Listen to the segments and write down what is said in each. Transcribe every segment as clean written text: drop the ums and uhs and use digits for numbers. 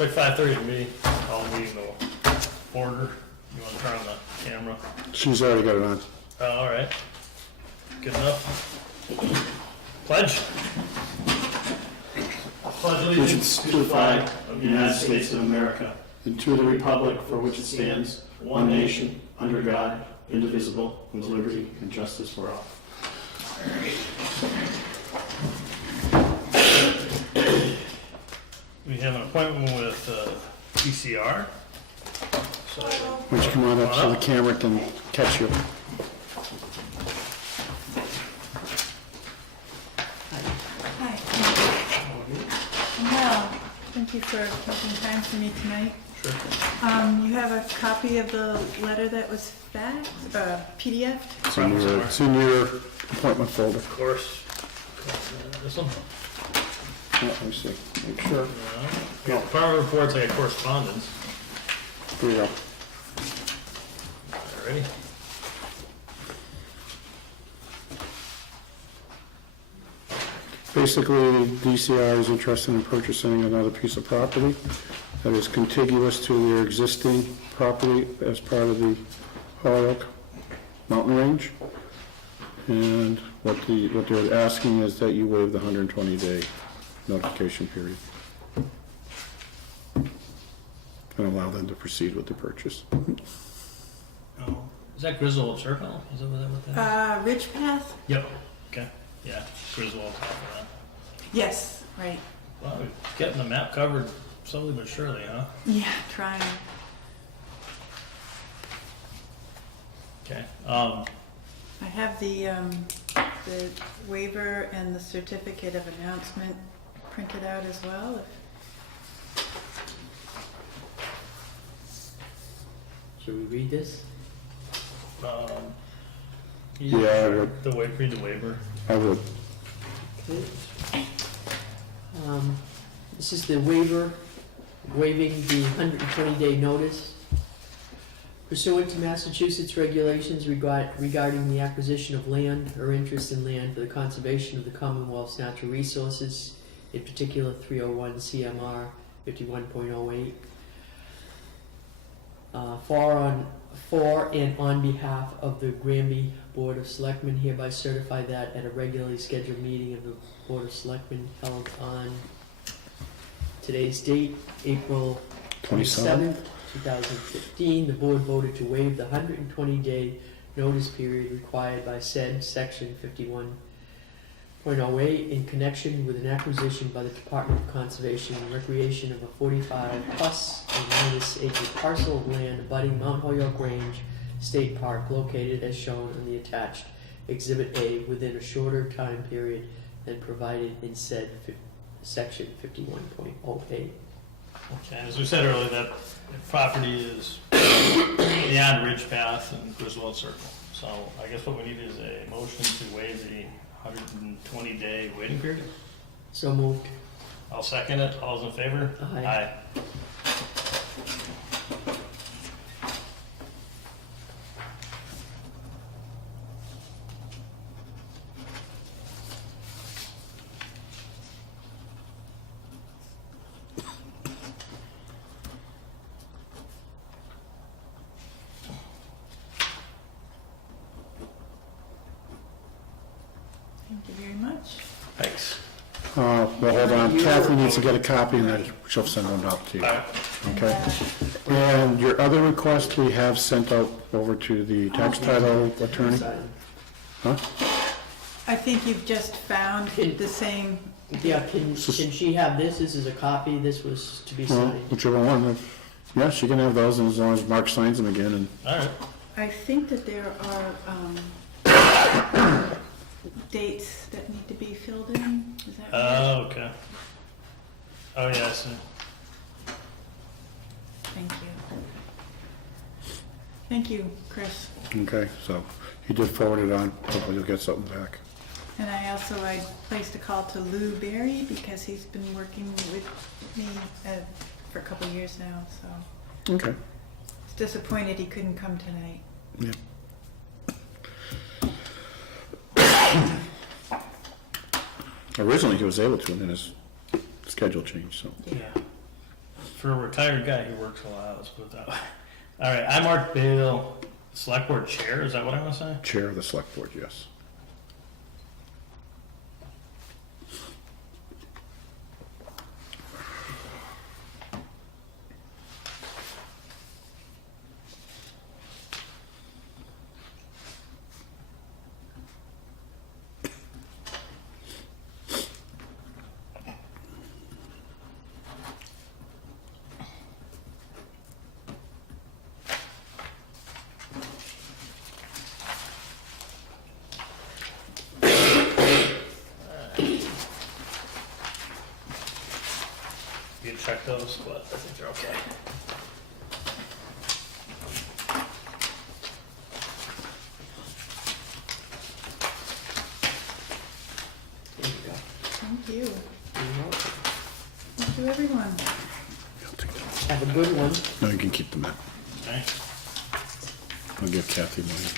It's like 5:30 to me. Call the meeting to order. You want to turn on the camera? She's already got it on. Oh, all right. Good enough. Pledge. Pledge allegiance to the flag of the United States of America And to the republic for which it stands, one nation, under God, indivisible, with liberty and justice for all. We have an appointment with PCR. So, Why don't you come on up so the camera can catch you? Hi. Well, thank you for making time for me tonight. sure. You have a copy of the letter that was faxed, PDF? It's in your appointment folder. Of course. This one? Yeah, let me see. Make sure. Yeah. Department reports, I got correspondence. Here you go. Ready? Basically, DCR is interested in purchasing another piece of property that is contiguous to their existing property as part of the Holyoke Mountain Range. And what they're asking is that you waive the 120-day notification period and allow them to proceed with the purchase. Oh. Is that Griswold Circle? Is that what that is? Ridge Path? Yep. Okay. Yeah, Griswold top of that. Yes, right. Well, we're getting the map covered slowly but surely, huh? Yeah, trying. Okay. I have the waiver and the certificate of announcement printed out as well. Should we read this? Yeah, read the waiver. I would. Okay. This is the waiver, waiving the 120-day notice. Pursuant to Massachusetts regulations regarding the acquisition of land or interest in land for the conservation of the Commonwealth's natural resources, in particular 301 CMR 51.08. For and on behalf of the Granby Board of Selectmen, hereby certify that at a regularly scheduled meeting of the Board of Selectmen held on today's date, April 27th, 2015, the board voted to waive the 120-day notice period required by said section 51.08 in connection with an acquisition by the Department of Conservation and Recreation of a 45 plus and minus acre parcel of land abutting Mount Holyoke Range State Park located as shown on the attached Exhibit A within a shorter time period than provided in said section 51.08. Okay, as we said earlier, that property is beyond Ridge Path and Griswold Circle. So I guess what we need is a motion to waive the 120-day waiting period. So moved. I'll second it. All's in favor? Aye. Thank you very much. Thanks. Well, hold on. Kathy needs to get a copy and then she'll send one out to you. All right. Okay? And your other request we have sent out over to the tax title attorney? Huh? I think you've just found the same. Yeah, can she have this? This is a copy. This was to be Well, signed. whichever one. Yeah, she can have those, and as long as Mark signs them again. And All right. I think that there are dates that need to be filled in. Is that right? Oh, okay. Oh, yeah, I see. Thank you. Thank you, Chris. okay, so he did forward it on. Hopefully you'll get something back. And I placed a call to Lou Berry because he's been working with me for a couple of years now, so. Okay. He's disappointed he couldn't come tonight. Yeah. Originally he was able to, and then his schedule changed. So Yeah. for a retired guy, he works a lot, let's put it that way. All right, I marked Bill, select board chair, is that what I want to say? Chair of the select board, yes. You can check those, but I think they're okay. There you go. Thank you. You're welcome. Thank you, everyone. I'll take that. Have a good one. No, you can keep them out. Okay. I'll give Kathy mine.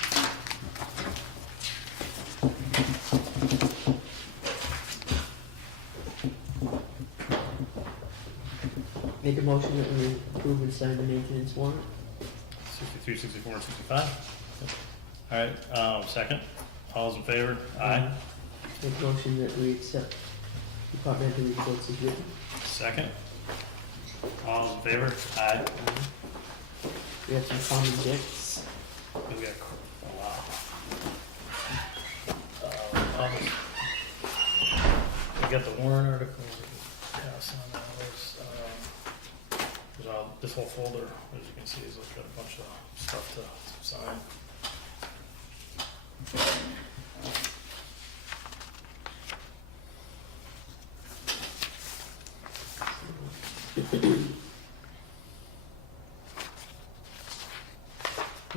Make a motion that we approve and sign the maintenance warrant. 63, 64, and 65. All right, second. All those in favor? Aye. Make a motion that we accept departmental reports as written. Second. All those in favor? Aye. We have some common vicks. We got, oh, wow. We got the warrant article. Pass on that. There's all, this whole folder, as you can see, has got a bunch of stuff to sign.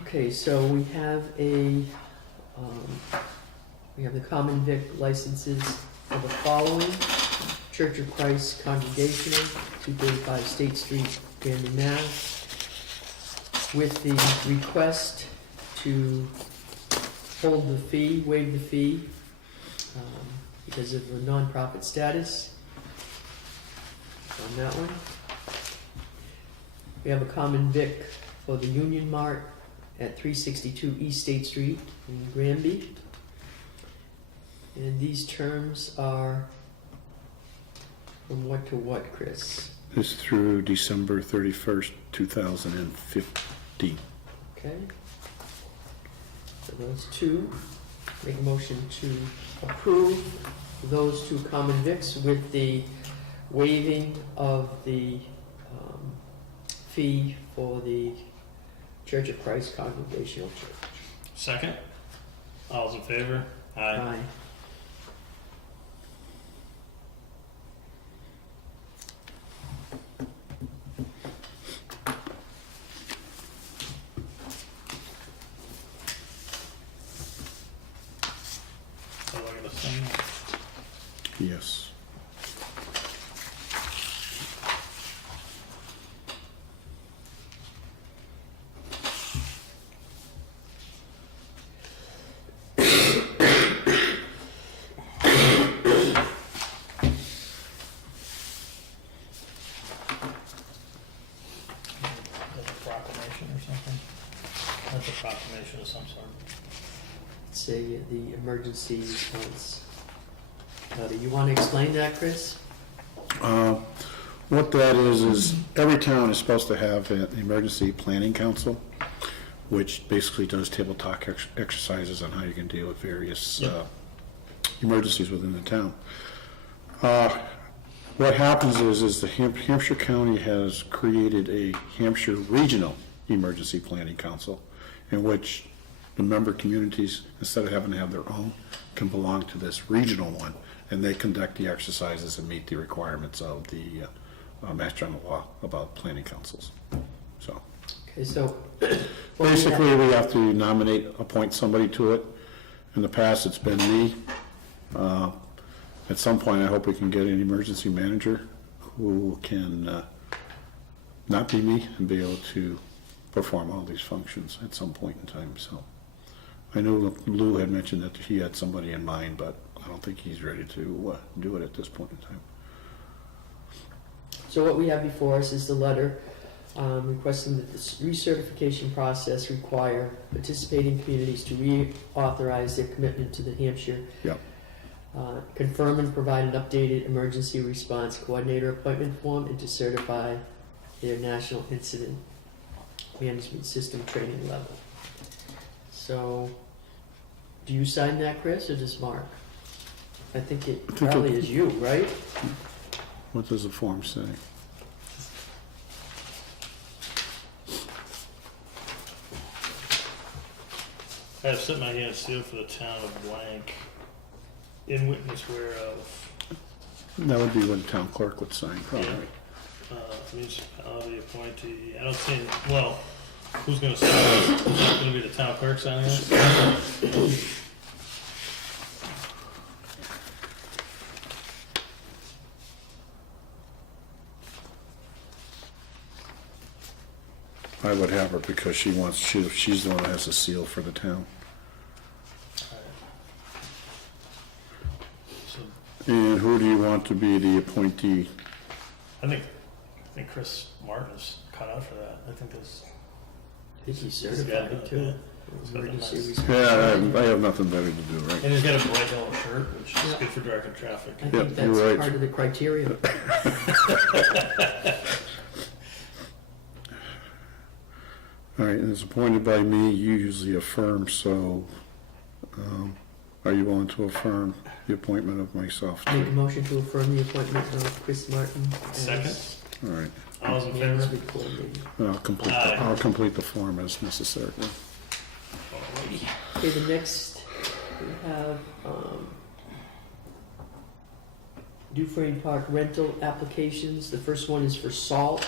Okay, so we have the common vic licenses for the following. Church of Christ Congregational, 235 State Street, Granby, Mass. With the request to hold the fee, waive the fee, because of the nonprofit status. On that one. We have a common vic for the Union Mart at 362 East State Street in Granby. And these terms are from what to what, Chris? This through December 31st, 2015. Okay. So those two, make a motion to approve those two common vics with the waiving of the fee for the Church of Christ Congregational Church. Second. All those in favor? Aye. So look at this thing. Yes. That's a proclamation or something? That's a proclamation of some sort. Say the emergency response. Do you want to explain that, Chris? What that is every town is supposed to have an emergency planning council, which basically does table talk exercises on how you can deal with various emergencies within the town. What happens is the Hampshire County has created a Hampshire Regional Emergency Planning Council, in which the member communities, instead of having to have their own, can belong to this regional one, and they conduct the exercises and meet the requirements of the Mass General Law about planning councils. So Okay, so basically, we have to nominate, appoint somebody to it. In the past, it's been me. At some point, I hope we can get an emergency manager who can not be me and be able to perform all these functions at some point in time. So I know Lou had mentioned that he had somebody in mind, but I don't think he's ready to do it at this point in time. So what we have before us is the letter requesting that the recertification process require participating communities to reauthorize their commitment to the Hampshire. Yep. Confirm and provide an updated emergency response coordinator appointment form and to certify their national incident management system training level. So, do you sign that, Chris, or does Mark? I think it probably is you, right? What does the form say? I have set my hand sealed for the town of blank in witness whereof, That would be what the town clerk would sign, probably. municipality appointee, I don't see, well, who's gonna sign it? Is that gonna be the town clerk signing it? I would have her because she's the one that has the seal for the town. So, And who do you want to be the appointee? I think Chris Martin is cut out for that, I think that's. I think he's Yeah, certified too. He's got the Emergency nice- response. Yeah, I have nothing better to do, right? And he's got a bright yellow shirt, which is Yeah. good for directing traffic. I Yep, think you're that's right. part of the criteria. All right, and it's appointed by me, you usually affirm, so, are you willing to affirm the appointment of myself? too? Make a motion to affirm the appointment of Chris Martin as Second. All right, All those in favor? management coordinator. and I'll complete the form as necessary. Okay, the next, we have, Dufresne Park rental applications. The first one is for Salt,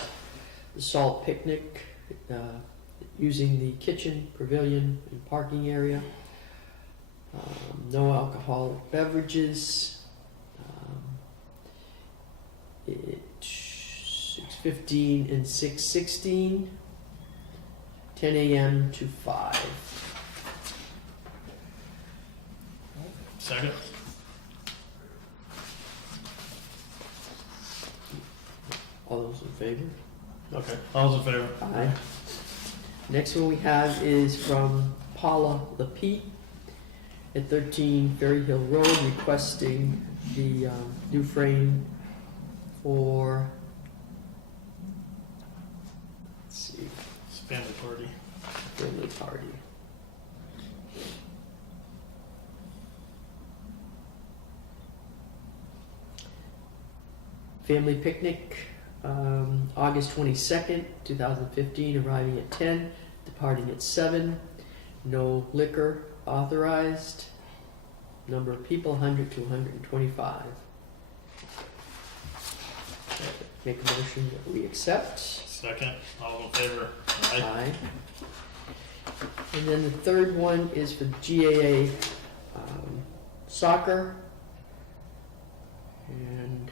the Salt Picnic, using the kitchen, pavilion, and parking area. No alcoholic beverages. It's 6:15 and 6:16, 10 a.m. to 5. Second? All those in favor? Okay, all those in favor? Aye. Next one we have is from Paula Lapie at 13 Ferry Hill Road, requesting the Dufresne for, let's see, It's family party. family party. Family picnic, August 22nd, 2015, arriving at 10, departing at 7. No liquor authorized. Number of people, 100 to 125. Make a motion that we accept. Second, all in favor? Aye. Aye. And then the third one is for GAA soccer. And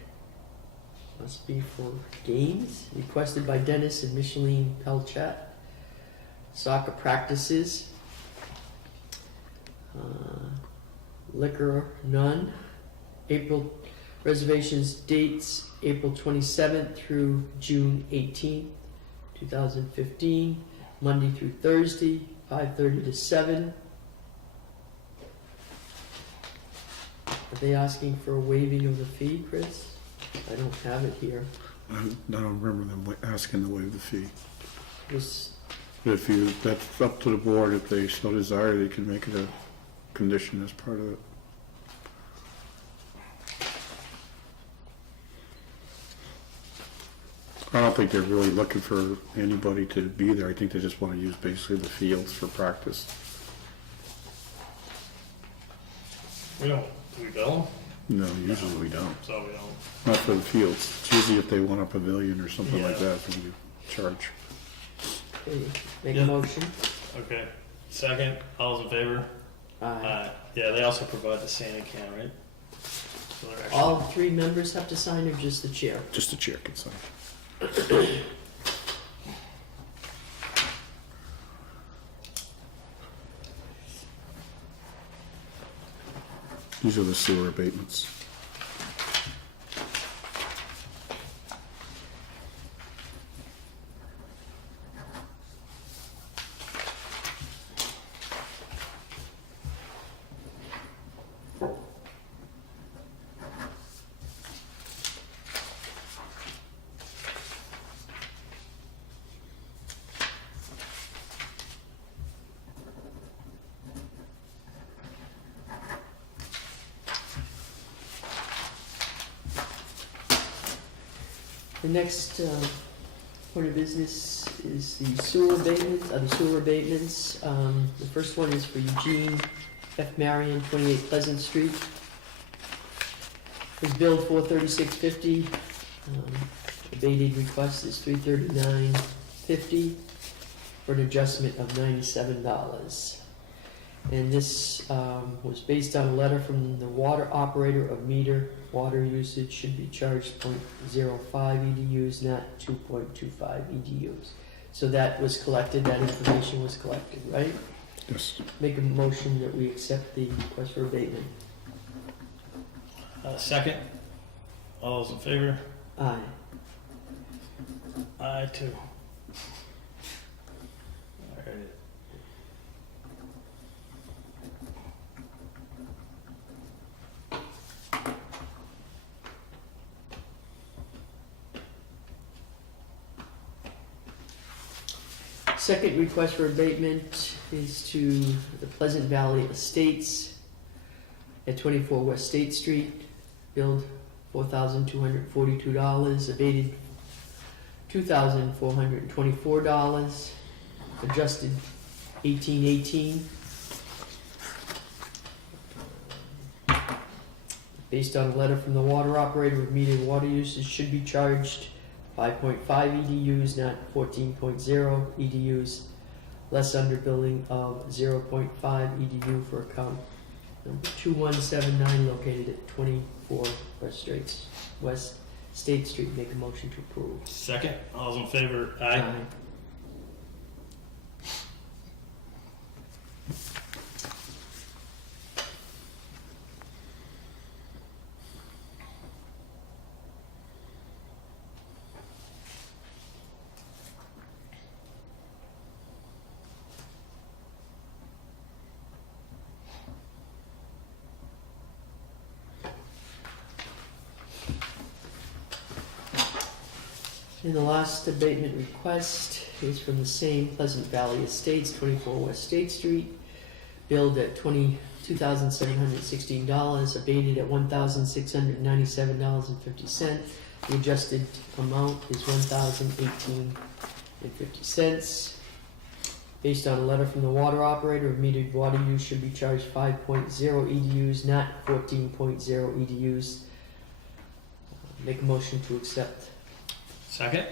must be for games, requested by Dennis and Micheline Pelchat. Soccer practices. Liquor, none. April reservations dates April 27th through June 18th, 2015. Monday through Thursday, 5:30 to 7. Are they asking for a waiving of the fee, Chris? I don't have it here. I don't remember them asking to waive the fee. This, That's up to the board, if they so desire, they can make it a condition as part of it. I don't think they're really looking for anybody to be there, I think they just want to use basically the fields for practice. We don't, do we bill? No, usually we don't, So we don't. not for the fields, it's usually if they want a pavilion or something like Yeah. that, then we charge. okay, make Yeah. a motion. Okay. Second, all those in favor? Aye. Yeah, they also provide the Santa can, right? So they're actually- All 3 members have to sign or just the chair? Just a chair can sign. These are the sewer abatements. The next point of business is the sewer abatements. The first one is for Eugene F. Marion, 28 Pleasant Street. His bill $436.50. Abated request is $339.50 for an adjustment of $97. And this was based on a letter from the water operator of meter. Water usage should be charged 0.05 EDUs, not 2.25 EDUs. So that was collected, that information was collected, right? Yes. Make a motion that we accept the request for abatement. Second. All those in favor? Aye. Aye, too. All right. Second request for abatement is to the Pleasant Valley Estates at 24 West State Street. Billed $4,242, abated $2,424, adjusted $1,818. Based on a letter from the water operator of metered water usage should be charged 5.5 EDUs, not 14.0 EDUs, less underbilling of 0.5 EDU for account number 2179 located at 24 West State Street. Make a motion to approve. Second. All those in favor? Aye. And the last abatement request is from the same Pleasant Valley Estates, 24 West State Street, billed at $22,716, abated at $1,697.50. The adjusted amount is $1,018.50. Based on a letter from the water operator of metered water use should be charged 5.0 EDUs, not 14.0 EDUs. Make a motion to accept. Second.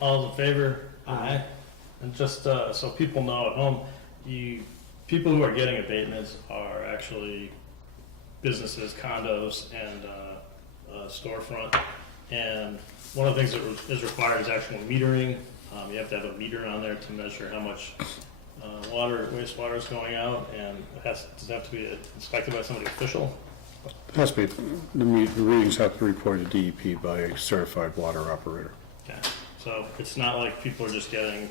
All those in favor? Aye. And just so people know at home, people who are getting abatements are actually businesses, condos, and storefront. And one of the things that is required is actual metering. You have to have a meter on there to measure how much wastewater is going out, and it does have to be inspected by somebody official. It has to be, the readings have to be reported to DEP by a certified water operator. Okay. So it's not like people are just getting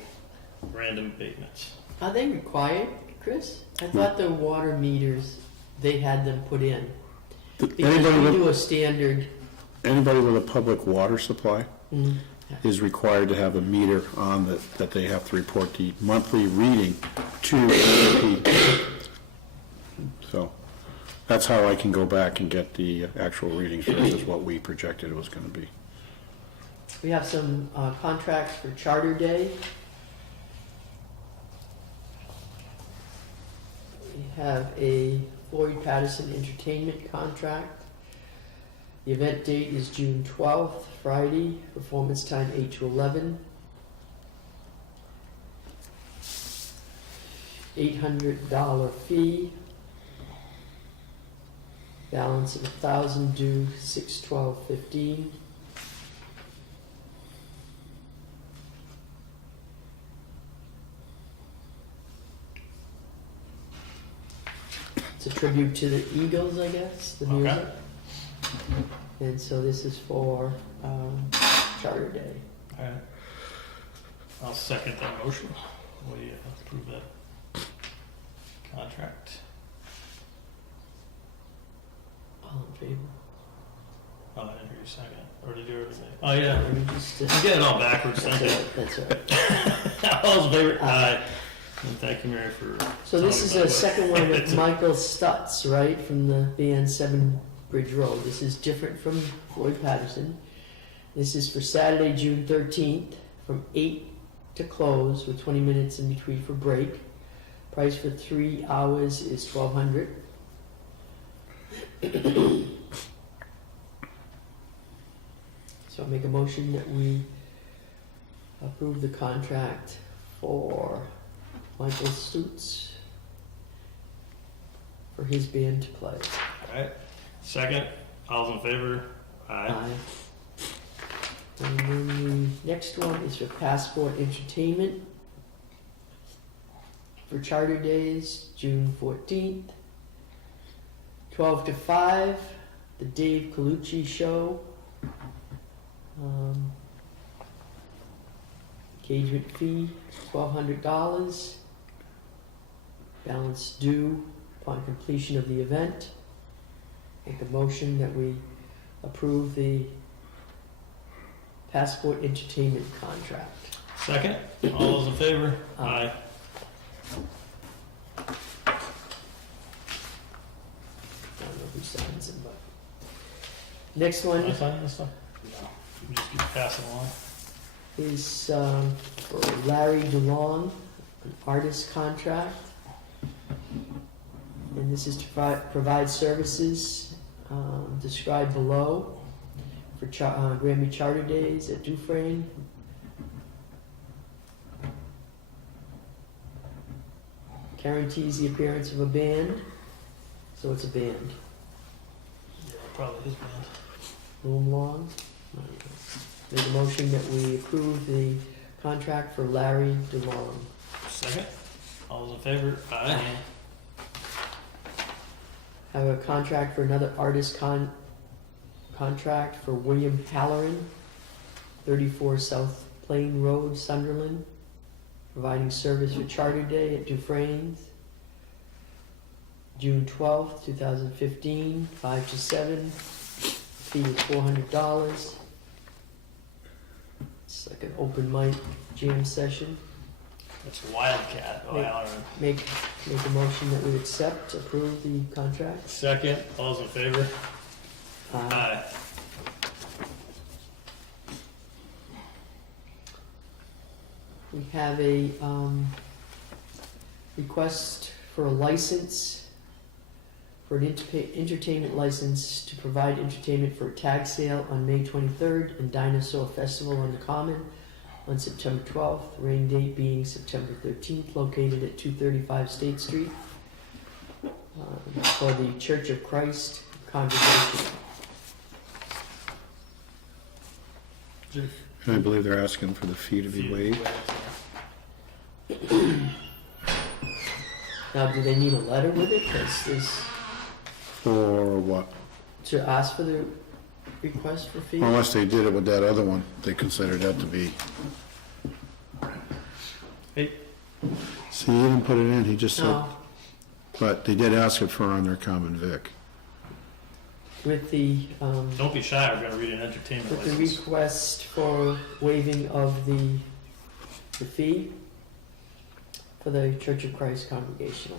random abatements. Are they required, Chris? I thought the water meters, they had them put in. Because we do a standard. Anybody with a public water supply Mm, is required to have a meter on that they have to report the monthly reading to DEP. So that's how I can go back and get the actual readings versus what we projected it was going to be. we have some contracts for Charter Day. We have a Floyd Patterson Entertainment contract. The event date is June 12th, Friday. Performance time 8 to 11. $800 fee. Balance of $1,000 due 6/12/15. It's a tribute to the Eagles, I guess, the music. Okay. And so this is for Charter Day. All right. I'll second that motion. We approve that contract. All in favor? Oh, I didn't hear you second. Or did you already say? Oh, yeah. Let me just, I'm getting it all backwards. that's Thank all you. right, that's all right. All those in favor? Aye. Aye. And thank you, Mary, for. So this is telling a me second about one what- with Michael Stutz, right, from the band 7 Bridge Road. This is different from Floyd Patterson. This is for Saturday, June 13th, from 8 to close, with 20 minutes in between for break. Price for 3 hours is $1,200. So I'll make a motion that we approve the contract for Michael Stutz for his band to play. Alright, second, all's in favor? Aye. And then the next one is for Passport Entertainment for Charter Days, June 14th, 12 to 5, the Dave Colucci Show. Engagement fee, $1,200. Balance due upon completion of the event. Make a motion that we approve the Passport Entertainment contract. Second, all those in favor? Aye. I don't know who signs them, but. Next Can I one sign this stuff? No. You just keep passing along. is for Larry DeLong, an artist contract. And this is to provide services described below for Granby Charter Days at Dufresne. Guarantees the appearance of a band, so it's a band. Yeah, probably his band. Boom Long. Make a motion that we approve the contract for Larry DeLong. Second, all those in favor? Aye. Have a contract for another artist contract for William Halloran, 34 South Plain Road, Sunderland, providing service for Charter Day at Dufresne's, June 12th, 2015, 5 to 7. Fee is $400. It's like an open mic jam session. It's Wildcat, Wait. O'Halloran. Make a motion that we approve the contract. Second, all those in favor? Aye. We have a request for a license, for an entertainment license to provide entertainment for a tag sale on May 23rd and Dinosaur Festival on the Common on September 12th, rain date being September 13th, located at 235 State Street, for the Church of Christ congregation. And I believe they're asking for the fee to be waived. Now, do they need a letter with it? 'Cause this, Or what? to ask for the request for fee? Unless they did it with that other one, they considered that to be. Hey. See, he didn't put it in, he just said, No, but they did ask it for on their common vic. with the, Don't be shy, we're gonna read an entertainment with the license. request for waiving of the fee for the Church of Christ congregational.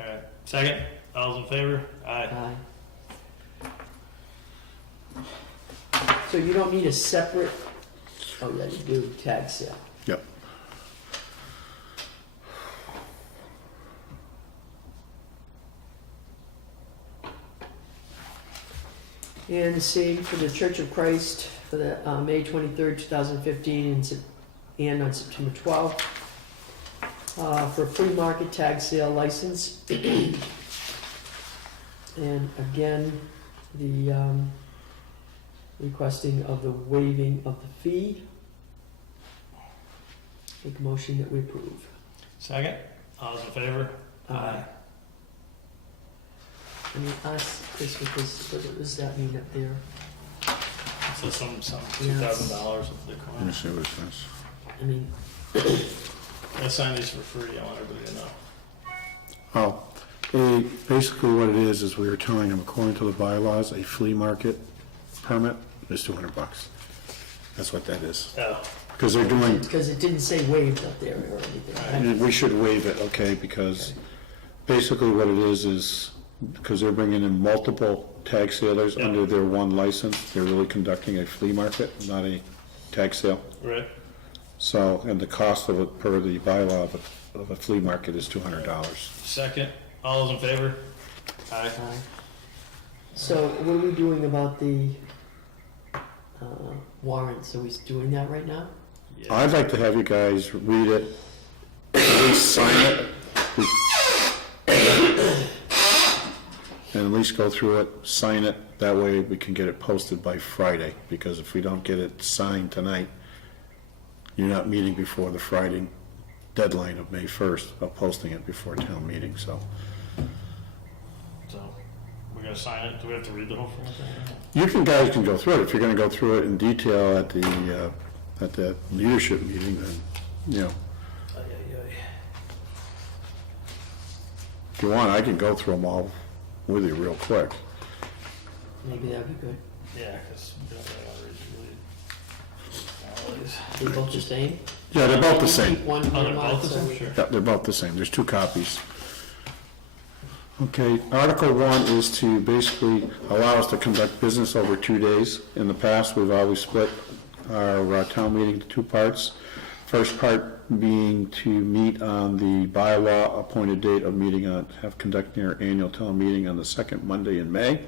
Alright, second, all those in favor? Aye. Aye. So you don't need a separate, oh yeah, you do, tag sale. Yep. And the same for the Church of Christ for the May 23rd, 2015, and on September 12th, for a free market tag sale license. And again, the requesting of the waiving of the fee. Make a motion that we approve. Second, all those in favor? Aye. And we asked Chris, what does that mean up there? So some Yeah. $2,000 of Let me Bitcoin. see what it says. I mean, I signed these for free, I want everybody to know. Oh, basically what it is we were telling them, according to the bylaws, a flea market permit is $200. That's what that is. Oh, Because they're doing, because it didn't say waived up there or anything, right? we should waive it, okay, because basically what it is because they're bringing in multiple tag sailors Yeah. under their one license. They're really conducting a flea market, not a tag sale. Right. So, and the cost of it per the bylaw of a flea market is $200. Second, all those in favor? Aye. So what are we doing about the warrants? Are we doing that right now? Yeah. I'd like to have you guys read it, at least sign it, and at least go through it, sign it. That way we can get it posted by Friday, because if we don't get it signed tonight, you're not meeting before the Friday deadline of May 1st of posting it before town meeting, so. So, we're gonna sign it, do we have to read the whole thing? Guys can go through it. If you're gonna go through it in detail at the leadership meeting, then, you know, if you want, I can go through them all with you real quick. Maybe that'd be good. Yeah, because we don't really wanna read all these. They both the same? Yeah, they're both the Keep same. one Oh, they're here, both the so same, we- sure. Yeah, they're both the same. There's 2 copies. Okay, Article 1 is to basically allow us to conduct business over 2 days. In the past, we've always split our town meeting into 2 parts. First part being to meet on the bylaw appointed date of conducting our annual town meeting on the second Monday in May.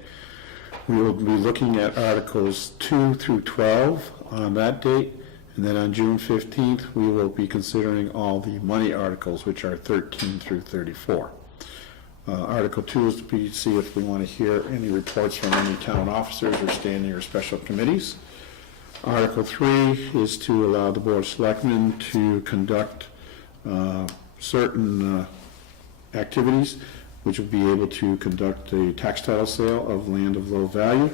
We will be looking at Articles 2 through 12 on that date, and then on June 15th, we will be considering all the money articles, which are 13 through 34. Article 2 is to see if we want to hear any reports from any town officers or standing or special committees. Article 3 is to allow the Board of Selectmen to conduct certain activities, which will be able to conduct a tax title sale of land of low value,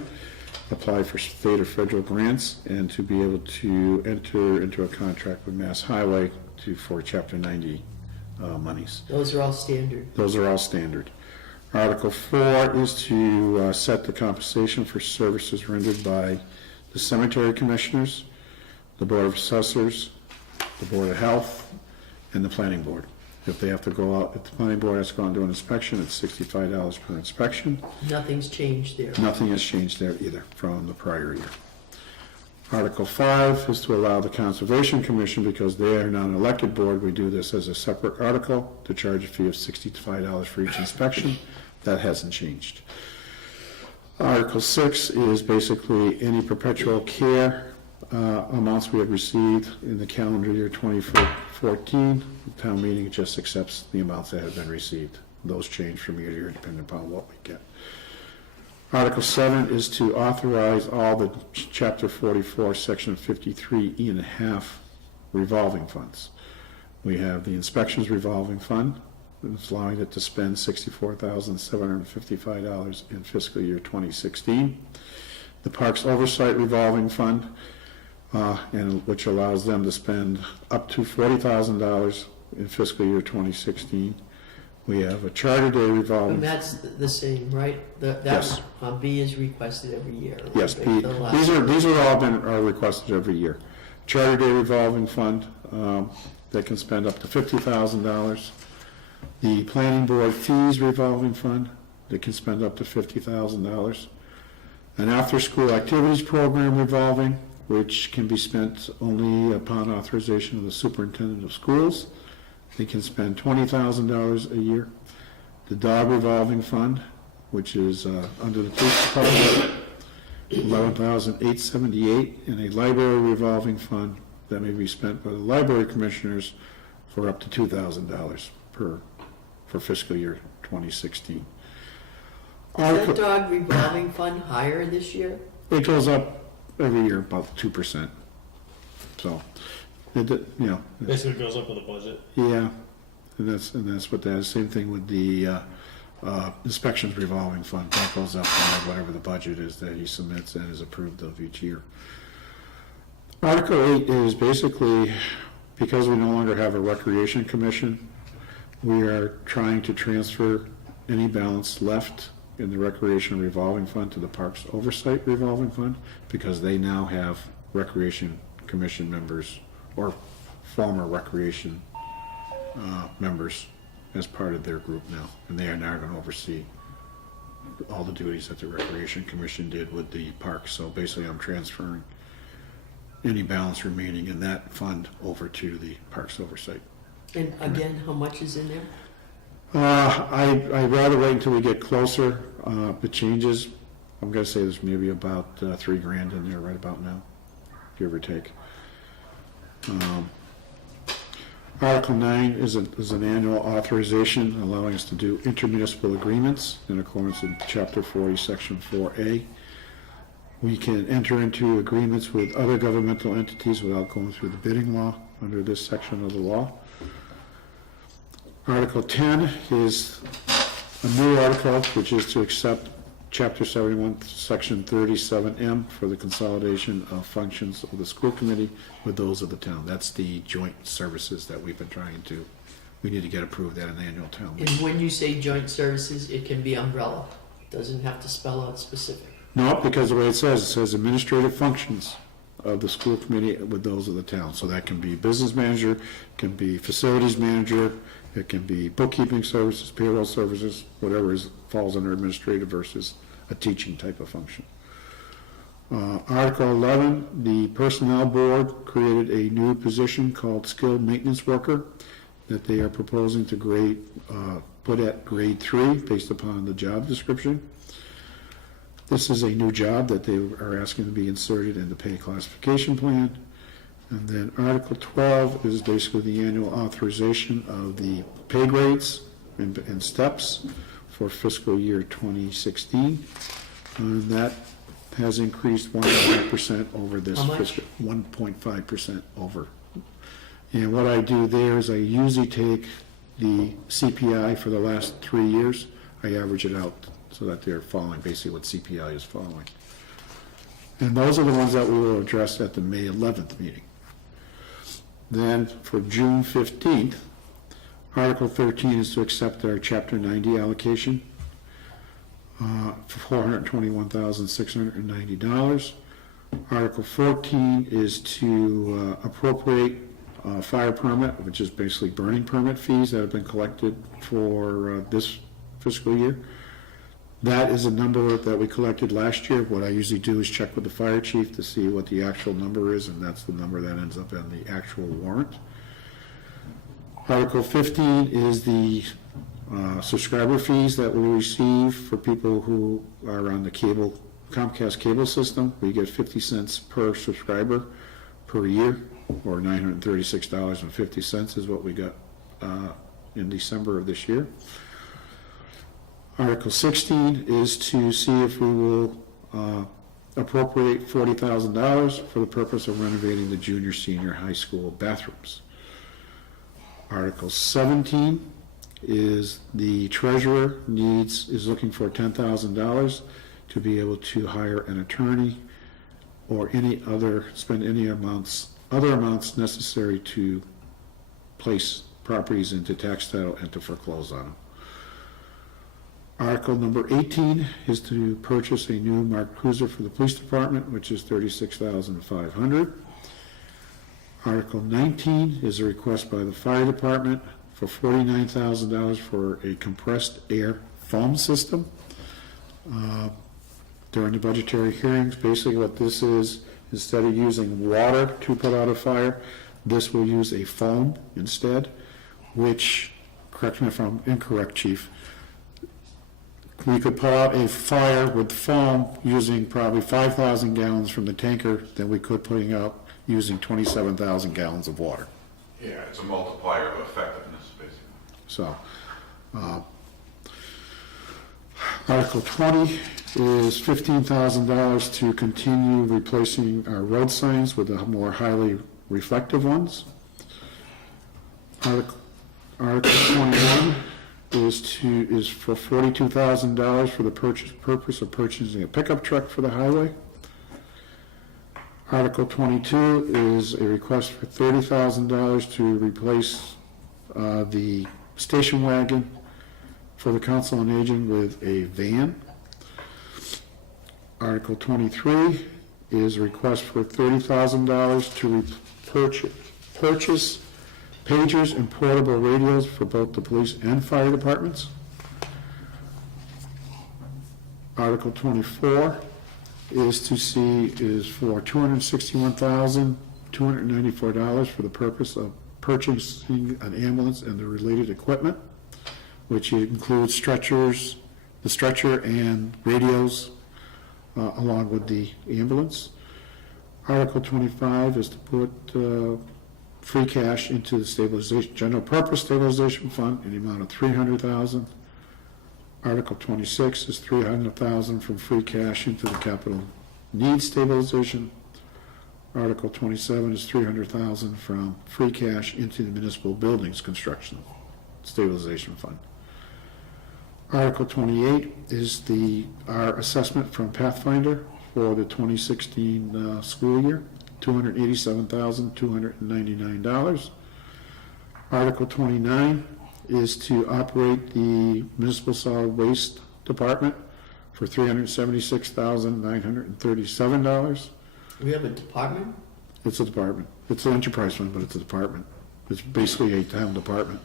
apply for state or federal grants, and to be able to enter into a contract with Mass Highway for Chapter 90 monies. Those are all standard. Those are all standard. Article 4 is to set the compensation for services rendered by the cemetery commissioners, the Board of Assessors, the Board of Health, and the Planning Board. If they have to go out, if the Planning Board has to go out and do an inspection, it's $65 per inspection. Nothing's changed there. Nothing has changed there either from the prior year. Article 5 is to allow the Conservation Commission, because they are not an elected board, we do this as a separate article, to charge a fee of $65 for each inspection. That hasn't changed. Article 6 is basically any perpetual care amounts we have received in the calendar year 2014. The town meeting just accepts the amounts that have been received. Those change from year to year depending upon what we get. Article 7 is to authorize all the Chapter 44, Section 53E and a half revolving funds. We have the inspections revolving fund, it's allowing it to spend $64,755 in fiscal year 2016. The Parks Oversight Revolving Fund, which allows them to spend up to $40,000 in fiscal year 2016. We have a Charter Day revolving. And that's the same, right? Yes. B is requested every year. right? Yes, The last- these are all are requested every year. Charter Day revolving fund, they can spend up to $50,000. The Planning Board fees revolving fund, they can spend up to $50,000. An after-school activities program revolving, which can be spent only upon authorization of the superintendent of schools. They can spend $20,000 a year. The dog revolving fund, which is under the police department, $11,878, and a library revolving fund that may be spent by the library commissioners for up to $2,000 for fiscal year 2016. Is that dog revolving fund higher this year? It goes up every year about 2%. So, Basically it goes up with the budget. yeah, and that's what that is. Same thing with the inspections revolving fund. That goes up by whatever the budget is that he submits and is approved of each year. Article 8 is basically, because we no longer have a recreation commission, we are trying to transfer any balance left in the recreation revolving fund to the Parks Oversight revolving fund, because they now have recreation commission members or former recreation members as part of their group now, and they are now going to oversee all the duties that the Recreation Commission did with the park. So basically, I'm transferring any balance remaining in that fund over to the Parks Oversight. And again, how much is in there? I'd rather wait until we get closer. The changes, I'm gonna say there's maybe about $3,000 in there right about now, give or take. Article 9 is an annual authorization allowing us to do intermunicipal agreements in accordance with Chapter 40, Section 4A. We can enter into agreements with other governmental entities without going through the bidding law under this section of the law. Article 10 is a new article, which is to accept Chapter 71, Section 37M for the consolidation of functions of the school committee with those of the town. That's the joint services that we've been trying to, we need to get approved at an annual town And meeting. when you say joint services, it can be umbrella. Doesn't have to spell out specific. No, because the way it says administrative functions of the school committee with those of the town. So that can be business manager, can be facilities manager, it can be bookkeeping services, payroll services, whatever falls under administrative versus a teaching type of function. Article 11, the Personnel Board created a new position called Skilled Maintenance Worker that they are proposing to put at grade 3 based upon the job description. This is a new job that they are asking to be inserted in the pay classification plan. And then Article 12 is basically the annual authorization of the pay grades and steps for fiscal year 2016. And that has increased 1.5% over this How much? fiscal, 1.5% over. And what I do there is I usually take the CPI for the last 3 years, I average it out so that they're following basically what CPI is following. And those are the ones that we will address at the May 11th meeting. Then for June 15th, Article 13 is to accept our Chapter 90 allocation for $421,690. Article 14 is to appropriate fire permit, which is basically burning permit fees that have been collected for this fiscal year. That is a number that we collected last year. What I usually do is check with the fire chief to see what the actual number is, and that's the number that ends up in the actual warrant. Article 15 is the subscriber fees that we receive for people who are on the Comcast cable system. We get 50 cents per subscriber per year, or $936.50 is what we got in December of this year. Article 16 is to see if we will appropriate $40,000 for the purpose of renovating the junior, senior high school bathrooms. Article 17 is the treasurer is looking for $10,000 to be able to hire an attorney or spend any other amounts necessary to place properties into tax title and to foreclose on them. Article number 18 is to purchase a new marked cruiser for the police department, which is $36,500. Article 19 is a request by the fire department for $49,000 for a compressed air foam system. During the budgetary hearings, basically what this is, instead of using water to put out a fire, this will use a foam instead, which, correct me if I'm incorrect, Chief, we could put out a fire with foam using probably 5,000 gallons from the tanker than we could putting out using 27,000 gallons of water. Yeah, it's a multiplier of effectiveness, basically. So, Article 20 is $15,000 to continue replacing our road signs with the more highly reflective ones. Article 21 is for $42,000 for the purpose of purchasing a pickup truck for the highway. Article 22 is a request for $30,000 to replace the station wagon for the Council on Aging with a van. Article 23 is a request for $30,000 to purchase pagers and portable radios for both the police and fire departments. Article 24 is for $261,294 for the purpose of purchasing an ambulance and the related equipment, which includes stretchers, the stretcher and radios, along with the ambulance. Article 25 is to put free cash into the general purpose stabilization fund in the amount of $300,000. Article 26 is $300,000 from free cash into the capital needs stabilization. Article 27 is $300,000 from free cash into the municipal buildings construction stabilization fund. Article 28 is our assessment from Pathfinder for the 2016 school year, $287,299. Article 29 is to operate the municipal solid waste department for $376,937. We have a department? It's a department. It's an enterprise fund, but it's a department. It's basically a town department.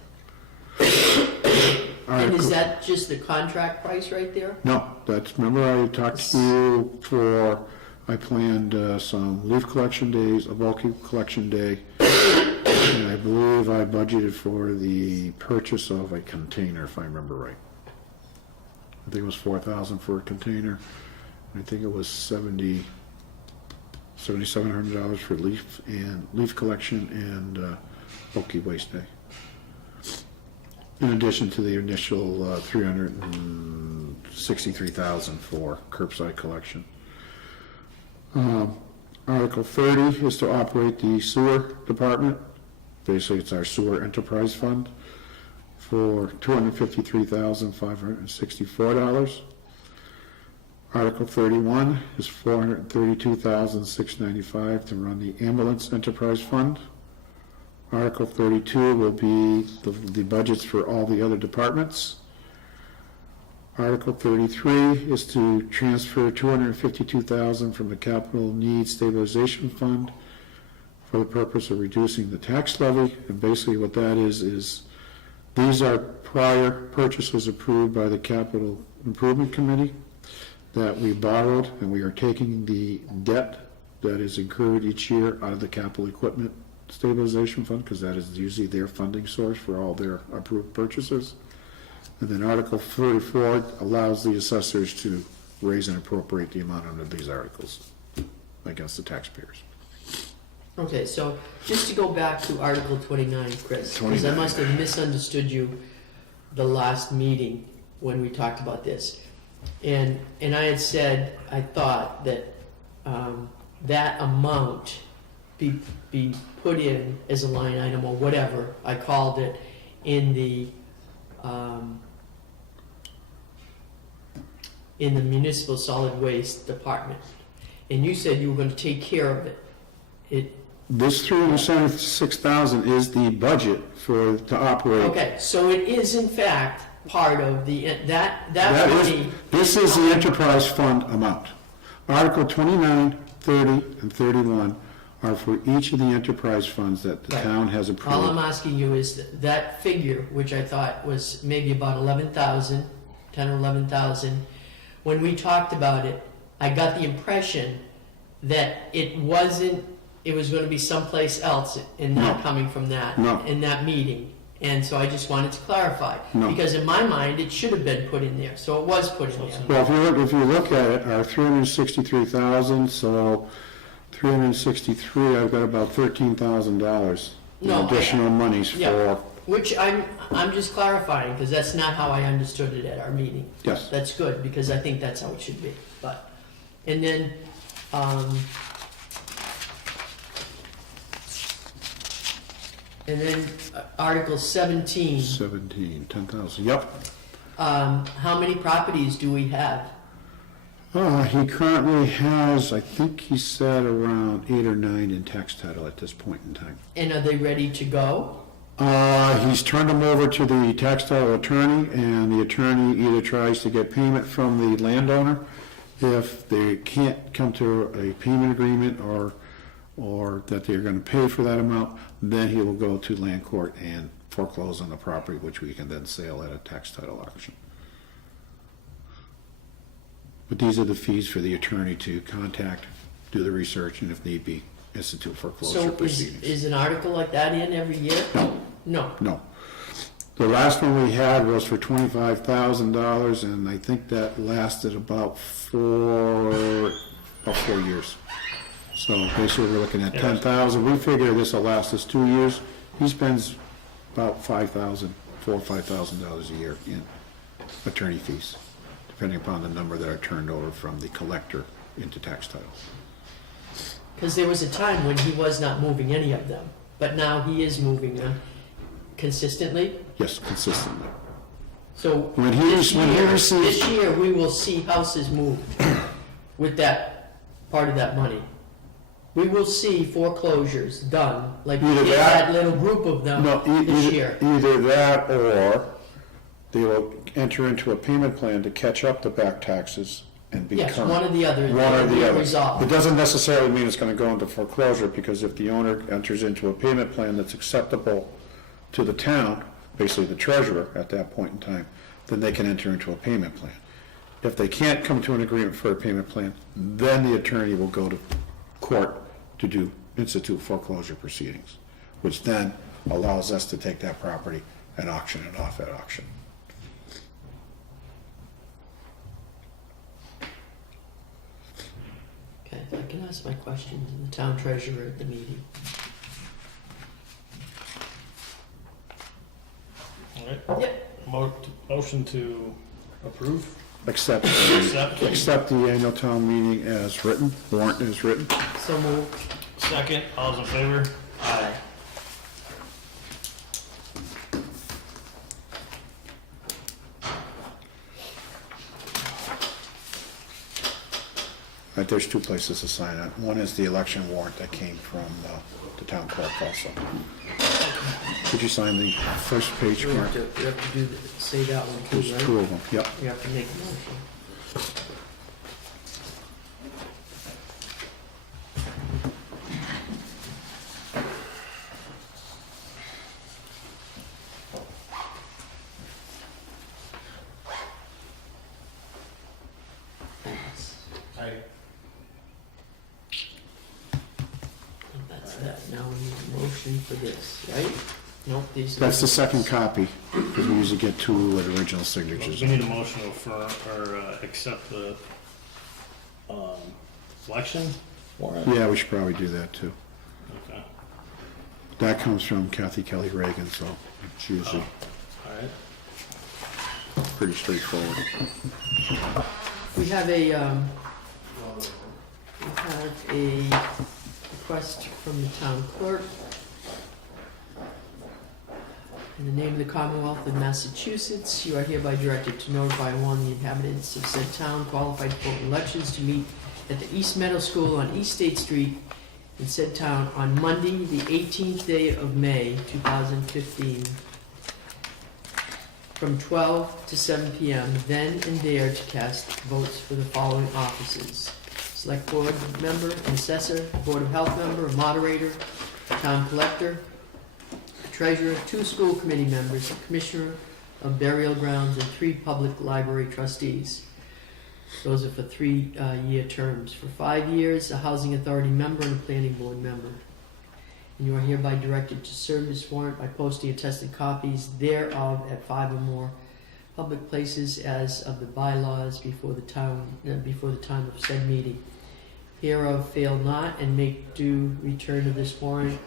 And is that just the contract price right there? No, remember I talked to you I planned some leaf collection days, a bulky collection day, and I believe I budgeted for the purchase of a container, if I remember right. I think it was $4,000 for a container. I think it was $7,700 for leaf collection and bulky waste day. In addition to the initial $363,000 for curbside collection. Article 30 is to operate the sewer department. Basically, it's our sewer enterprise fund for $253,564. Article 31 is $432,695 to run the ambulance enterprise fund. Article 32 will be the budgets for all the other departments. Article 33 is to transfer $252,000 from the capital needs stabilization fund for the purpose of reducing the tax levy. And basically what that is these are prior purchases approved by the Capital Improvement Committee that we borrowed, and we are taking the debt that is incurred each year out of the capital equipment stabilization fund, because that is usually their funding source for all their approved purchases. And then Article 34 allows the assessors to raise and appropriate the amount under these articles against the taxpayers. Okay, so just to go back to Article 29, Chris, because I must have misunderstood you the last meeting when we talked about this. And I had said, I thought that that amount be put in as a line item or whatever I called it in the municipal solid waste department. And you said you were going to take care of it. This $376,000 is the budget to operate. Okay, so it is in fact part of that money. This is the enterprise fund amount. Article 29, 30, and 31 are for each of the enterprise funds that the town has approved. All I'm asking you is that figure, which I thought was maybe about 11,000, 10 or 11,000. When we talked about it, I got the impression that it was going to be someplace else and not coming from that in that meeting. And so I just wanted to clarify. Because in my mind, it should have been put in there. So it was put in there. Well, if you look at it, our $363,000, so 363, I've got about $13,000 in additional monies for. Which I'm just clarifying, because that's not how I understood it at our meeting. Yes. That's good, because I think that's how it should be. And then, Article 17. 10,000, yep. How many properties do we have? He currently has, I think he said around 8 or 9 in tax title at this point in time. And are they ready to go? He's turned them over to the tax title attorney, and the attorney either tries to get payment from the landowner. If they can't come to a payment agreement or that they're going to pay for that amount, then he will go to land court and foreclose on the property, which we can then sell at a tax title auction. But these are the fees for the attorney to contact, do the research, and if need be, institute foreclosure So proceedings. is an article like that in every year? No. No. No. The last one we had was for $25,000, and I think that lasted about 4 years. So basically, we're looking at Yeah. $10,000. We figure this will last us 2 years. He spends about $4,000 or $5,000 a year in attorney fees, depending upon the number that are turned over from the collector into tax title. Because there was a time when he was not moving any of them, but now he is moving them consistently. Yes, consistently. So When he this receives- year, we will see houses moved with that, part of that money. We will see foreclosures done, like we Either did that- that little group of them No, this year. either that or they will enter into a payment plan to catch up the back taxes and be Yes, current. one or the other. One or the other. Resolved. It doesn't necessarily mean it's gonna go into foreclosure, because if the owner enters into a payment plan that's acceptable to the town, basically the treasurer at that point in time, then they can enter into a payment plan. If they can't come to an agreement for a payment plan, then the attorney will go to court to institute foreclosure proceedings, which then allows us to take that property and auction it off at auction. Okay, I can ask my questions to the town treasurer at the meeting. All right. Yep. Motion to approve? Accept the annual town meeting as written, warrant as written. So moved. Second, all's in favor? Aye. Right, there's 2 places to sign it. One is the election warrant that came from the town clerk also. Could you sign the first page, We Mark? have to do, say that one too, There's right? 2 of them, yep. We have to make a motion. Thanks. That's that. Now we need a motion for this, right? Nope, these are. That's the second copy, because we usually get 2 with original signatures. We need a motion to affirm, or accept the, election warrant? Yeah, we should probably do that too. Okay, That comes from Kathy Kelly Reagan, so it's usually all right. pretty straightforward. We have a request from the town clerk. In the name of the Commonwealth of Massachusetts, you are hereby directed to notify one, the inhabitants of said town qualified for elections to meet at the East Meadow School on East State Street in said town on Monday, the 18th day of May, 2015, from 12 to 7 p.m., then and there to cast votes for the following offices: Select Board member, an assessor, Board of Health member, a moderator, town collector, treasurer, 2 school committee members, a commissioner of burial grounds, and 3 public library trustees. Those are for 3-year terms. For 5 years, a housing authority member and a planning board member. And you are hereby directed to serve this warrant by posting attested copies thereof at 5 or more public places as of the bylaws before the time of said meeting. Hereof fail not, and make due return of this warrant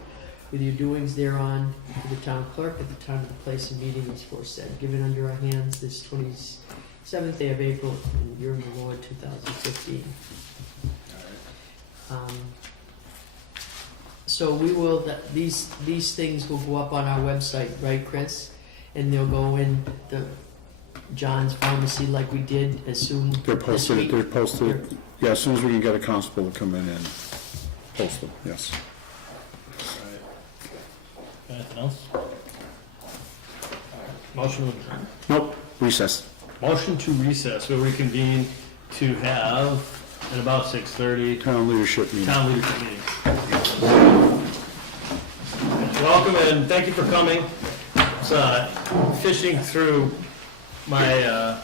with your doings thereon to the town clerk at the time of the place of meeting as foresaid. Given under our hands this 27th day of April in the year of the Lord 2015. So we will, these things will go up on our website, right, Chris? And they'll go in the John's Pharmacy like we did as soon They're this week. posted, yeah, as soon as we can get a constable to come in and post them, yes. All right. Anything else? All right. Motion to adjourn. Nope, recess. Motion to recess, we'll reconvene to have at about 6:30 Town leadership meeting. town leadership meeting. Welcome and thank you for coming. It's fishing through my,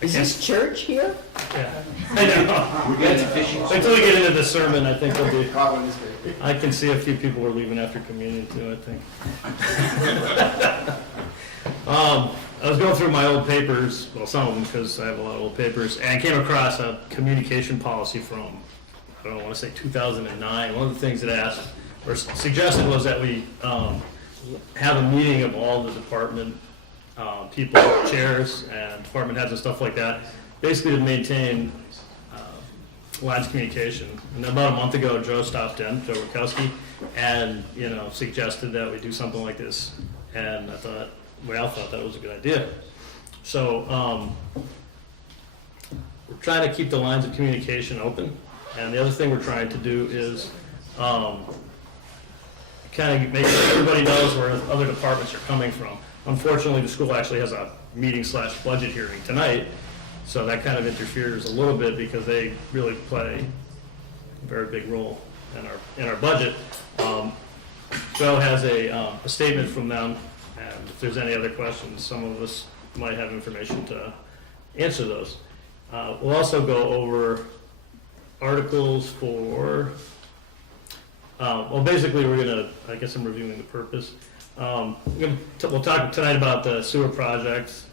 Is this church here? Yeah, I know. We're getting fishing. Until we get into the sermon, I think there'll be, Caught one this day. I can see a few people were leaving after communion too, I think. I was going through my old papers, well, some of them, because I have a lot of old papers, and I came across a communication policy from, I don't want to say 2009. One of the things it asked, or suggested, was that we have a meeting of all the department people, chairs, and department heads and stuff like that, basically to maintain lines of communication. And about a month ago, Joe stopped in, Joe Rukowski, and, suggested that we do something like this. And I thought, we all thought that was a good idea. So we're trying to keep the lines of communication open. And the other thing we're trying to do is kind of make sure everybody knows where other departments are coming from. Unfortunately, the school actually has a meeting/budget hearing tonight, so that kind of interferes a little bit because they really play a very big role in our budget. Joe has a statement from them, and if there's any other questions, some of us might have information to answer those. We'll also go over articles for, basically we're gonna, I guess I'm reviewing the purpose. We'll talk tonight about the sewer project.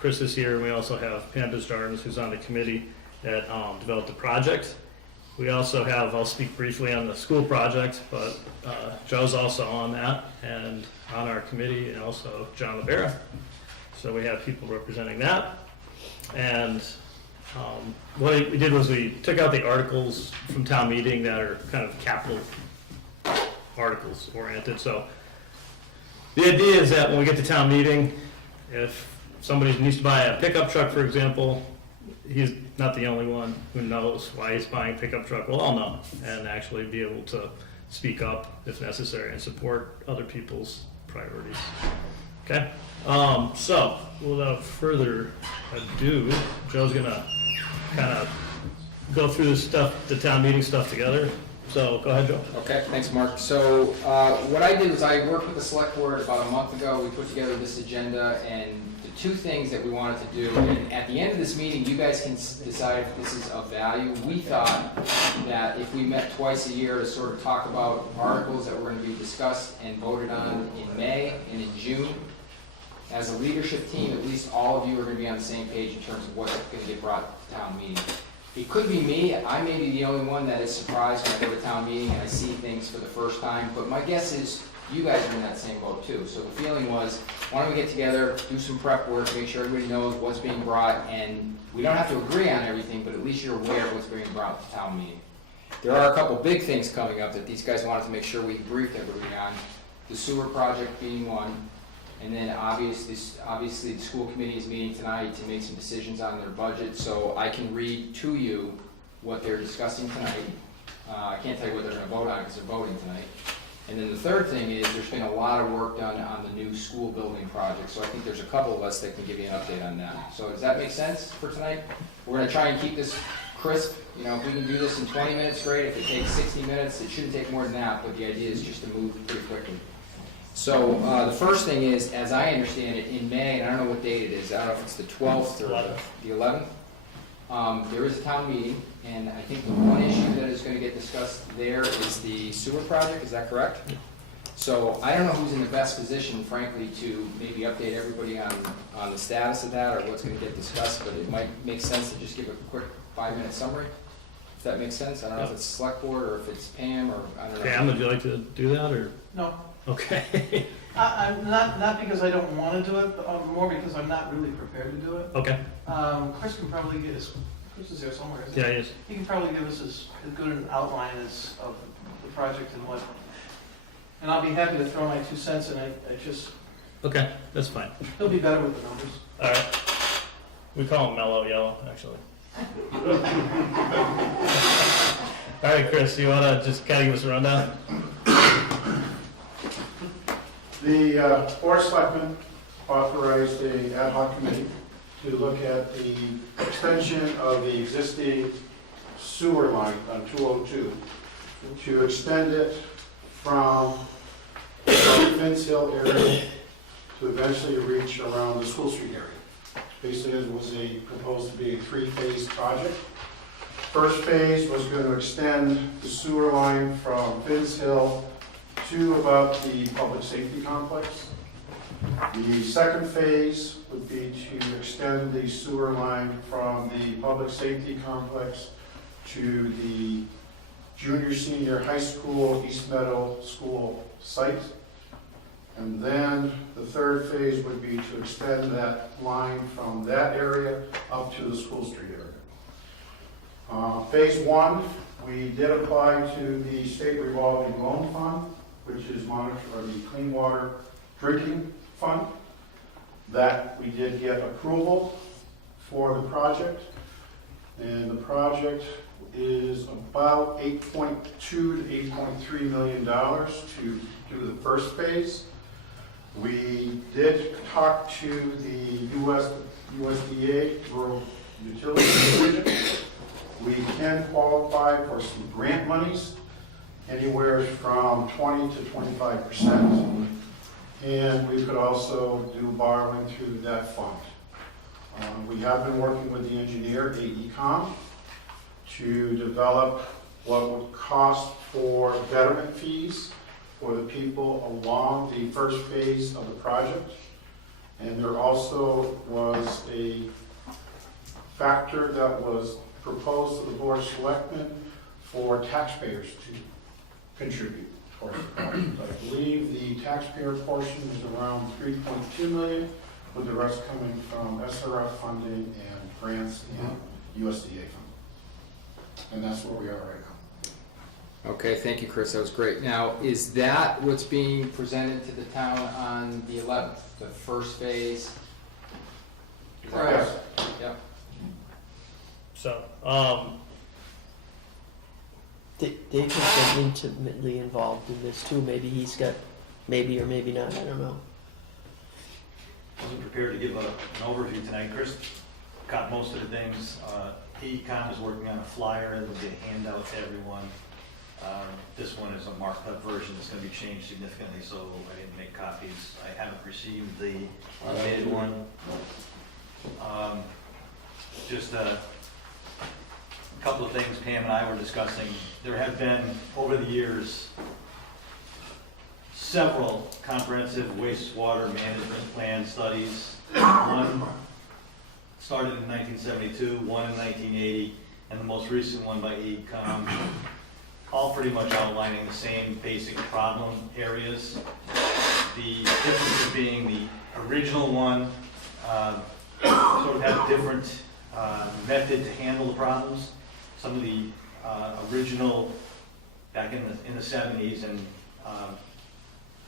Chris is here, and we also have Pam Desjardins, who's on the committee that developed the project. We also have, I'll speak briefly on the school project, but Joe's also on that and on our committee, and also John LaBera. So we have people representing that. And what we did was we took out the articles from town meeting that are kind of capital articles oriented. So the idea is that when we get to town meeting, if somebody needs to buy a pickup truck, for example, he's not the only one who knows why he's buying a pickup truck. We'll all know, and actually be able to speak up if necessary and support other people's priorities. Okay? So, without further ado, Joe's gonna kind of go through this stuff, the town meeting stuff together. So, go ahead, Joe. Okay, thanks, Mark. So what I did was I worked with the select board about a month ago. We put together this agenda and the two things that we wanted to do. And at the end of this meeting, you guys can decide if this is of value. We thought that if we met twice a year to sort of talk about articles that were going to be discussed and voted on in May and in June, as a leadership team, at least all of you are going to be on the same page in terms of what's going to get brought to town meeting. It could be me. I may be the only one that is surprised when I go to town meeting and I see things for the first time, but my guess is you guys are in that same boat too. So the feeling was, why don't we get together, do some prep work, make sure everybody knows what's being brought, and we don't have to agree on everything, but at least you're aware of what's being brought to town meeting. There are a couple big things coming up that these guys wanted to make sure we briefed everybody on. The sewer project being one. And then obviously the school committee is meeting tonight to make some decisions on their budget, so I can read to you what they're discussing tonight. I can't tell you what they're going to vote on because they're voting tonight. And then the third thing is there's been a lot of work done on the new school building project, so I think there's a couple of us that can give you an update on that. So does that make sense for tonight? We're going to try and keep this crisp. If we can do this in 20 minutes, great. If it takes 60 minutes, it shouldn't take more than that, but the idea is just to move pretty quickly. So the first thing is, as I understand it, in May, and I don't know what date it is, I don't know if it's the 12th or the 11th, there is a town meeting, and I think the one issue that is going to get discussed there is the sewer project, is that correct? So I don't know who's in the best position, frankly, to maybe update everybody on the status of that or what's going to get discussed, but it might make sense to just give a quick 5-minute summary, if that makes sense. I don't know if it's Selectboard or if it's Pam or I don't know. Pam, would you like to do that, or? No, Okay. I'm not because I don't want to do it, but more because I'm not really prepared to do it. Okay. Chris can probably get us, Chris is there somewhere, isn't he? Yeah, he is. He can probably give us as good an outline of the project and I'll be happy to throw my 2 cents in. I just, Okay, that's fine. he'll be better with the numbers. All right. We call him Mellow Yellow, actually. All right, Chris, you want to just kind of give us a rundown? The Board of Selectmen authorized an ad hoc committee to look at the extension of the existing sewer line on 202, to extend it from the Finns Hill area to eventually reach around the School Street area. Basically, it was proposed to be a three-phase project. First phase was going to extend the sewer line from Finns Hill to about the public safety complex. The second phase would be to extend the sewer line from the public safety complex to the junior, senior high school, East Meadow School site. And then the third phase would be to extend that line from that area up to the School Street area. Phase one, we did apply to the State Revolving Loan Fund, which is monitored for the Clean Water Drinking Fund. That we did get approval for the project. And the project is about $8.2 to $8.3 million to do the first phase. We did talk to the USDA Rural Utilities Division. We can qualify for some grant monies, anywhere from 20 to 25%. And we could also do borrowing through that fund. We have been working with the engineer, AECom, to develop what would cost for betterment fees for the people along the first phase of the project. And there also was a factor that was proposed to the Board of Selectmen for taxpayers to contribute towards the project. I believe the taxpayer portion is around $3.2 million, with the rest coming from SRF funding and grants and USDA funding. And that's where we are right now. Okay, thank you, Chris, that was great. Now, is that what's being presented to the town on the 11th, the first phase? Is that Correct. right? Yep. So, Dave has been intimately involved in this too. Maybe he's got, maybe or maybe not, I don't know. Wasn't prepared to give an overview tonight. Chris got most of the things. AECom is working on a flyer that will be a handout to everyone. This one is a marked up version that's going to be changed significantly, so I didn't make copies. I haven't received the updated one. Just a couple of things Pam and I were discussing. There have been, over the years, several comprehensive wastewater management plan studies. One started in 1972, one in 1980, and the most recent one by AECom, all pretty much outlining the same basic problem areas. The difference being the original one sort of had a different method to handle the problems. Some of the original, back in the 70s and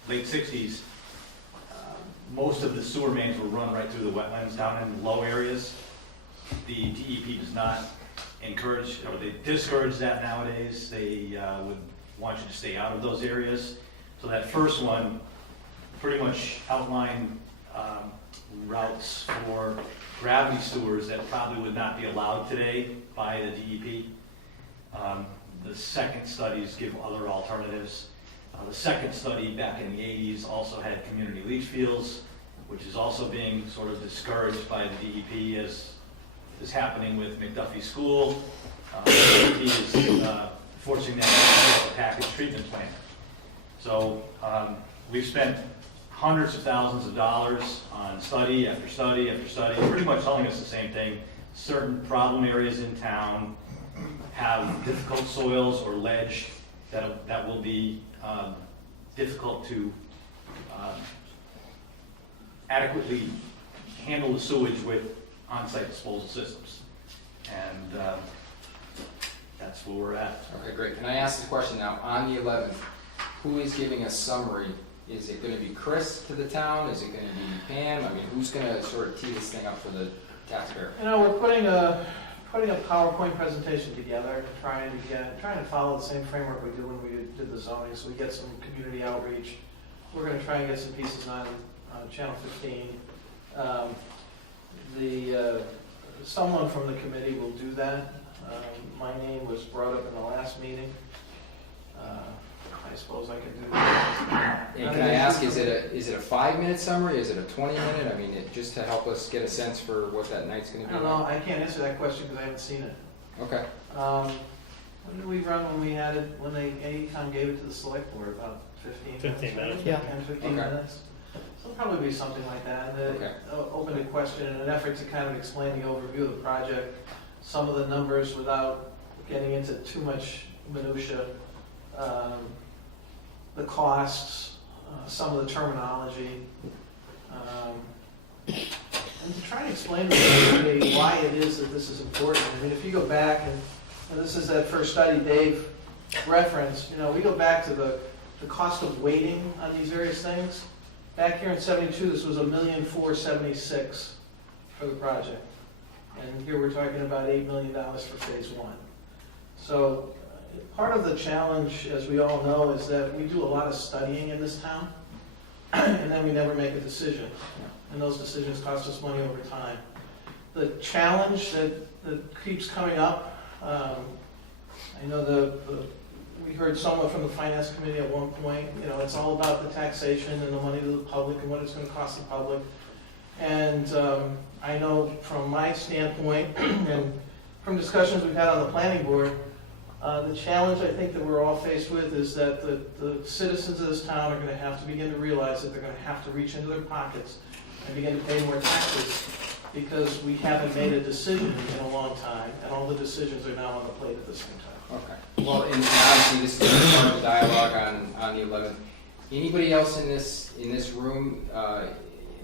late 60s, most of the sewer mains were run right through the wetlands down in low areas. The DEP does not encourage, or they discourage that nowadays. They would want you to stay out of those areas. So that first one pretty much outlined routes for gravity sewers that probably would not be allowed today by the DEP. The second studies give other alternatives. The second study back in the 80s also had community leach fields, which is also being sort of discouraged by the DEP, as is happening with McDuffie School. The DEP is forcing them to have a package treatment plant. So we've spent hundreds of thousands of dollars on study after study after study, pretty much telling us the same thing. Certain problem areas in town have difficult soils or ledge that will be difficult to adequately handle the sewage with on-site disposal systems. And that's where we're at. Okay, great. Can I ask the question now, on the 11th, who is giving a summary? Is it going to be Chris to the town? Is it going to be Pam? I mean, who's going to sort of tee this thing up for the taxpayer? You know, we're putting a PowerPoint presentation together, trying to follow the same framework we did when we did the zoning, so we get some community outreach. We're going to try and get some pieces on Channel 15. Someone from the committee will do that. My name was brought up in the last meeting. I suppose I could do that. And can I ask, is it a 5-minute summary, is it a 20-minute? I mean, just to help us get a sense for what that night's gonna I be don't like. know, I can't answer that question because I haven't seen it. Okay, When did we run when we had it, when AECom gave it to the select board, about 15 minutes? 15 minutes. Yeah. 10, 15 Okay. minutes. So it'll probably be something like that, and Okay. open to question in an effort to kind of explain the overview of the project, some of the numbers without getting into too much minutia, the costs, some of the terminology, and to try to explain to the community why it is that this is important. I mean, if you go back, and this is that first study Dave referenced, we go back to the cost of waiting on these various things. Back here in '72, this was $1,476,000 for the project. And here we're talking about $8 million for phase one. So part of the challenge, as we all know, is that we do a lot of studying in this town, and then we never make a decision. And those decisions cost us money over time. The challenge that keeps coming up, I know we heard somewhat from the finance committee at one point, it's all about the taxation and the money to the public and what it's going to cost the public. And I know from my standpoint and from discussions we've had on the planning board, the challenge I think that we're all faced with is that the citizens of this town are going to have to begin to realize that they're going to have to reach into their pockets and begin to pay more taxes because we haven't made a decision in a long time, and all the decisions are now on the plate at the same time. okay. Well, and obviously this is part of the dialogue on the 11th. Anybody else in this room,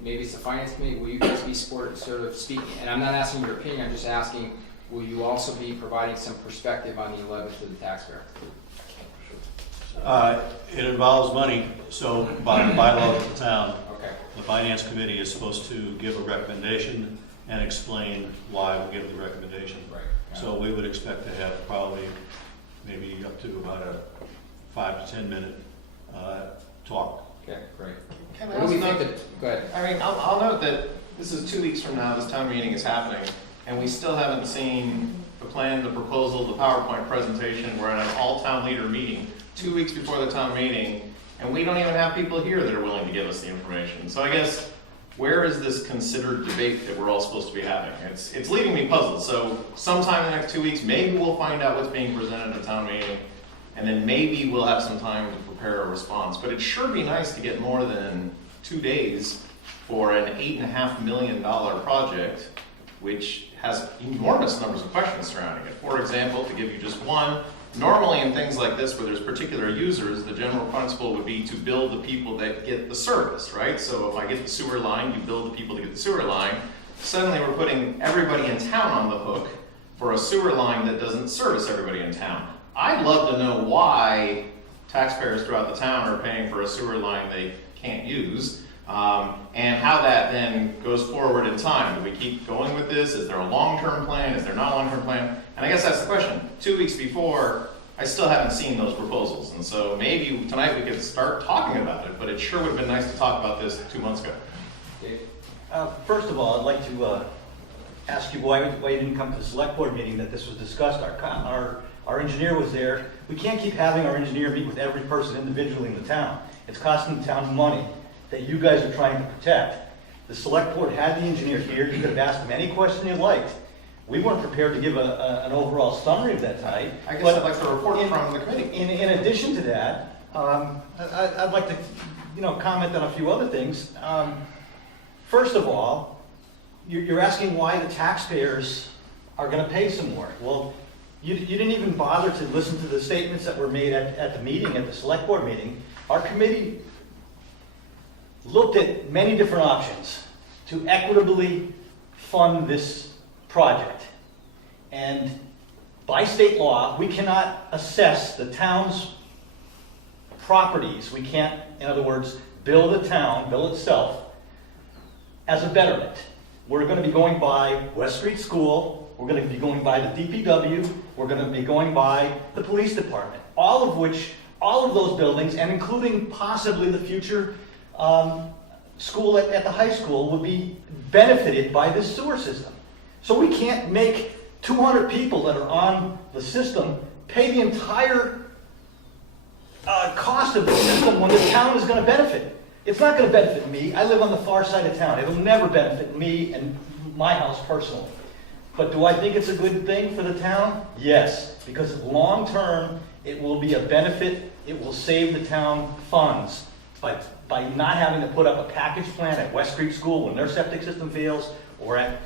maybe it's the finance committee, will you guys be sort of speaking? And I'm not asking your opinion, I'm just asking, will you also be providing some perspective on the 11th to the taxpayer? It involves money, so by bylaw of the town, Okay. the finance committee is supposed to give a recommendation and explain why we give the recommendation. Right. So we would expect to have probably maybe up to about a 5 to 10 minute talk. Okay, great. Can What I do we also think note, that, go ahead. I mean, I'll note that this is 2 weeks from now, this town meeting is happening, and we still haven't seen the plan, the proposal, the PowerPoint presentation. We're at an all-town leader meeting 2 weeks before the town meeting, and we don't even have people here that are willing to give us the information. So I guess, where is this considered debate that we're all supposed to be having? It's leaving me puzzled. So sometime in the next 2 weeks, maybe we'll find out what's being presented at a town meeting, and then maybe we'll have some time to prepare a response. But it'd sure be nice to get more than 2 days for an $8.5 million project, which has enormous numbers of questions surrounding it. For example, to give you just one, normally in things like this where there's particular users, the general principle would be to bill the people that get the service, right? So if I get the sewer line, you bill the people to get the sewer line. Suddenly we're putting everybody in town on the hook for a sewer line that doesn't service everybody in town. I'd love to know why taxpayers throughout the town are paying for a sewer line they can't use, and how that then goes forward in time. Do we keep going with this? Is there a long-term plan? Is there not a long-term plan? And I guess that's the question. 2 weeks before, I still haven't seen those proposals, and so maybe tonight we could start talking about it, but it sure would have been nice to talk about this 2 months ago. Dave? First of all, I'd like to ask you why you didn't come to the select board meeting that this was discussed. Our engineer was there. We can't keep having our engineer meet with every person individually in the town. It's costing the town money that you guys are trying to protect. The select board had the engineer here. You could have asked him any question you liked. We weren't prepared to give an overall summary of that tonight. I guess but I'd like the report from the committee. In addition to that, I'd like to, comment on a few other things. First of all, you're asking why the taxpayers are going to pay some more. Well, you didn't even bother to listen to the statements that were made at the meeting, at the select board meeting. Our committee looked at many different options to equitably fund this project. And by state law, we cannot assess the town's properties. We can't, in other words, bill the town, bill itself, as a betterment. We're going to be going by West Street School, we're going to be going by the DPW, we're going to be going by the police department. All of those buildings, and including possibly the future school at the high school, would be benefited by this sewer system. So we can't make 200 people that are on the system pay the entire cost of the system when the town is gonna benefit. It's not gonna benefit me. I live on the far side of town. It'll never benefit me and my house personally. But do I think it's a good thing for the town? Yes, because long-term, it will be a benefit. It will save the town funds by not having to put up a package plan at West Street School when their septic system fails, or at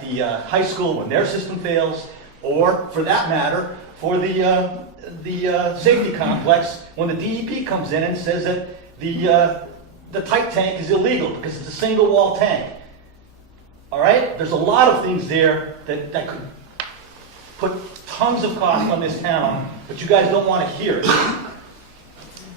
the high school when their system fails, or for that matter, for the safety complex when the DEP comes in and says that the tight tank is illegal because it's a single wall tank. All right? There's a lot of things there that could put tons of cost on this town, but you guys don't want to hear it.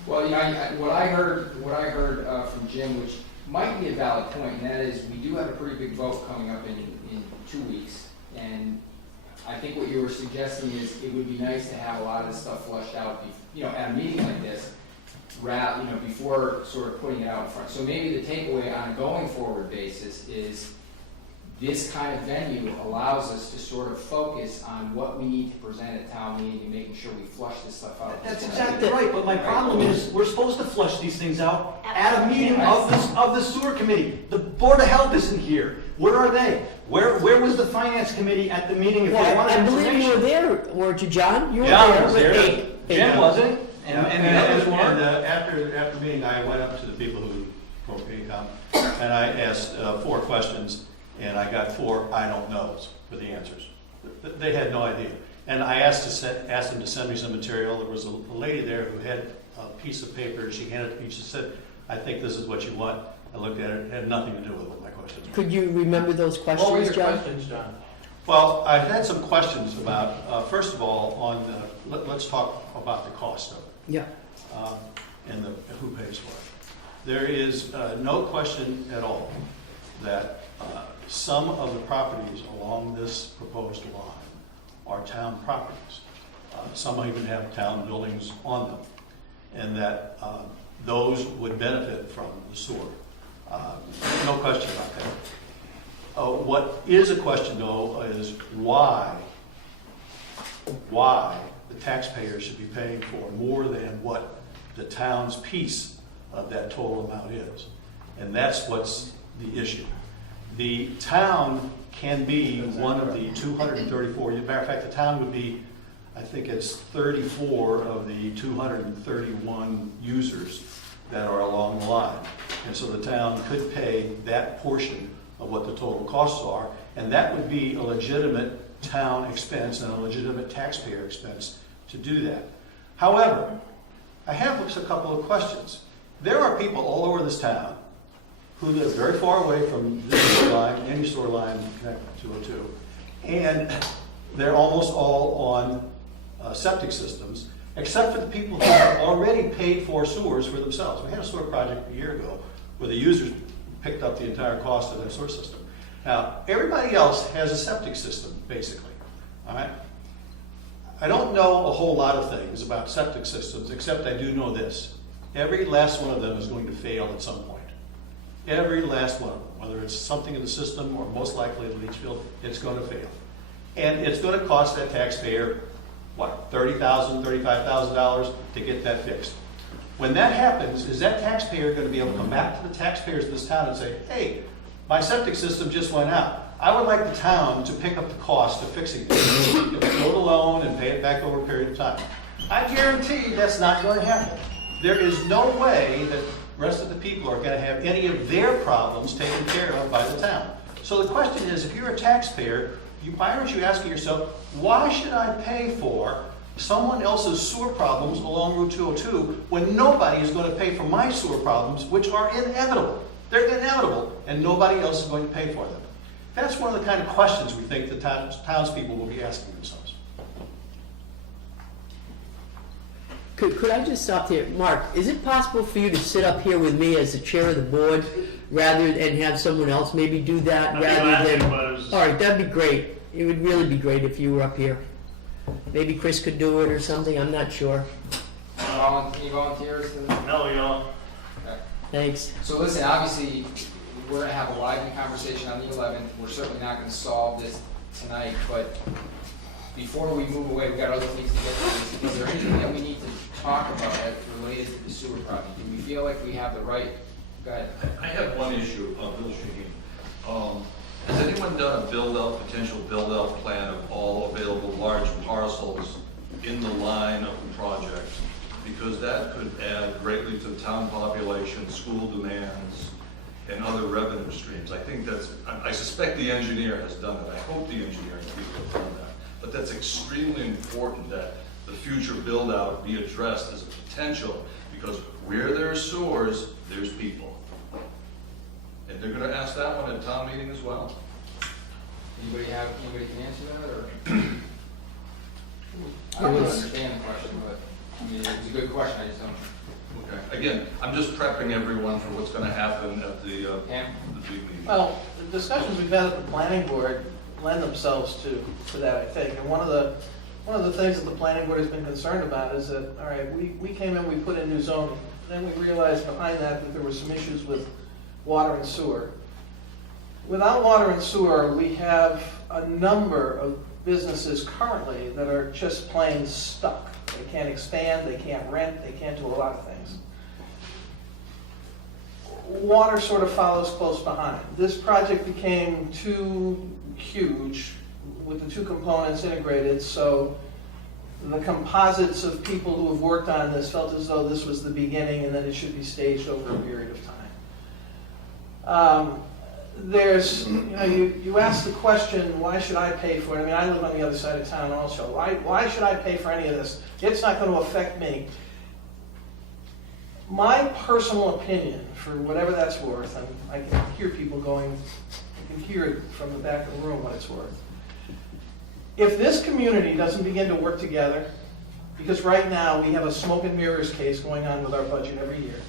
Well, you know, what I heard from Jim, which might be a valid point, and that is we do have a pretty big vote coming up in 2 weeks, and I think what you were suggesting is it would be nice to have a lot of this stuff flushed out, at a meeting like this, before sort of putting it out in front. So maybe the takeaway on a going forward basis is this kind of venue allows us to sort of focus on what we need to present at town meeting and making sure we flush this stuff out. That's exactly right, but my problem is, we're supposed to flush these things out at a meeting of the sewer committee. The Board of Health isn't here. Where are they? Where was the finance committee at the meeting if they Well, wanted I believe you were information? there, weren't you, John? You were Yeah, I there was with there. eight. Jim wasn't, and the others weren't. And after the meeting, I went up to the people who broke income, and I asked 4 questions, and I got 4 I don't knows for the answers. They had no idea. And I asked them to send me some material. There was a lady there who had a piece of paper. She handed it to me. She said, "I think this is what you want." I looked at it. It had nothing to do with what my question was. Could you remember those What were questions, your John? questions, John? Well, I had some questions about, first of all, let's talk about the cost of it. Yeah. And who pays for it. There is no question at all that some of the properties along this proposed line are town properties. Some even have town buildings on them, and that those would benefit from the sewer. No question about that. What is a question, though, is why the taxpayer should be paying for more than what the town's piece of that total amount is. And that's what's the issue. The town can be one of the 234, as a matter of fact, the town would be, I think it's 34 of the 231 users that are along the line. And so the town could pay that portion of what the total costs are, and that would be a legitimate town expense and a legitimate taxpayer expense to do that. However, I have a couple of questions. There are people all over this town who live very far away from this sewer line, any sewer line connected to 202, and they're almost all on septic systems, except for the people who have already paid for sewers for themselves. We had a sewer project a year ago where the users picked up the entire cost of their sewer system. Now, everybody else has a septic system, basically, all right? I don't know a whole lot of things about septic systems, except I do know this. Every last one of them is going to fail at some point. Every last one of them, whether it's something in the system or most likely the leach field, it's going to fail. And it's going to cost that taxpayer, what, $30,000, $35,000 to get that fixed. When that happens, is that taxpayer going to be able to come back to the taxpayers of this town and say, hey, my septic system just went out. I would like the town to pick up the cost of fixing it. Float a loan and pay it back over a period of time. I guarantee that's not going to happen. There is no way that the rest of the people are going to have any of their problems taken care of by the town. So the question is, if you're a taxpayer, why aren't you asking yourself, why should I pay for someone else's sewer problems along Route 202 when nobody is going to pay for my sewer problems, which are inevitable? They're inevitable, and nobody else is going to pay for them. That's one of the kind of questions we think the townspeople will be asking themselves. Could I just stop there? Mark, is it possible for you to sit up here with me as the chair of the board rather than have someone else maybe do that rather than... All right, that'd be great. It would really be great if you were up here. Maybe Chris could do it or something, I'm not sure. Any volunteers? No, you don't. Okay. Thanks. So listen, obviously, we're going to have a lively conversation on the 11th. We're certainly not going to solve this tonight, but before we move away, we've got other things to get to. Is there anything that we need to talk about it related to the sewer project? Do we feel like we have the right, go ahead. I have one issue, Bill Shaheen. Has anyone done a potential build-out plan of all available large parcels in the line of the project? Because that could add greatly to town population, school demands, and other revenue streams. I think I suspect the engineer has done it. I hope the engineering people have done that. But that's extremely important that the future build-out be addressed as a potential, because where there are sewers, there's people. And they're gonna ask that one at town meeting as well. Anybody can answer that, or? I don't really understand the question, but, I mean, it's a good question, I just don't. Okay. Again, I'm just prepping everyone for what's gonna happen at the Pam? big meeting. Well, the discussions we've had at the planning board lend themselves to that, I think. And one of the things that the planning board has been concerned about is that, all right, we came in, we put in new zoning, then we realized behind that there were some issues with water and sewer. Without water and sewer, we have a number of businesses currently that are just plain stuck. They can't expand, they can't rent, they can't do a lot of things. Water sort of follows close behind. This project became too huge with the two components integrated, so the composites of people who have worked on this felt as though this was the beginning and that it should be staged over a period of time. You ask the question, why should I pay for it? I mean, I live on the other side of town also. Why should I pay for any of this? It's not going to affect me. My personal opinion, for whatever that's worth, and I can hear people going, I can hear it from the back of the room what it's worth. If this community doesn't begin to work together, because right now we have a smoke and mirrors case going on with our budget every year.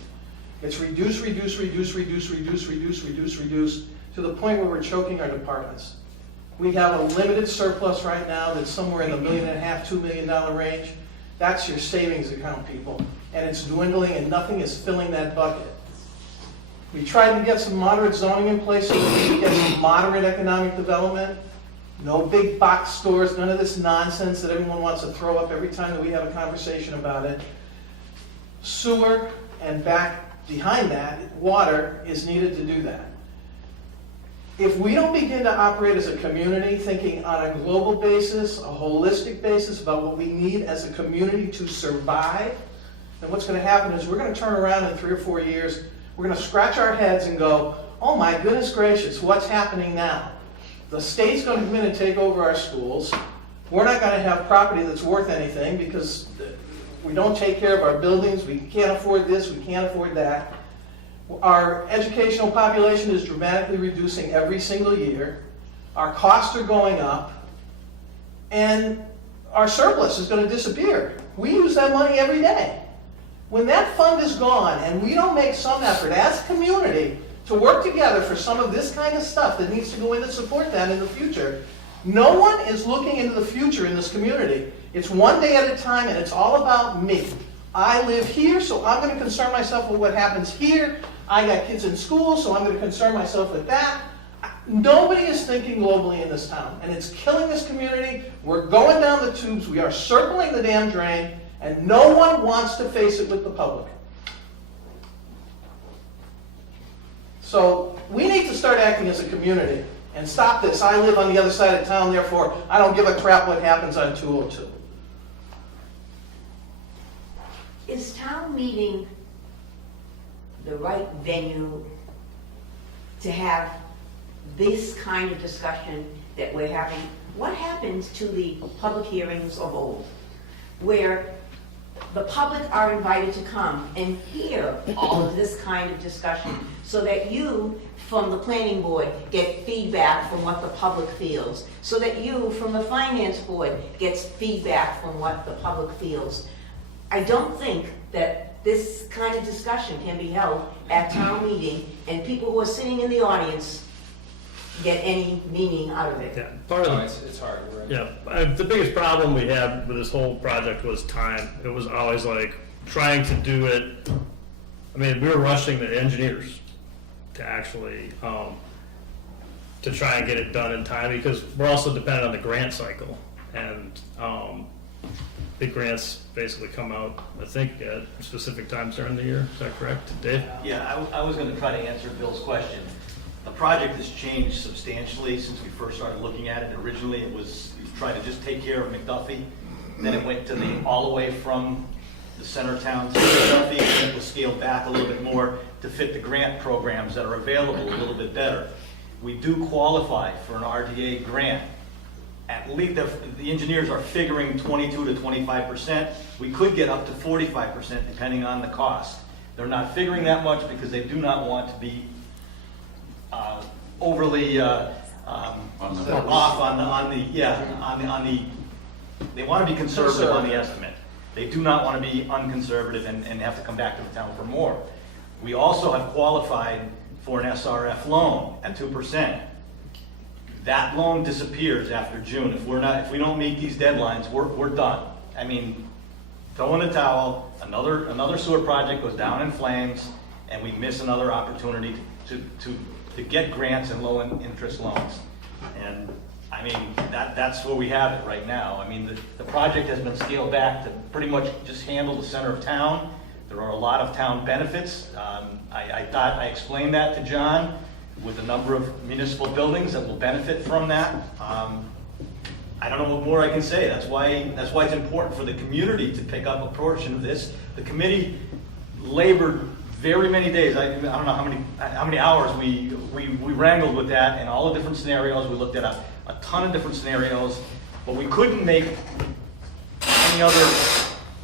It's reduce to the point where we're choking our departments. We have a limited surplus right now that's somewhere in the $1.5 million, $2 million range. That's your savings account, people. And it's dwindling and nothing is filling that bucket. We tried to get some moderate zoning in place so that we could get some moderate economic development. No big box stores, none of this nonsense that everyone wants to throw up every time that we have a conversation about it. Sewer and back behind that, water is needed to do that. If we don't begin to operate as a community, thinking on a global basis, a holistic basis about what we need as a community to survive, then what's going to happen is we're going to turn around in 3 or 4 years, we're going to scratch our heads and go, oh my goodness gracious, what's happening now? The state's going to come in and take over our schools. We're not going to have property that's worth anything because we don't take care of our buildings, we can't afford this, we can't afford that. Our educational population is dramatically reducing every single year. Our costs are going up. And our surplus is going to disappear. We use that money every day. When that fund is gone and we don't make some effort as a community to work together for some of this kind of stuff that needs to go in to support that in the future, no one is looking into the future in this community. It's one day at a time and it's all about me. I live here, so I'm going to concern myself with what happens here. I got kids in school, so I'm going to concern myself with that. Nobody is thinking globally in this town, and it's killing this community. We're going down the tubes. We are circling the damn drain, and no one wants to face it with the public. So we need to start acting as a community and stop this. I live on the other side of town, therefore I don't give a crap what happens on 202. Is town meeting the right venue to have this kind of discussion that we're having? What happens to the public hearings of old, where the public are invited to come and hear all of this kind of discussion, so that you, from the planning board, get feedback from what the public feels, so that you, from the finance board, gets feedback from what the public feels? I don't think that this kind of discussion can be held at town meeting and people who are sitting in the audience get any meaning out of it. Yeah, part of No, the, it's hard, right? yeah, the biggest problem we had with this whole project was time. It was always like trying to do it. I mean, we were rushing the engineers to actually to try and get it done in time, because we're also dependent on the grant cycle, and the grants basically come out, I think, at specific times during the year. Is that correct, Dave? Yeah, I was gonna try to answer Bill's question. The project has changed substantially since we first started looking at it. Originally, it was trying to just take care of McDuffie. Then it went to all the way from the center of town to McDuffie, and it was scaled back a little bit more to fit the grant programs that are available a little bit better. We do qualify for an RDA grant. At least the engineers are figuring 22 to 25%. We could get up to 45% depending on the cost. They're not figuring that much because they do not want to be overly off they want to be conservative on the estimate. They do not want to be unconservative and have to come back to the town for more. We also have qualified for an SRF loan at 2%. That loan disappears after June. If we don't meet these deadlines, we're done. I mean, throw in the towel, another sewer project goes down in flames, and we miss another opportunity to get grants and low interest loans. And I mean, that's where we have it right now. I mean, the project has been scaled back to pretty much just handle the center of town. There are a lot of town benefits. I thought I explained that to John with a number of municipal buildings that will benefit from that. I don't know what more I can say. That's why it's important for the community to pick up a portion of this. The committee labored very many days. I don't know how many hours we wrangled with that and all the different scenarios. We looked at a ton of different scenarios, but we couldn't make any other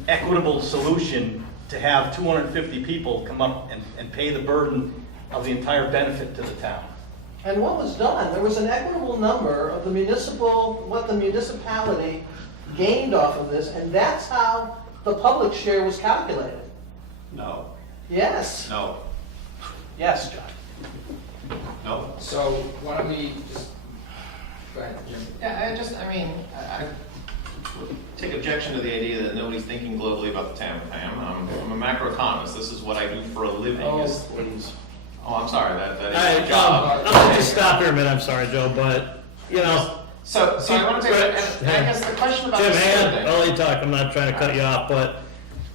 equitable solution to have 250 people come up and pay the burden of the entire benefit to the town. And what was done, there was an equitable number of what the municipality gained off of this, and that's how the public share was calculated. No, Yes. no, Yes, John. no. So why don't we just, go ahead, Jim. Yeah, I take objection to the idea that nobody's thinking globally about the town. I'm a macroeconomist. This is what I do for a living. Please. Oh, I'm sorry, that All is right, my job. I'll just stop here a minute. I'm sorry, Joe, but, you know, So I want to take, and I guess the question about Jim, this hang on, thing. I'll let you talk, I'm not trying to cut you off, but,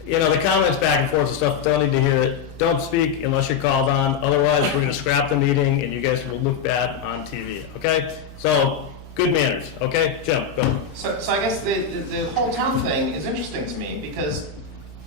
you know, the comments back and forth and stuff, don't need to hear it. Don't speak unless you're called on, otherwise we're gonna scrap the meeting and you guys will look bad on TV, okay? So, good manners, okay? Jim, go. So I guess the whole town thing is interesting to me because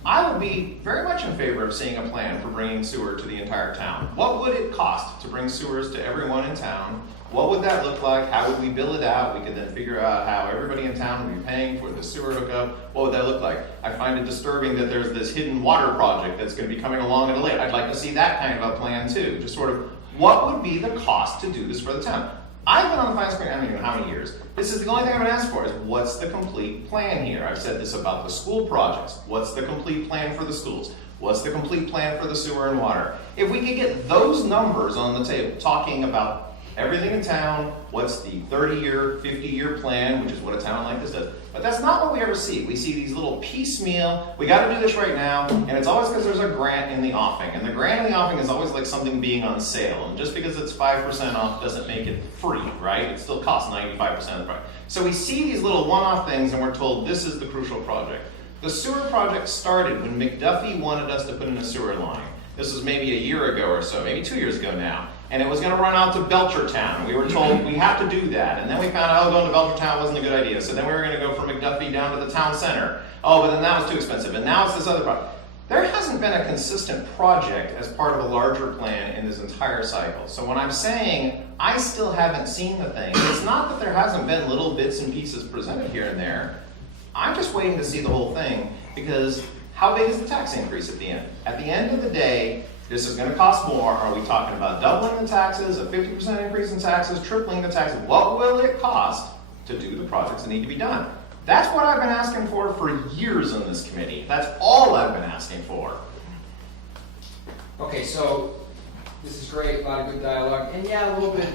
I would be very much in favor of seeing a plan for bringing sewer to the entire town. What would it cost to bring sewers to everyone in town? What would that look like? How would we bill it out? We could then figure out how everybody in town would be paying for the sewer hookup. What would that look like? I find it disturbing that there's this hidden water project that's going to be coming along in the lake. I'd like to see that kind of a plan too. Just sort of, what would be the cost to do this for the town? I've been on the finance committee, I don't even know how many years. This is the only thing I've been asked for is what's the complete plan here? I've said this about the school projects. What's the complete plan for the schools? What's the complete plan for the sewer and water? If we could get those numbers on the table, talking about everything in town, what's the 30-year, 50-year plan, which is what a town like this does. But that's not what we ever see. We see these little piecemeal, we gotta do this right now, and it's always because there's a grant in the offing. And the grant in the offing is always like something being on sale. And just because it's 5% off doesn't make it free, right? It still costs 95% of the price. So we see these little one-off things and we're told this is the crucial project. The sewer project started when McDuffie wanted us to put in a sewer line. This was maybe a year ago or so, maybe 2 years ago now. And it was going to run out to Belchertown. We were told we have to do that. And then we found out going to Belchertown wasn't a good idea. So then we were going to go from McDuffie down to the town center. Oh, but then that was too expensive. And now it's this other project. There hasn't been a consistent project as part of a larger plan in this entire cycle. So when I'm saying I still haven't seen the thing, it's not that there hasn't been little bits and pieces presented here and there. I'm just waiting to see the whole thing because how big is the tax increase at the end? At the end of the day, this is going to cost more. Are we talking about doubling the taxes, a 50% increase in taxes, tripling the taxes? What will it cost to do the projects that need to be done? That's what I've been asking for years on this committee. That's all I've been asking for. Okay, so this is great, a lot of good dialogue, and yeah, a little bit,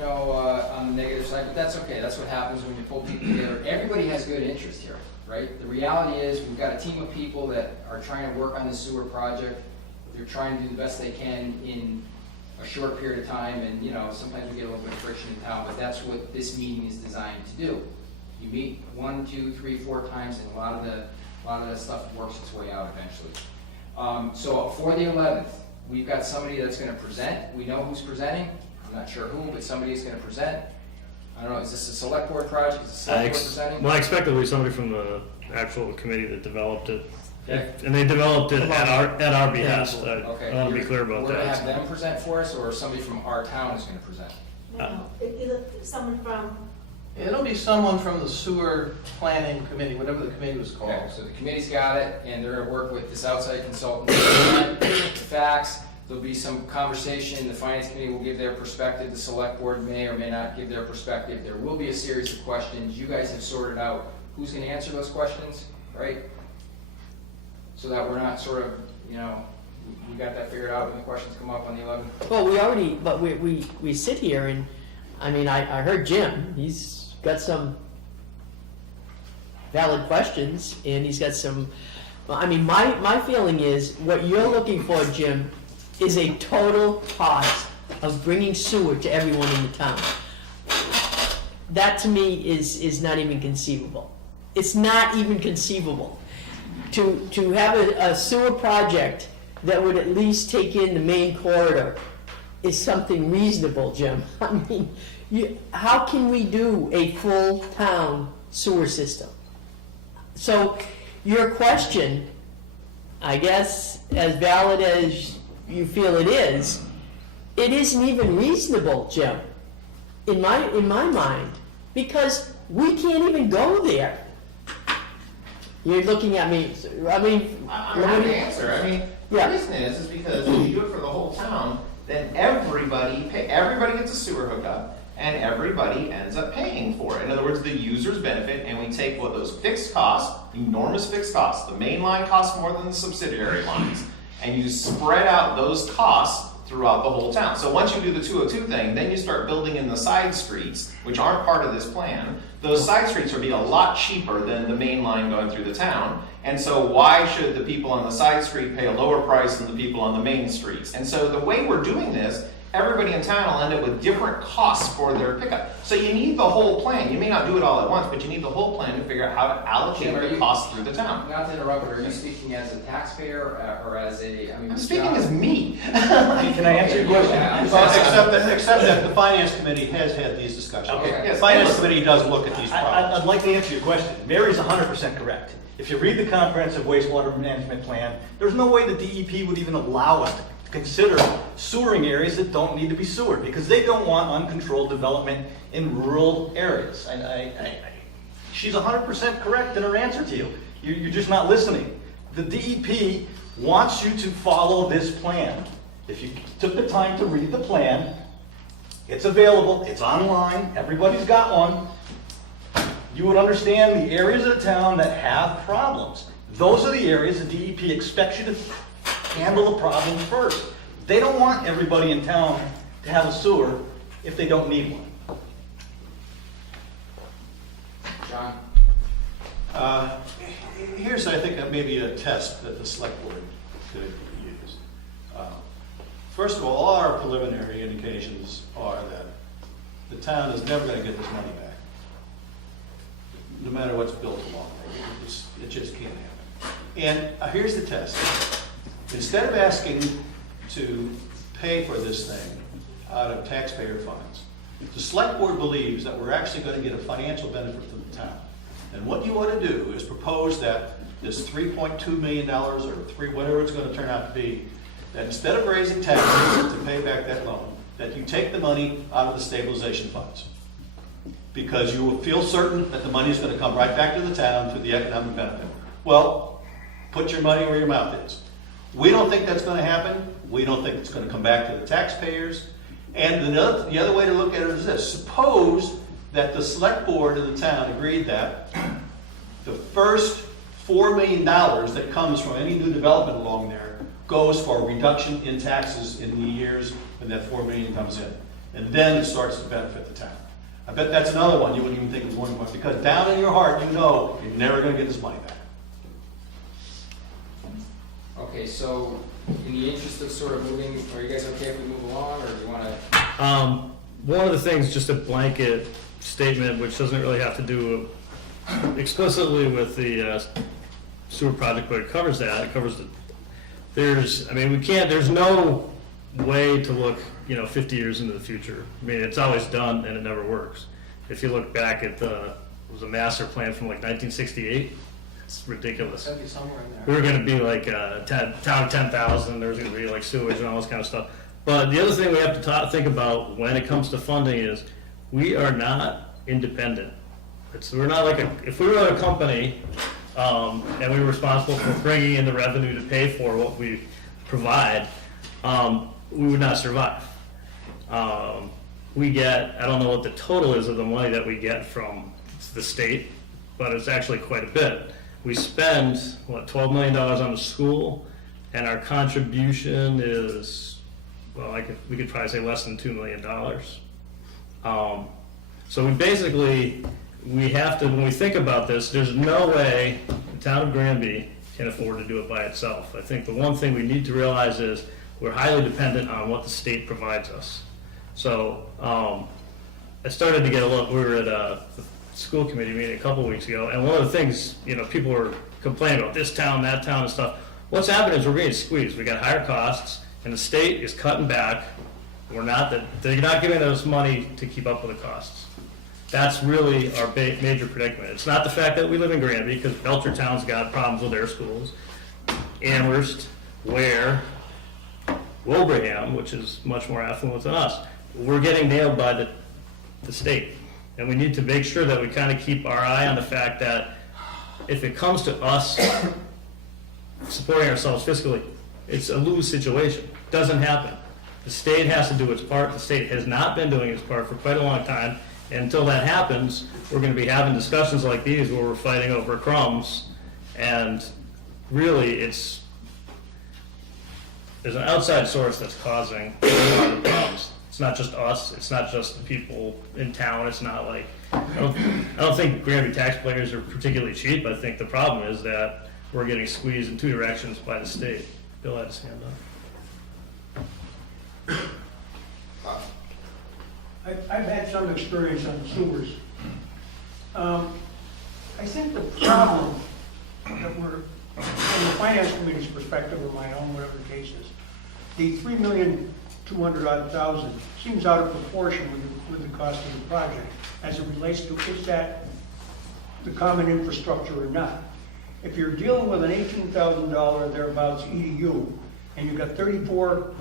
on the negative side, but that's okay. That's what happens when you pull people together. Everybody has good interest here, right? The reality is we've got a team of people that are trying to work on this sewer project. They're trying to do the best they can in a short period of time, and sometimes we get a little bit of friction in town, but that's what this meeting is designed to do. You meet 1, 2, 3, 4 times, and a lot of that stuff works its way out eventually. So for the 11th, we've got somebody that's gonna present. We know who's presenting. I'm not sure who, but somebody is gonna present. I don't know, is this a select board project? Is the select board presenting? Well, I expect it'll be somebody from the actual committee that developed it. Okay. And they developed it at our behest. Okay. I want to be clear about We're gonna that. have them present for us, or somebody from our town is gonna present? No, either someone from, It'll be someone from the sewer planning committee, whatever the committee was called. Okay, so the committee's got it, and they're gonna work with this outside consultant, the facts. There'll be some conversation, the finance committee will give their perspective, the select board may or may not give their perspective. There will be a series of questions. You guys have sorted out who's gonna answer those questions, right? So that we're not sort of, you know, we got that figured out when the questions come up on the 11th. Well, we already, but we sit here and, I mean, I heard Jim, he's got some valid questions, and he's got some, I mean, my feeling is, what you're looking for, Jim, is a total cost of bringing sewer to everyone in the town. That to me is not even conceivable. It's not even conceivable. To have a sewer project that would at least take in the main corridor is something reasonable, Jim. I mean, how can we do a full town sewer system? So your question, I guess, as valid as you feel it isn't even reasonable, Jim, in my mind, because we can't even go there. You're looking at me, I mean... I'm happy to answer. I mean, Yeah. the reason is because if you do it for the whole town, then everybody gets a sewer hookup, and everybody ends up paying for it. In other words, the users benefit, and we take what those fixed costs, enormous fixed costs, the main line costs more than the subsidiary lines, and you spread out those costs throughout the whole town. So once you do the 202 thing, then you start building in the side streets, which aren't part of this plan. Those side streets would be a lot cheaper than the main line going through the town. And so why should the people on the side street pay a lower price than the people on the main streets? And so the way we're doing this, everybody in town will end up with different costs for their pickup. So you need the whole plan. You may not do it all at once, but you need the whole plan to figure out how to allocate the costs through the town. Not to interrupt, but are you speaking as a taxpayer or as a, I mean... I'm speaking as me. Can I answer your question? Yeah, Except that the finance committee has had these discussions. Okay. The finance committee does look at these problems. I'd like to answer your question. Mary's 100% correct. If you read the comprehensive wastewater management plan, there's no way the DEP would even allow us to consider sewering areas that don't need to be sewered, because they don't want uncontrolled development in rural areas. And she's 100% correct in her answer to you. You're just not listening. The DEP wants you to follow this plan. If you took the time to read the plan, it's available, it's online, everybody's got one. You would understand the areas of the town that have problems. Those are the areas the DEP expects you to handle the problem first. They don't want everybody in town to have a sewer if they don't need one. John? Here's, I think, maybe a test that the select board could use. First of all our preliminary indications are that the town is never going to get this money back, no matter what's built along there. It just can't happen. And here's the test. Instead of asking to pay for this thing out of taxpayer funds, the select board believes that we're actually going to get a financial benefit to the town. And what you want to do is propose that this $3.2 million or whatever it's going to turn out to be, that instead of raising taxes to pay back that loan, that you take the money out of the stabilization funds. Because you will feel certain that the money is going to come right back to the town through the economic benefit. Well, put your money where your mouth is. We don't think that's going to happen. We don't think it's going to come back to the taxpayers. And the other way to look at it is this. Suppose that the select board of the town agreed that the first $4 million that comes from any new development along there goes for a reduction in taxes in the years when that $4 million comes in. And then it starts to benefit the town. I bet that's another one you wouldn't even think was one point, because down in your heart you know you're never going to get this money back. Okay, so in the interest of sort of moving, are you guys okay if we move along, or do you want to? One of the things, just a blanket statement, which doesn't really have to do explicitly with the sewer project, but it covers that, it covers the, there's no way to look, 50 years into the future. I mean, it's always done and it never works. If you look back at it was a master plan from like 1968, it's ridiculous. Gotta be somewhere in there. We were gonna be like a town of 10,000, there was gonna be like sewage and all this kind of stuff. But the other thing we have to think about when it comes to funding is, we are not independent. We're not like if we were a company, and we were responsible for bringing in the revenue to pay for what we provide, we would not survive. We get, I don't know what the total is of the money that we get from the state, but it's actually quite a bit. We spend, $12 million on the school, and our contribution is, we could probably say less than $2 million. So we have to, when we think about this, there's no way the town of Granby can afford to do it by itself. I think the one thing we need to realize is we're highly dependent on what the state provides us. So I started to get a look. We were at the school committee meeting a couple weeks ago, and one of the things, people were complaining about this town, that town and stuff. What's happening is we're getting squeezed. We got higher costs, and the state is cutting back. They're not giving us money to keep up with the costs. That's really our major predicament. It's not the fact that we live in Granby, because Belchertown's got problems with their schools. Amherst, Ware, Wilbraham, which is much more affluent than us, we're getting nailed by the state. And we need to make sure that we kind of keep our eye on the fact that if it comes to us supporting ourselves fiscally, it's a lose situation. Doesn't happen. The state has to do its part. The state has not been doing its part for quite a long time. And until that happens, we're going to be having discussions like these where we're fighting over crumbs. And really, there's an outside source that's causing a lot of the problems. It's not just us. It's not just the people in town. It's not like, I don't think Granby taxpayers are particularly cheap. I think the problem is that we're getting squeezed in two directions by the state. Bill had his hand up. I've had some experience on sewers. I think the problem that we're, from the finance committee's perspective, or my own, whatever the case is, the $3,200,000 seems out of proportion with the cost of the project as it relates to is that the common infrastructure or not. If you're dealing with an $18,000 thereabouts EDU, and you've got 34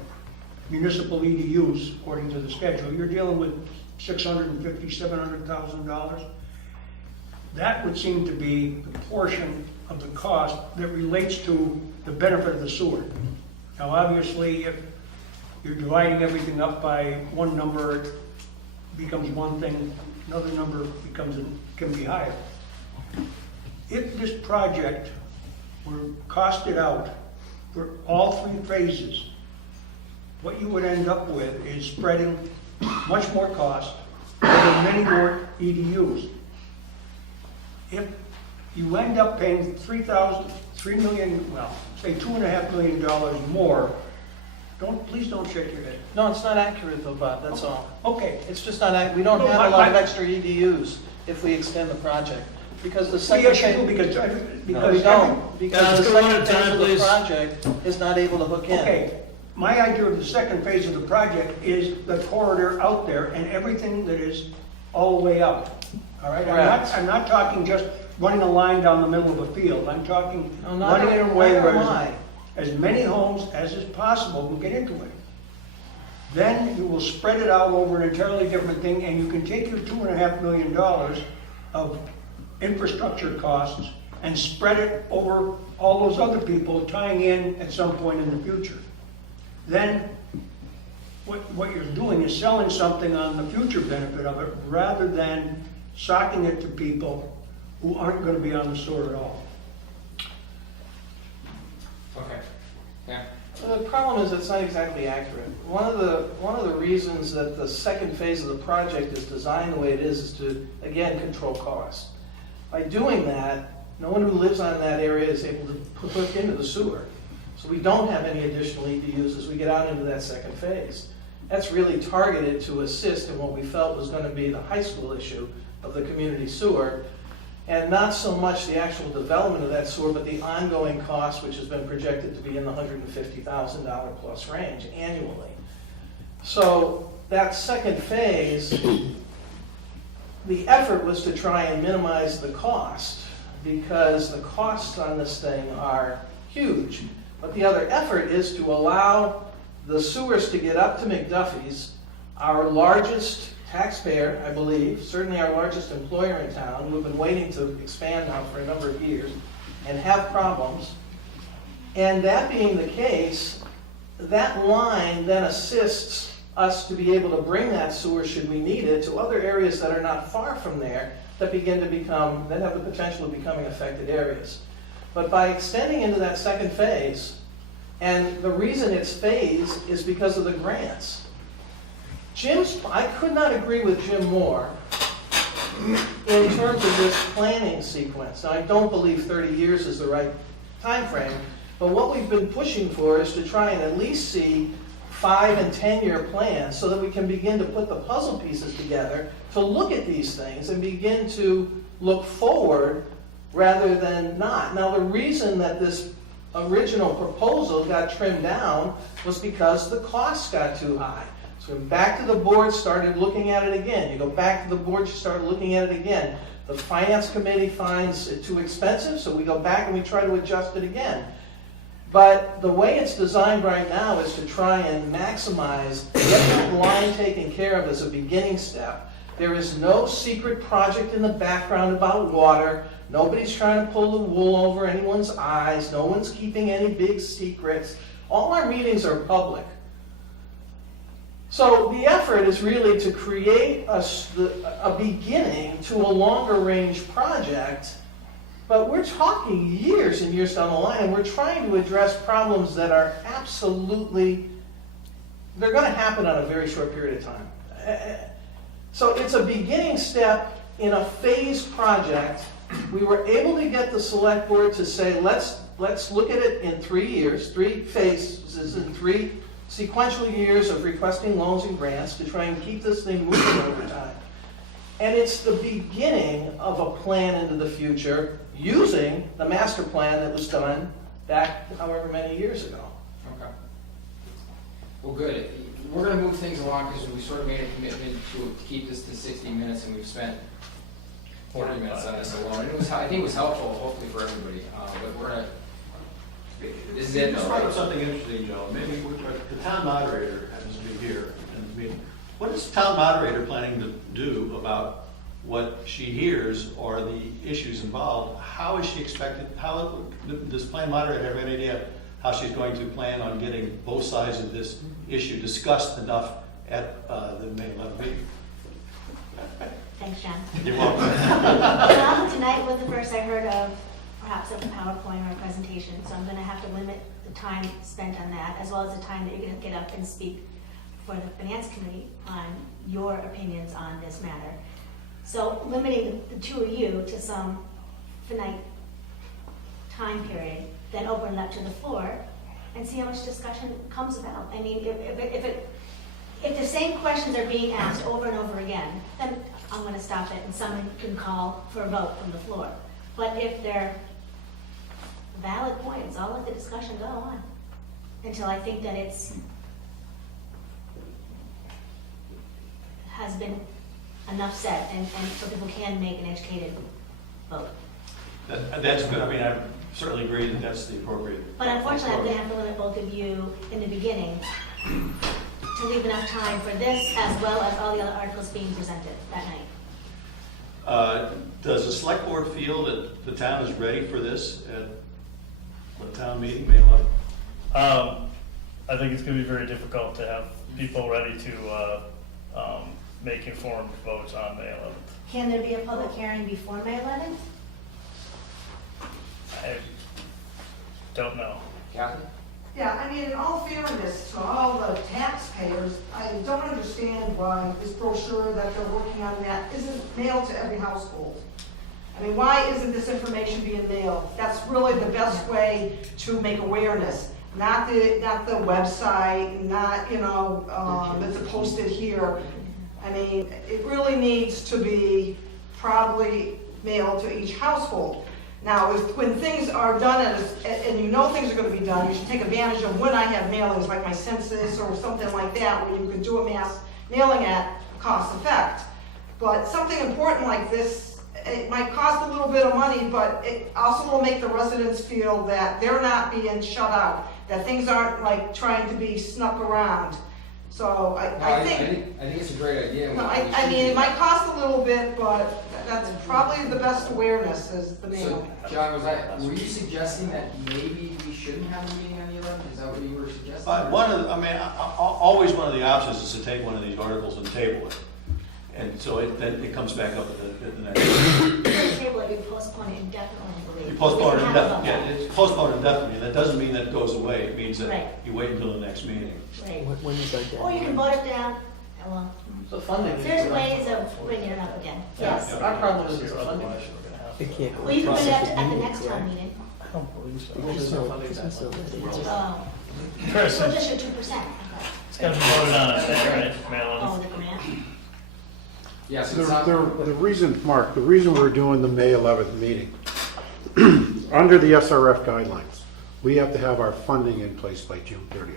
municipal EDUs according to the schedule, you're dealing with $650,000, $700,000. That would seem to be the portion of the cost that relates to the benefit of the sewer. Now, obviously, if you're dividing everything up by one number, it becomes one thing, another number can be higher. If this project were costed out for all three phases, what you would end up with is spreading much more cost over many more EDUs. If you end up paying $3 million, well, say $2.5 million more, please don't shake your head. No, it's not accurate though, Bob, that's all. Okay. It's just not, we don't have a lot of extra EDUs if we extend the project. Because the second phase. No, we don't, because the second phase of the project is not able to hook in. Okay, my idea of the second phase of the project is the corridor out there and everything that is all the way out. All right, I'm not talking just running a line down the middle of a field. I'm talking running it in a way where as many homes as is possible will get into it. Then you will spread it out over an entirely different thing, and you can take your $2.5 million of infrastructure costs and spread it over all those other people tying in at some point in the future. Then what you're doing is selling something on the future benefit of it rather than socking it to people who aren't going to be on the sewer at all. Okay. Yeah. The problem is it's not exactly accurate. One of the reasons that the second phase of the project is designed the way it is to, again, control costs. By doing that, no one who lives on that area is able to hook into the sewer. So we don't have any additional EDUs as we get out into that second phase. That's really targeted to assist in what we felt was going to be the high school issue of the community sewer. and not so much the actual development of that sewer, but the ongoing cost, which has been projected to be in the $150,000 plus range annually. So that second phase, the effort was to try and minimize the cost, because the costs on this thing are huge. But the other effort is to allow the sewers to get up to McDuffie's, our largest taxpayer, I believe, certainly our largest employer in town, who have been waiting to expand now for a number of years and have problems. And that being the case, that line then assists us to be able to bring that sewer, should we need it, to other areas that are not far from there that begin to become, that have the potential of becoming affected areas. But by extending into that second phase, and the reason it's phased is because of the grants. I could not agree with Jim more in terms of this planning sequence. Now, I don't believe 30 years is the right time frame, but what we've been pushing for is to try and at least see 5 and 10-year plans so that we can begin to put the puzzle pieces together to look at these things and begin to look forward rather than not. Now, the reason that this original proposal got trimmed down was because the costs got too high. So we went back to the board, started looking at it again. You go back to the board, you start looking at it again. The finance committee finds it too expensive, so we go back and we try to adjust it again. But the way it's designed right now is to try and maximize, get that line taken care of as a beginning step. There is no secret project in the background about water. Nobody's trying to pull the wool over anyone's eyes. No one's keeping any big secrets. All our meetings are public. So the effort is really to create a beginning to a longer range project, but we're talking years and years down the line, and we're trying to address problems that are absolutely, they're going to happen on a very short period of time. So it's a beginning step in a phased project. We were able to get the select board to say, let's look at it in 3 years, 3 phases in 3 sequential years of requesting loans and grants to try and keep this thing moving over time. And it's the beginning of a plan into the future using the master plan that was done back however many years ago. Okay. Well, good. We're going to move things along because we sort of made a commitment to keep this to 60 minutes, and we've spent 40 minutes on this alone. And I think it was helpful, hopefully, for everybody. But we're going to. This is it. You just brought up something interesting, Joe. Maybe the town moderator happens to be here in the meeting. What is the town moderator planning to do about what she hears or the issues involved? How is she expected, how does the plan moderator have any idea how she's going to plan on getting both sides of this issue discussed enough at the May 11th meeting? Thanks, John. You're welcome. Well, tonight was the first I heard of perhaps a PowerPoint or a presentation, so I'm going to have to limit the time spent on that, as well as the time that you're going to get up and speak for the Finance Committee on your opinions on this matter. So limiting the two of you to some finite time period, then open it up to the floor and see how much discussion comes about. I mean, if the same questions are being asked over and over again, then I'm going to stop it and someone can call for a vote from the floor. But if they're valid points, I'll let the discussion go on until I think that has been enough said and so people can make an educated vote. That's good. I mean, I certainly agree that that's the appropriate. But unfortunately, I'm going to have to limit both of you in the beginning to leave enough time for this as well as all the other articles being presented that night. Does the select board feel that the town is ready for this at the town meeting, May 11th? I think it's going to be very difficult to have people ready to make informed votes on May 11th. Can there be a public hearing before May 11th? I don't know. Kathy? Yeah, I mean, in all fairness to all the taxpayers, I don't understand why this brochure that they're working on that isn't mailed to every household. I mean, why isn't this information being mailed? That's really the best way to make awareness. Not the website, not, that's posted here. I mean, it really needs to be probably mailed to each household. Now, when things are done, and you know things are gonna be done, you should take advantage of when I have mailings, like my census or something like that, where you can do a mass mailing at cost effect. But something important like this, it might cost a little bit of money, but it also will make the residents feel that they're not being shut out, that things aren't like trying to be snuck around. So I think it's a great idea. no, I mean, it might cost a little bit, but that's probably the best awareness is the mail. So, John, were you suggesting that maybe we shouldn't have a meeting on the 11th? Is that what you were suggesting? Always one of the options is to take one of these articles and table it. And so then it comes back up at the next. The table, you postpone it indefinitely, I believe. You postpone it We have a indefinitely, vote. yeah, it's postponed indefinitely. That doesn't mean that it goes away. It means Right. that you wait until the next meeting. Right. When is that Or you can vote it down, well, So funding. is- there's ways of bringing it up again, yes. Our problem is the funding issue we're gonna have. It can't go. Well, you can bring it up across at the meeting, next right? town meeting. I don't believe so. Because There's no funding because that so- much. it's just- Oh, Chris, so just your 2%. it's gotta be voted on, I think, right, mail-in? Oh, the grant. Yes, it's not. The reason, Mark, the reason we're doing the May 11th meeting, under the SRF guidelines, we have to have our funding in place by June 30th.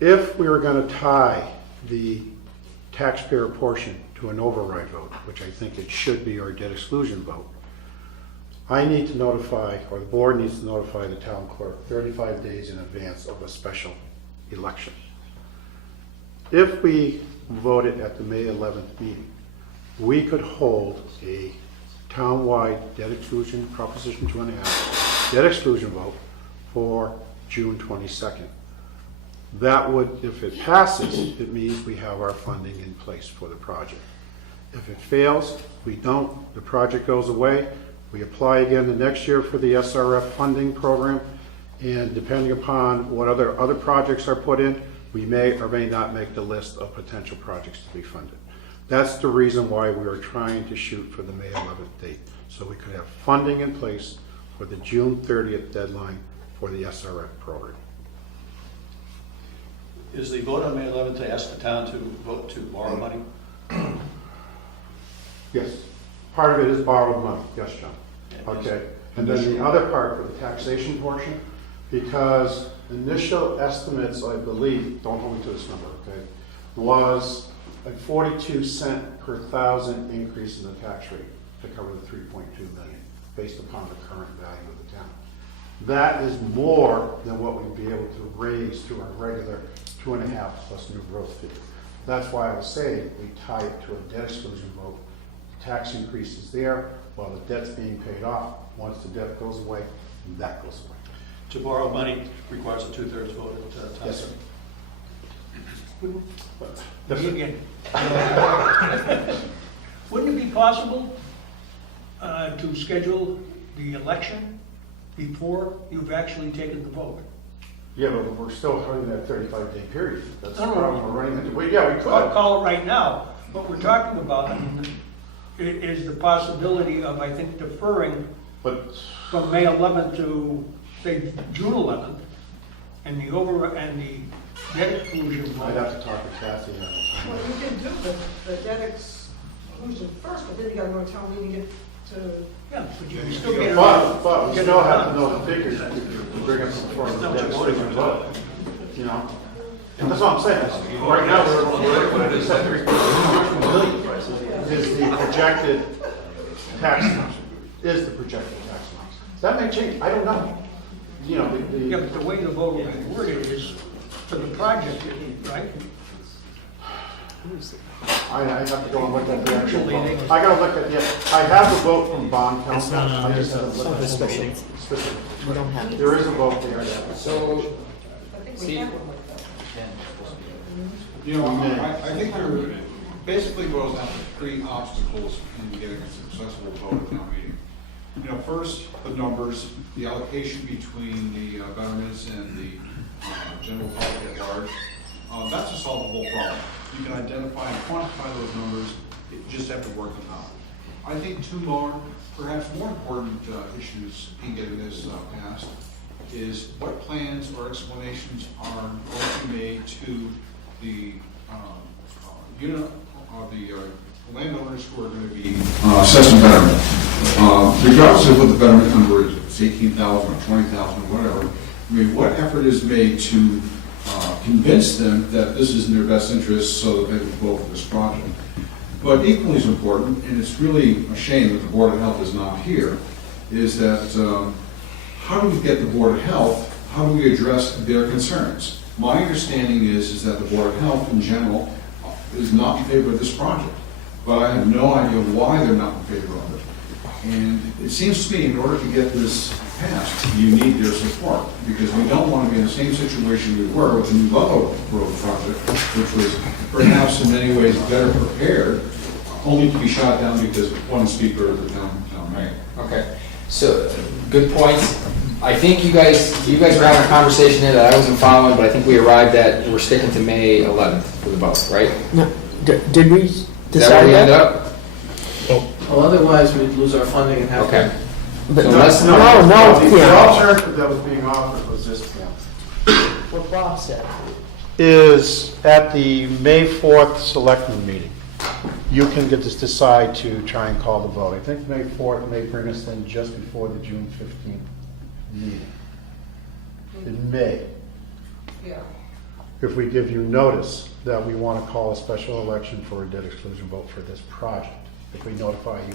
If we were going to tie the taxpayer portion to an override vote, which I think it should be, or a debt exclusion vote, I need to notify, or the board needs to notify the town clerk 35 days in advance of a special election. If we voted at the May 11th meeting, we could hold a townwide debt exclusion, Proposition 2.5, debt exclusion vote for June 22nd. That would, if it passes, it means we have our funding in place for the project. If it fails, we don't, the project goes away, we apply again the next year for the SRF funding program, and depending upon what other projects are put in, we may or may not make the list of potential projects to be funded. That's the reason why we are trying to shoot for the May 11th date, so we could have funding in place for the June 30th deadline for the SRF program. Is the vote on May 11th to ask the town to vote to borrow money? Yes, part of it is borrowed money, yes, John. Okay, and then the other part for the taxation portion, because initial estimates, I believe, don't hold me to this number, okay, was a 42 cent per thousand increase in the tax rate to cover the 3.2 million, based upon the current value of the town. That is more than what we'd be able to raise through our regular 2.5 plus new growth figure. That's why I was saying we tie it to a debt exclusion vote. Tax increase is there while the debt's being paid off. Once the debt goes away, that goes away. To borrow money requires a 2/3 vote at town. Yes, sir. Me again. Wouldn't it be possible to schedule the election before you've actually taken the vote? Yeah, but we're still having that 35-day period. That's the No, no, problem we're running into. Well, yeah, we I'll could. call it right now. What we're talking about is the possibility of, I think, deferring But from May 11th to, say, June 11th, and the debt exclusion I'd vote. have to talk to Kathy on it. Well, you can do the debt exclusion first, but then you gotta go to town meeting to. Yeah, but you can still get it. But we still have to know the figures to bring up before the debt exclusion vote. You know? And that's what I'm saying. Right now, we're at 3.2 million is the projected tax amount. Is the projected tax amount. That may change. I don't know. You know, Yeah, but the way the vote will be worded is for the project, right? I have to go and look at the actual vote. I gotta look at the, I have a vote from bond council. I just haven't looked at the specific. We don't have. There is a vote there. So, Steve, You know, I think there basically boils down to 3 obstacles in getting a successful vote at town meeting. You know, first, the numbers, the allocation between the betterments and the general public at large. That's a solvable problem. You can identify and quantify those numbers, you just have to work them out. I think 2 more, perhaps more important issues in getting this passed is what plans or explanations are going to be made to the unit of the landowners who are going to be assessing betterment, regardless of what the betterment number is, it's 18,000 or 20,000, whatever. I mean, what effort is made to convince them that this is in their best interest so that they will vote for this project? But equally as important, and it's really a shame that the Board of Health is not here, is that how do we get the Board of Health, how do we address their concerns? My understanding is that the Board of Health in general is not in favor of this project, but I have no idea why they're not in favor of it. And it seems to me in order to get this passed, you need their support, because we don't want to be in the same situation we were with the New Ludlow Road project, which was perhaps in many ways better prepared, only to be shot down because one speaker of the town mayor. Okay, so, good points. I think you guys were having a conversation there that I wasn't following, but I think we arrived at, we're sticking to May 11th for the vote, right? No, did we Is that where decide we end that? up? Well, otherwise we'd lose our funding and have Okay. to. But So no, let's- no, The yeah. alternative that was being offered was this, What Bob said. is at the May 4th Selectmen meeting, you can decide to try and call the vote. I think May 4th may bring us in just before the June 15th meeting. In May, Yeah. if we give you notice that we want to call a special election for a debt exclusion vote for this project, if we notify you,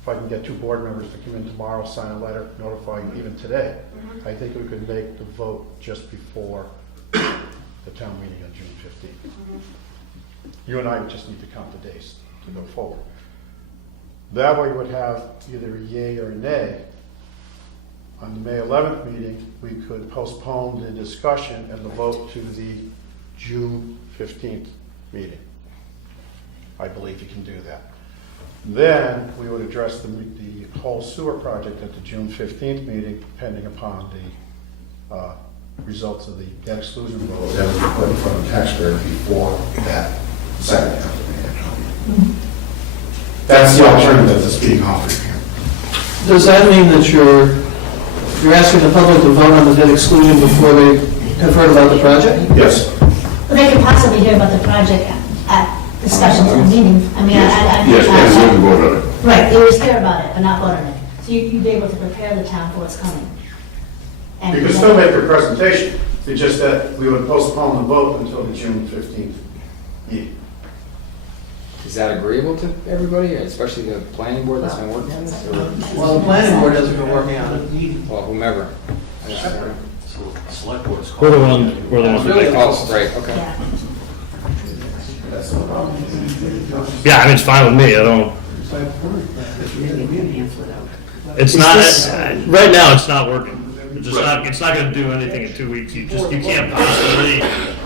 if I can get 2 board members to come in tomorrow, sign a letter, notify you even today, I think we could make the vote just before the town meeting on June 15th. You and I just need to count the days to go forward. That way we would have either a yay or a nay. On the May 11th meeting, we could postpone the discussion and the vote to the June 15th meeting. I believe you can do that. Then we would address the whole sewer project at the June 15th meeting, depending upon the results of the debt exclusion vote that was put in front of the taxpayer before that second half of the meeting. That's the alternative that's being offered here. Does that mean that you're asking the public to vote on the debt exclusion before they have heard about the project? Yes. But they could possibly hear about the project at the special town meeting. I mean, vote on it. right, they would just hear about it, but not vote on it. So you'd be able to prepare the town for what's coming. And You could still make a presentation, it's just that we would postpone the vote until the June 15th meeting. Is that agreeable to everybody, especially the planning board that's been working on this? Or, Well, the planning board hasn't been working on it. well, whomever. Select board's We're the ones that make Oh, right, okay. Yeah. Yeah, I mean, it's fine with me, I don't, it's not, right now, it's not working. It's not gonna do anything in 2 weeks, you can't possibly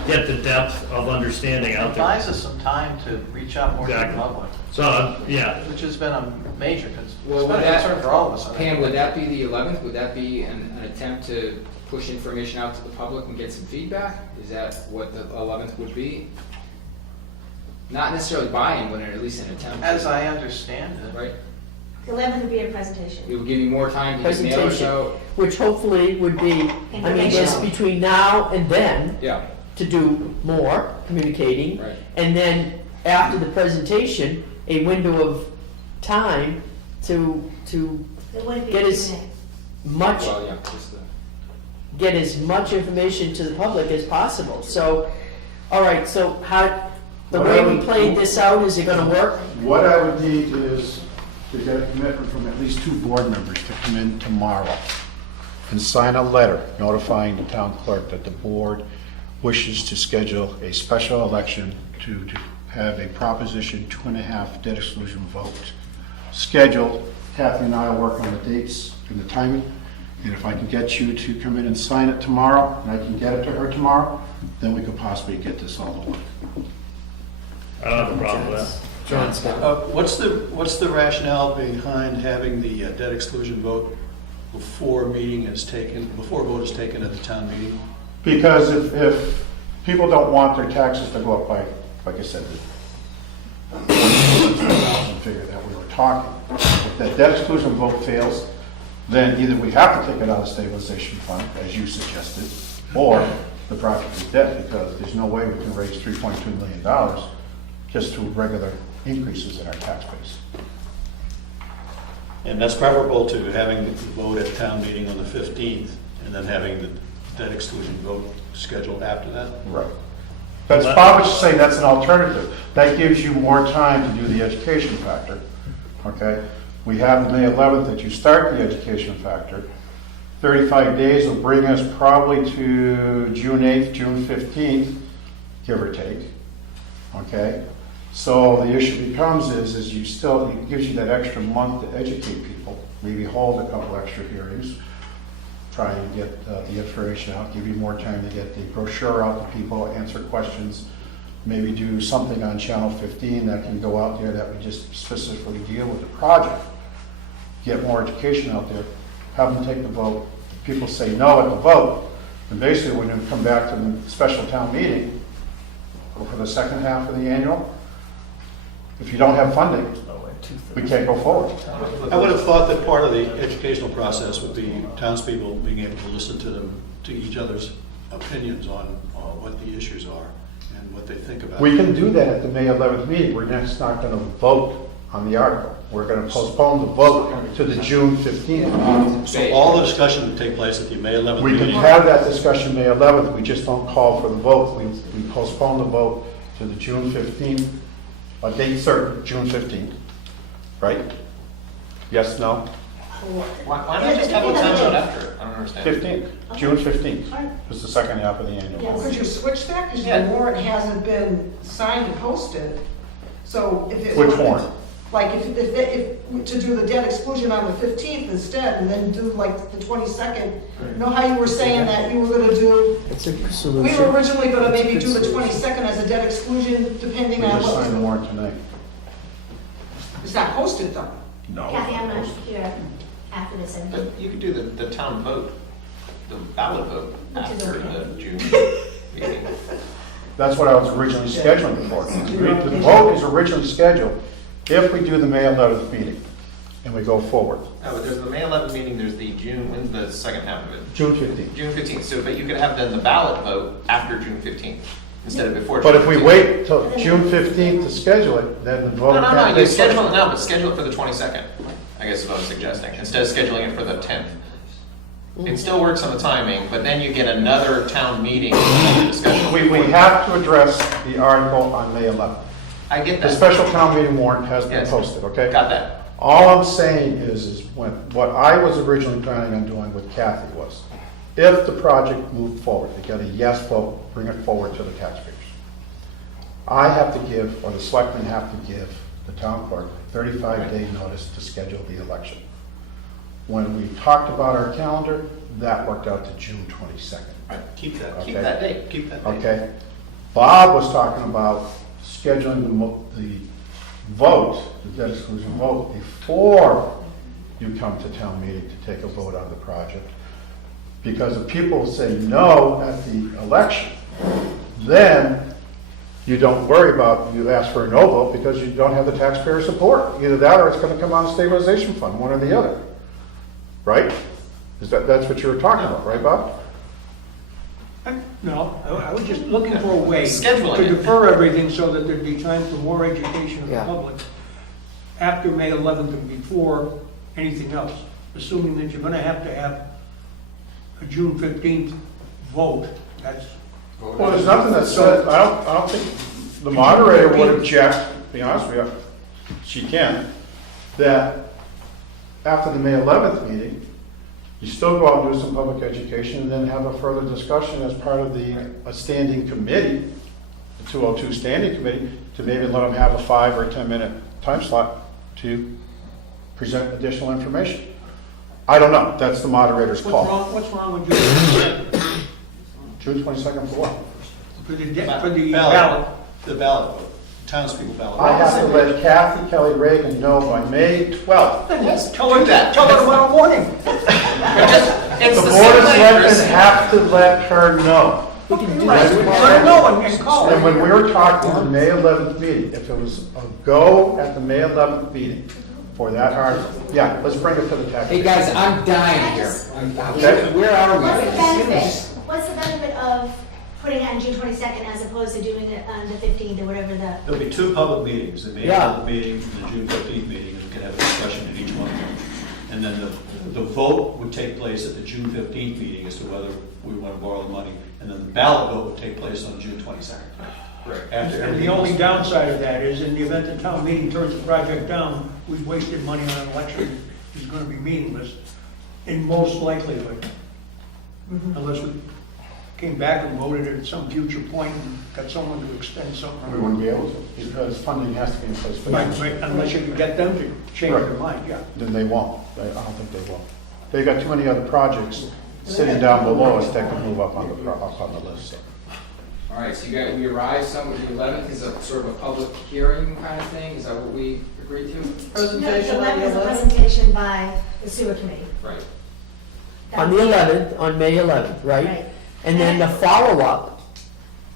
get the depth of understanding out It there. buys us some time to reach out more to the Exactly. public, So, yeah, which has been a major Well, it's been would a that- concern for all of us. I think. Pam, would that be the 11th? Would that be an attempt to push information out to the public and get some feedback? Is that what the 11th would be? Not necessarily buy-in, but at least an attempt. As I understand it. Right? The 11th would be a presentation. It would give you more time to get mailers Presentation. out. Which hopefully would be, I mean, just Informational. between now and then, Yeah, to do more communicating. right. And then after the presentation, a window of time to It wouldn't be Get a his- Q&A. much, Well, yeah, just the. get as much information to the public as possible. So, all right, so how, the way we played this out, is it gonna work? What I would need is to get a commitment from at least 2 board members to come in tomorrow and sign a letter notifying the town clerk that the board wishes to schedule a special election to have a Proposition 2.5 debt exclusion vote scheduled. Kathy and I will work on the dates and the timing, and if I can get you to come in and sign it tomorrow, and I can get it to her tomorrow, then we could possibly get this all to work. I don't have a problem with that. John's got What's the rationale behind having the debt exclusion vote before vote is taken at the town meeting? Because if people don't want their taxes to go up by, like I said, the figure that we were talking, if that debt exclusion vote fails, then either we have to take it out of stabilization fund, as you suggested, or the project is dead, because there's no way we can raise $3.2 million just through regular increases in our tax base. And that's preferable to having the vote at town meeting on the 15th and then having the debt exclusion vote scheduled after that. Right. That's Bob was saying that's an alternative. That gives you more time to do the education factor, okay? We have May 11th that you start the education factor. 35 days will bring us probably to June 8th, June 15th, give or take, okay? So the issue becomes is it gives you that extra month to educate people, maybe hold a couple extra hearings, try and get the information out, give you more time to get the brochure out to people, answer questions, maybe do something on Channel 15 that can go out there that would just specifically deal with the project, get more education out there, have them take the vote. If people say no at the vote, then basically when you come back to the special town meeting, go for the second half of the annual. If you don't have funding, we can't go forward. I would have thought that part of the educational process would be townspeople being able to listen to each other's opinions on what the issues are and what they think about. We can do that at the May 11th meeting. We're just not going to vote on the article. We're going to postpone the vote to the June 15th. So all the discussion would take place at the May 11th We meeting. can have that discussion May 11th. We just don't call for the vote. We postpone the vote to the June 15th, a date certain, June 15th. Right? Yes, no? Why not just have a time vote after? I don't understand. 15th, June 15th is the second half of the annual. Yes. Could you switch that? Because the warrant hasn't been signed and posted. So if it. Which warrant? Like if, to do the debt exclusion on the 15th instead, and then do like the 22nd. You know how you were saying that you were gonna do, It's a we solution. were originally gonna It's a maybe good do the solution. 22nd as a debt exclusion, depending We on just signed the what. warrant tonight. It's not posted though. Kathy, I'm not here after this. But you could do the town vote, the ballot vote Which is after okay. the June meeting. That's what I was originally scheduling for. The vote is originally scheduled if we do the May 11th meeting and we go forward. Oh, but there's the May 11th meeting, there's the June, when's the second half of it? June 15th. June 15th, so, but you could have then the ballot vote after June 15th, instead of before. But June if we 15th. wait till June 15th to schedule it, then the vote No, no, can't no, you take schedule it place. now, but schedule it for the 22nd, I guess is what I'm suggesting, instead of scheduling it for the 10th. It still works on the timing, but then you get another town meeting discussion. We have to address the article on May 11th. I get The that. special town meeting warrant has been Yes. posted, okay? Got that. All I'm saying is what I was originally planning on doing with Kathy was, if the project moved forward, they got a yes vote, bring it forward to the taxpayers. I have to give, or the selectmen have to give the town clerk 35-day notice to schedule the election. When we talked about our calendar, that worked out to June 22nd. Right, keep that Okay. date, keep that date. Okay? Bob was talking about scheduling the vote, the debt exclusion vote, before you come to town meeting to take a vote on the project. Because if people say no at the election, then you don't worry about, you ask for a no vote because you don't have the taxpayer support. Either that or it's gonna come on a stabilization fund, one or the other. Right? That's what you were talking about, right, Bob? No, I was just looking for a way Scheduling to it. defer everything so that there'd be time for more education of the Yeah. public after May 11th and before anything else, assuming that you're gonna have a June 15th vote. That's, Well, there's nothing that says, I don't think the moderator would object, to be honest with you, she can, that after the May 11th meeting, you still go out and do some public education and then have a further discussion as part of a standing committee, the 202 standing committee, to maybe let them have a 5 or 10-minute time slot to present additional information. I don't know, that's the moderator's call. what's wrong with June 22nd? June 22nd for what? For the ballot? The ballot vote, townspeople ballot. I have to let Kathy Kelly Reagan know by May 12th. Yes, Tell her do that. Tell her tomorrow morning. It's The the Board of same Selectmen interest. have to let her know. Let her know and call her. And when we were talking the May 11th meeting, if it was a go at the May 11th meeting for that article, yeah, let's bring it to the tax. Hey, guys, I'm dying I here. just- Okay. Where are we? What's the benefit? What's the benefit of putting it on June 22nd as opposed to doing it on the 15th or whatever the, There'll be two public meetings, the May Yeah. 11th meeting and the June 15th meeting, and we can have a discussion at each one of them. And then the vote would take place at the June 15th meeting as to whether we want to borrow the money, and then the ballot vote would take place on June 22nd. Right. After And everything the only else. downside of that is, in the event the town meeting turns the project down, we've wasted money on an election, it's gonna be meaningless, in most likelihood. Unless we came back and voted at some future point and got someone to extend something. We wouldn't be able to, because funding has to be in place for Right, that. right, unless you can get them to change their Right. mind, yeah. Then they won't. I don't think they will. They've got too many other projects sitting down below us that could move up on the list. All right, so we arrived somewhere, the 11th is a sort of a public hearing kind of thing, is that what we agreed to? no, Presentation on the 11th is a 11th? presentation by the sewer committee. Right. On the 11th, on May 11th, right? Right. And then the follow-up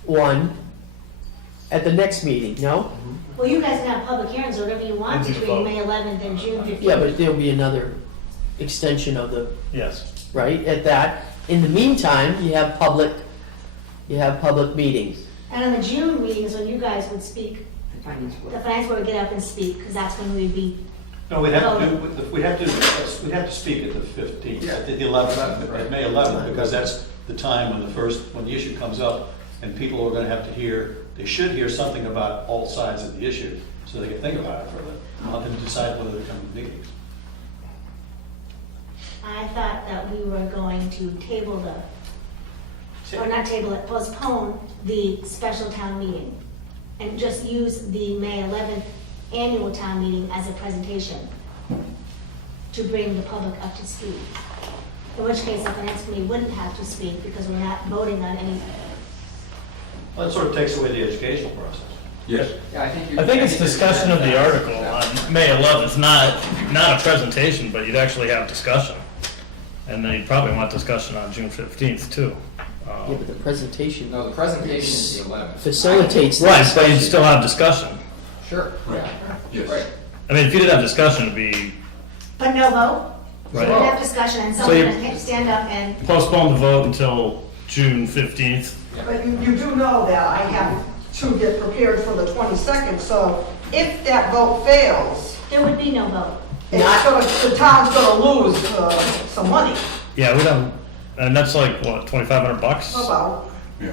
one at the next meeting, no? Well, you guys can have public hearings or whatever you want And do the between vote. May 11th and June 15th. Yeah, but there'll be another extension of the, Yes. right, at that. In the meantime, you have public meetings. And on the June meetings, when you guys would speak, The finance board. the finance board would get up and speak, because that's when we'd be, No, we'd have to speak at the 15th, at the 11th, at May 11th, because that's the time when the issue comes up, and people are gonna have to hear, they should hear something about all sides of the issue, so they can think about it further, and decide whether to come to meetings. I thought that we were going to table or not table it, postpone the special town meeting and just use the May 11th annual town meeting as a presentation to bring the public up to speed. In which case, the finance committee wouldn't have to speak because we're not voting on any. Well, that sort of takes away the educational process. Yes. Yeah, I think. I think it's discussion of the article on May 11th, not a presentation, but you'd actually have discussion. And then you'd probably want discussion on June 15th too. Yeah, but the presentation No, the presentation is the 11th. facilitates the Right, but you'd discussion. still have discussion. Sure, yeah. Yes. Right. I mean, if you did have discussion, it'd be But no vote? So Right. we'd have discussion and So someone you- would stand up and, postpone the vote until June 15th. But you do know that I have to get prepared for the 22nd, so if that vote fails, there would be no vote. the town's gonna lose some money, Yeah, we don't, and that's like, what, $2,500? about, Yeah.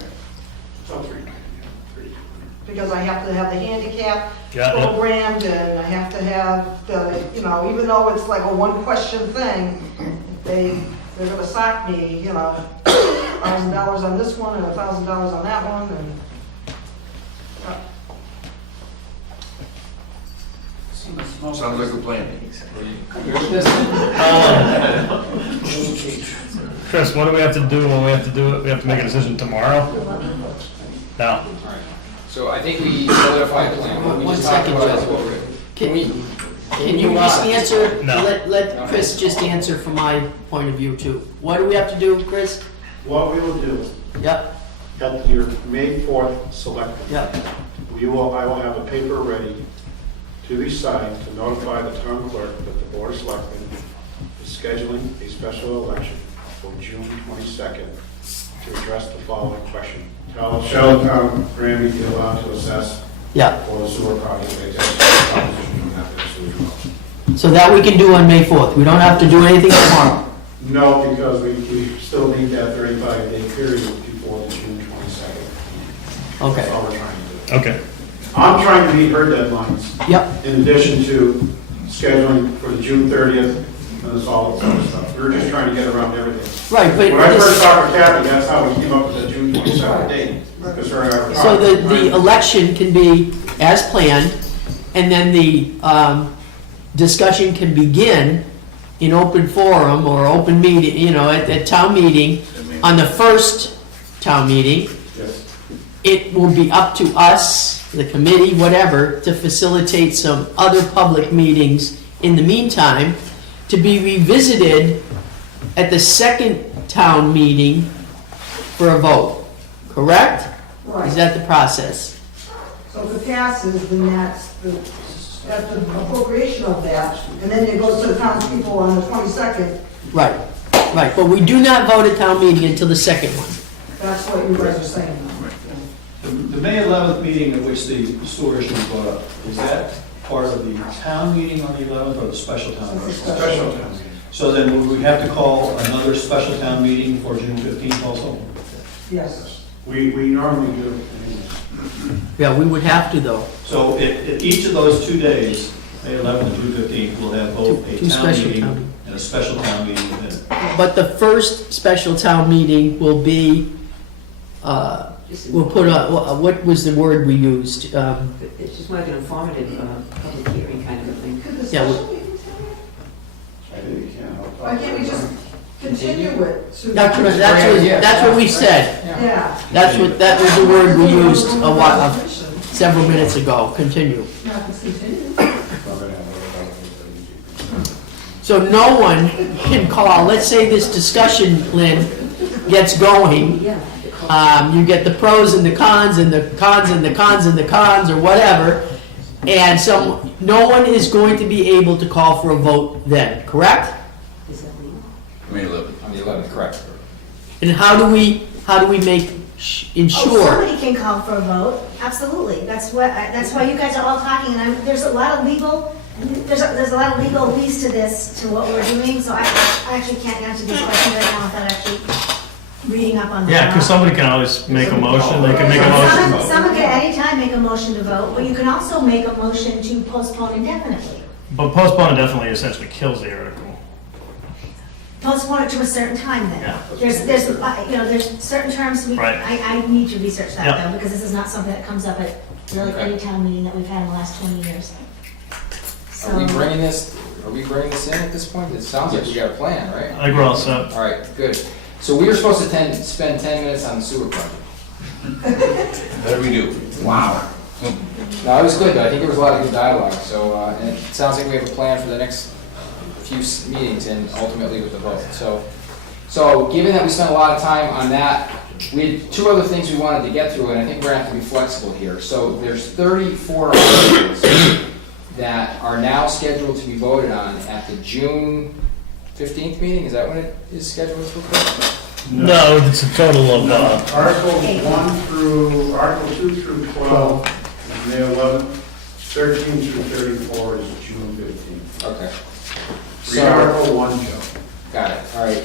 because I have to have the handicap Yeah, yeah. programmed, and I have to have the, even though it's like a one-question thing, they're gonna sock me, $1,000 on this one and $1,000 on that one, and Sounds like a plan. Chris, what do we have to do when we have to do it? We have to make a decision tomorrow? No. So I think we solidified the plan. We One just talked second, about Jeff. what we're- Can you just answer, No. let Chris just answer from my point of view too. What do we have to do, Chris? What we will do, Yep, at your May 4th select, yep. I will have a paper ready to be signed to notify the town clerk that the Board of Selectmen is scheduling a special election for June 22nd to address the following question. Shall the town Granby be allowed to assess Yeah, for the sewer project? Proposition from that sewer project. so that we can do on May 4th. We don't have to do anything tomorrow. No, because we still need that 35-day period before the June 22nd. Okay, That's all we're trying to do. Okay. I'm trying to meet her deadlines, yep, in addition to scheduling for the June 30th and this all this other stuff. We're just trying to get around everything. right, but When I first this, talked to Kathy, that's how we came up with the June 22nd date, because her and I were so talking. the election can be as planned, and then the discussion can begin in open forum or open meeting, at town meeting, on the first town meeting. Yes. It will be up to us, the committee, whatever, to facilitate some other public meetings in the meantime, to be revisited at the second town meeting for a vote, correct? Is right. that the process? So if it passes, then that's the appropriation of that, and then it goes to the townspeople on the 22nd. Right, right, but we do not vote at town meeting until the second one. That's what you guys are saying. The May 11th meeting at which the sewer issue was brought up, is that part of the town meeting on the 11th or the special town meeting? Special town meeting. So then would we have to call another special town meeting for June 15th also? Yes. We normally do. Yeah, we would have to though. So at each of those 2 days, May 11th and June 15th, we'll have both a Two town special meeting town. and a special town meeting within it. But the first special town meeting will be, we'll put on, what was the word we used? It's just like an informative, public hearing kind of a thing. Could the Yeah, special meeting continue? Why can't we just continue it to? That's what we said. Yeah. That was the word we used several minutes ago, continue. Yeah, let's continue. So no one can call, let's say this discussion, Lynn, gets going. You get the pros and the cons and the cons and the cons and the cons or whatever, and no one is going to be able to call for a vote then, correct? May 11th. On the 11th, correct. And how do we ensure? Oh, somebody can call for a vote, absolutely. That's why you guys are all talking, and there's a lot of legal piece to this, to what we're doing, so I actually can't answer this question right now without actually reading up on the law. Yeah, because somebody can always make a motion, they can make a motion. Someone can at any time make a motion to vote, but you can also make a motion to postpone indefinitely. But postpone indefinitely essentially kills the article. Postpone it to a certain time then. Yeah. There's certain terms, Right. I need to research that Yep. though, because this is not something that comes up at really any town meeting that we've had in the last 20 years. So, Are we bringing this in at this point? It sounds like we got a plan, right? I think we're all set. All right, good. So we were supposed to spend 10 minutes on the sewer project. What do we do? Wow. No, it was good, though. I think there was a lot of good dialogue, so, and it sounds like we have a plan for the next few meetings and ultimately with the vote. So given that we spent a lot of time on that, we had two other things we wanted to get through, and I think we're gonna have to be flexible here. So there's 34 articles that are now scheduled to be voted on at the June 15th meeting. Is that when it is scheduled for? No, it's a total of, Article 2 through 12, May 11th, 13 through 34 is June 15th. Okay. Read Article 1, Joe. Got it, all right.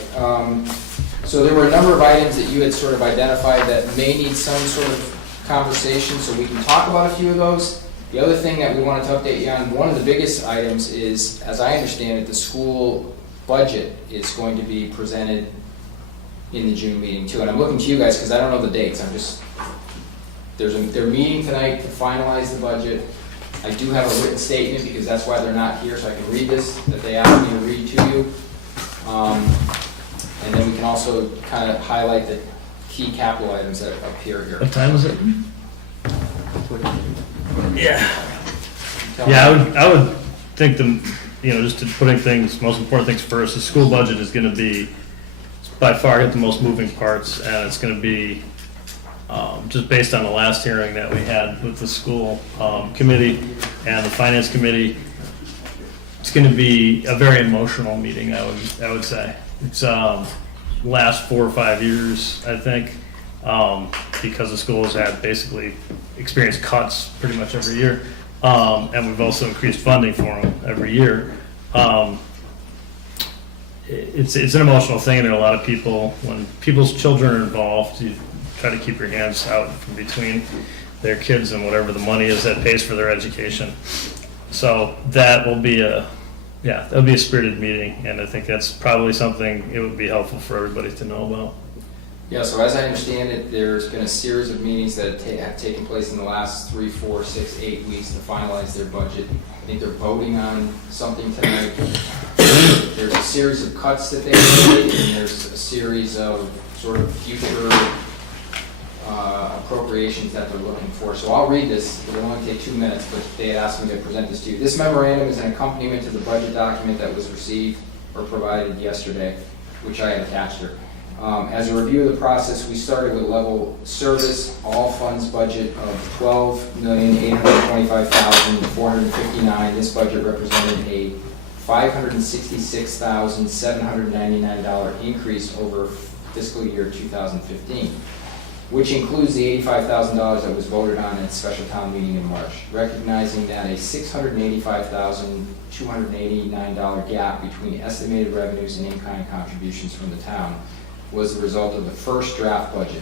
So there were a number of items that you had sort of identified that may need some sort of conversation, so we can talk about a few of those. The other thing that we wanted to update you on, one of the biggest items is, as I understand it, the school budget is going to be presented in the June meeting too. And I'm looking to you guys because I don't know the dates. They're meeting tonight to finalize the budget. I do have a written statement because that's why they're not here, so I can read this, that they asked me to read to you. And then we can also kind of highlight the key capital items that appear here. what time is it? Yeah. Yeah, I would think just to putting things, most important things first, the school budget is gonna be by far the most moving parts, and it's gonna be, just based on the last hearing that we had with the school, committee and the finance committee, it's gonna be a very emotional meeting, I would say. It's, last 4 or 5 years, I think, because the school has had basically experienced cuts pretty much every year. And we've also increased funding for them every year. It's an emotional thing, and there are a lot of people, when people's children are involved, you try to keep your hands out from between their kids and whatever the money is that pays for their education. So that will be that'll be a spirited meeting, and I think that's probably something it would be helpful for everybody to know about. Yeah, so as I understand it, there's been a series of meetings that have taken place in the last 3, 4, 6, 8 weeks to finalize their budget. I think they're voting on something tonight. There's a series of cuts that they made, and there's a series of sort of future appropriations that they're looking for. So I'll read this. It will only take 2 minutes, but they had asked me to present this to you. This memorandum is an accompaniment to the budget document that was received or provided yesterday, which I had attached here. As a review of the process, we started with level service, all funds budget of $12,825,459. This budget represented a $566,799 increase over fiscal year 2015. which includes the $85,000 that was voted on at special town meeting in March, recognizing that a $685,289 gap between estimated revenues and in-kind contributions from the town was the result of the first draft budget.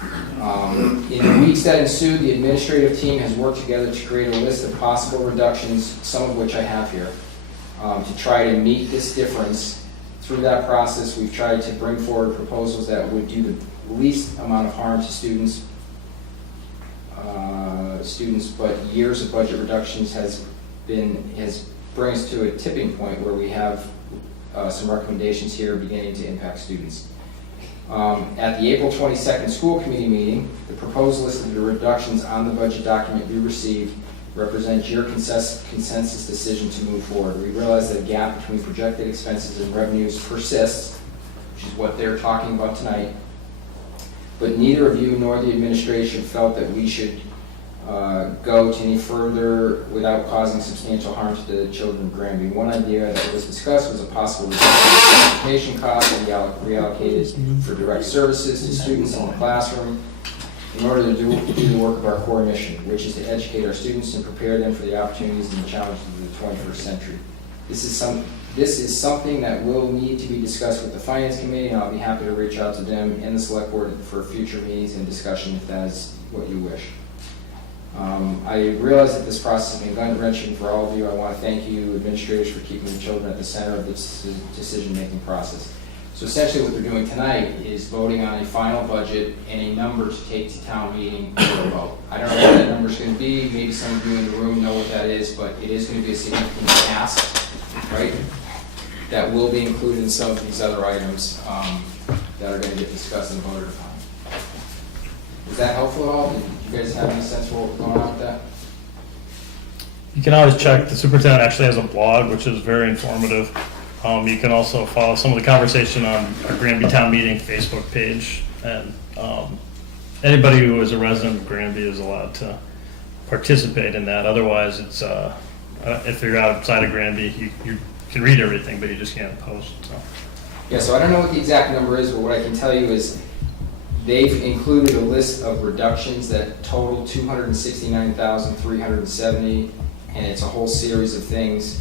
In the weeks that ensued, the administrative team has worked together to create a list of possible reductions, some of which I have here, to try to meet this difference. Through that process, we've tried to bring forward proposals that would do the least amount of harm to students, but years of budget reductions has bring us to a tipping point where we have some recommendations here beginning to impact students. At the April 22nd school committee meeting, the proposed list of the reductions on the budget document you received represents your consensus decision to move forward. We realize that a gap between projected expenses and revenues persists, which is what they're talking about tonight, but neither of you nor the administration felt that we should go to any further without causing substantial harm to the children of Granby. One idea that was discussed was a possible reduction in transportation costs and reallocated for direct services to students in the classroom in order to do the work of our core mission, which is to educate our students and prepare them for the opportunities and the challenges of the 21st century. This is something that will need to be discussed with the Finance Committee, and I'll be happy to reach out to them and the Select Board for future meetings and discussion if that is what you wish. I realize that this process has been gut-wrenching for all of you. I want to thank you, administrators, for keeping the children at the center of this decision-making process. So essentially what we're doing tonight is voting on a final budget and a number to take to town meeting for a vote. I don't know what that number is going to be. Maybe some of you in the room know what that is, but it is going to be a significant ask, right? That will be included in some of these other items that are going to get discussed and voted upon. Is that helpful at all? Did you guys have any sense of what was going on with that? You can always check, the superintendent actually has a blog, which is very informative. You can also follow some of the conversation on our Granby Town Meeting Facebook page. And anybody who is a resident of Granby is allowed to participate in that. Otherwise, it's if you're outside of Granby, you can read everything, but you just can't post. So. Yeah, so I don't know what the exact number is, but what I can tell you is they've included a list of reductions that total $269,370, and it's a whole series of things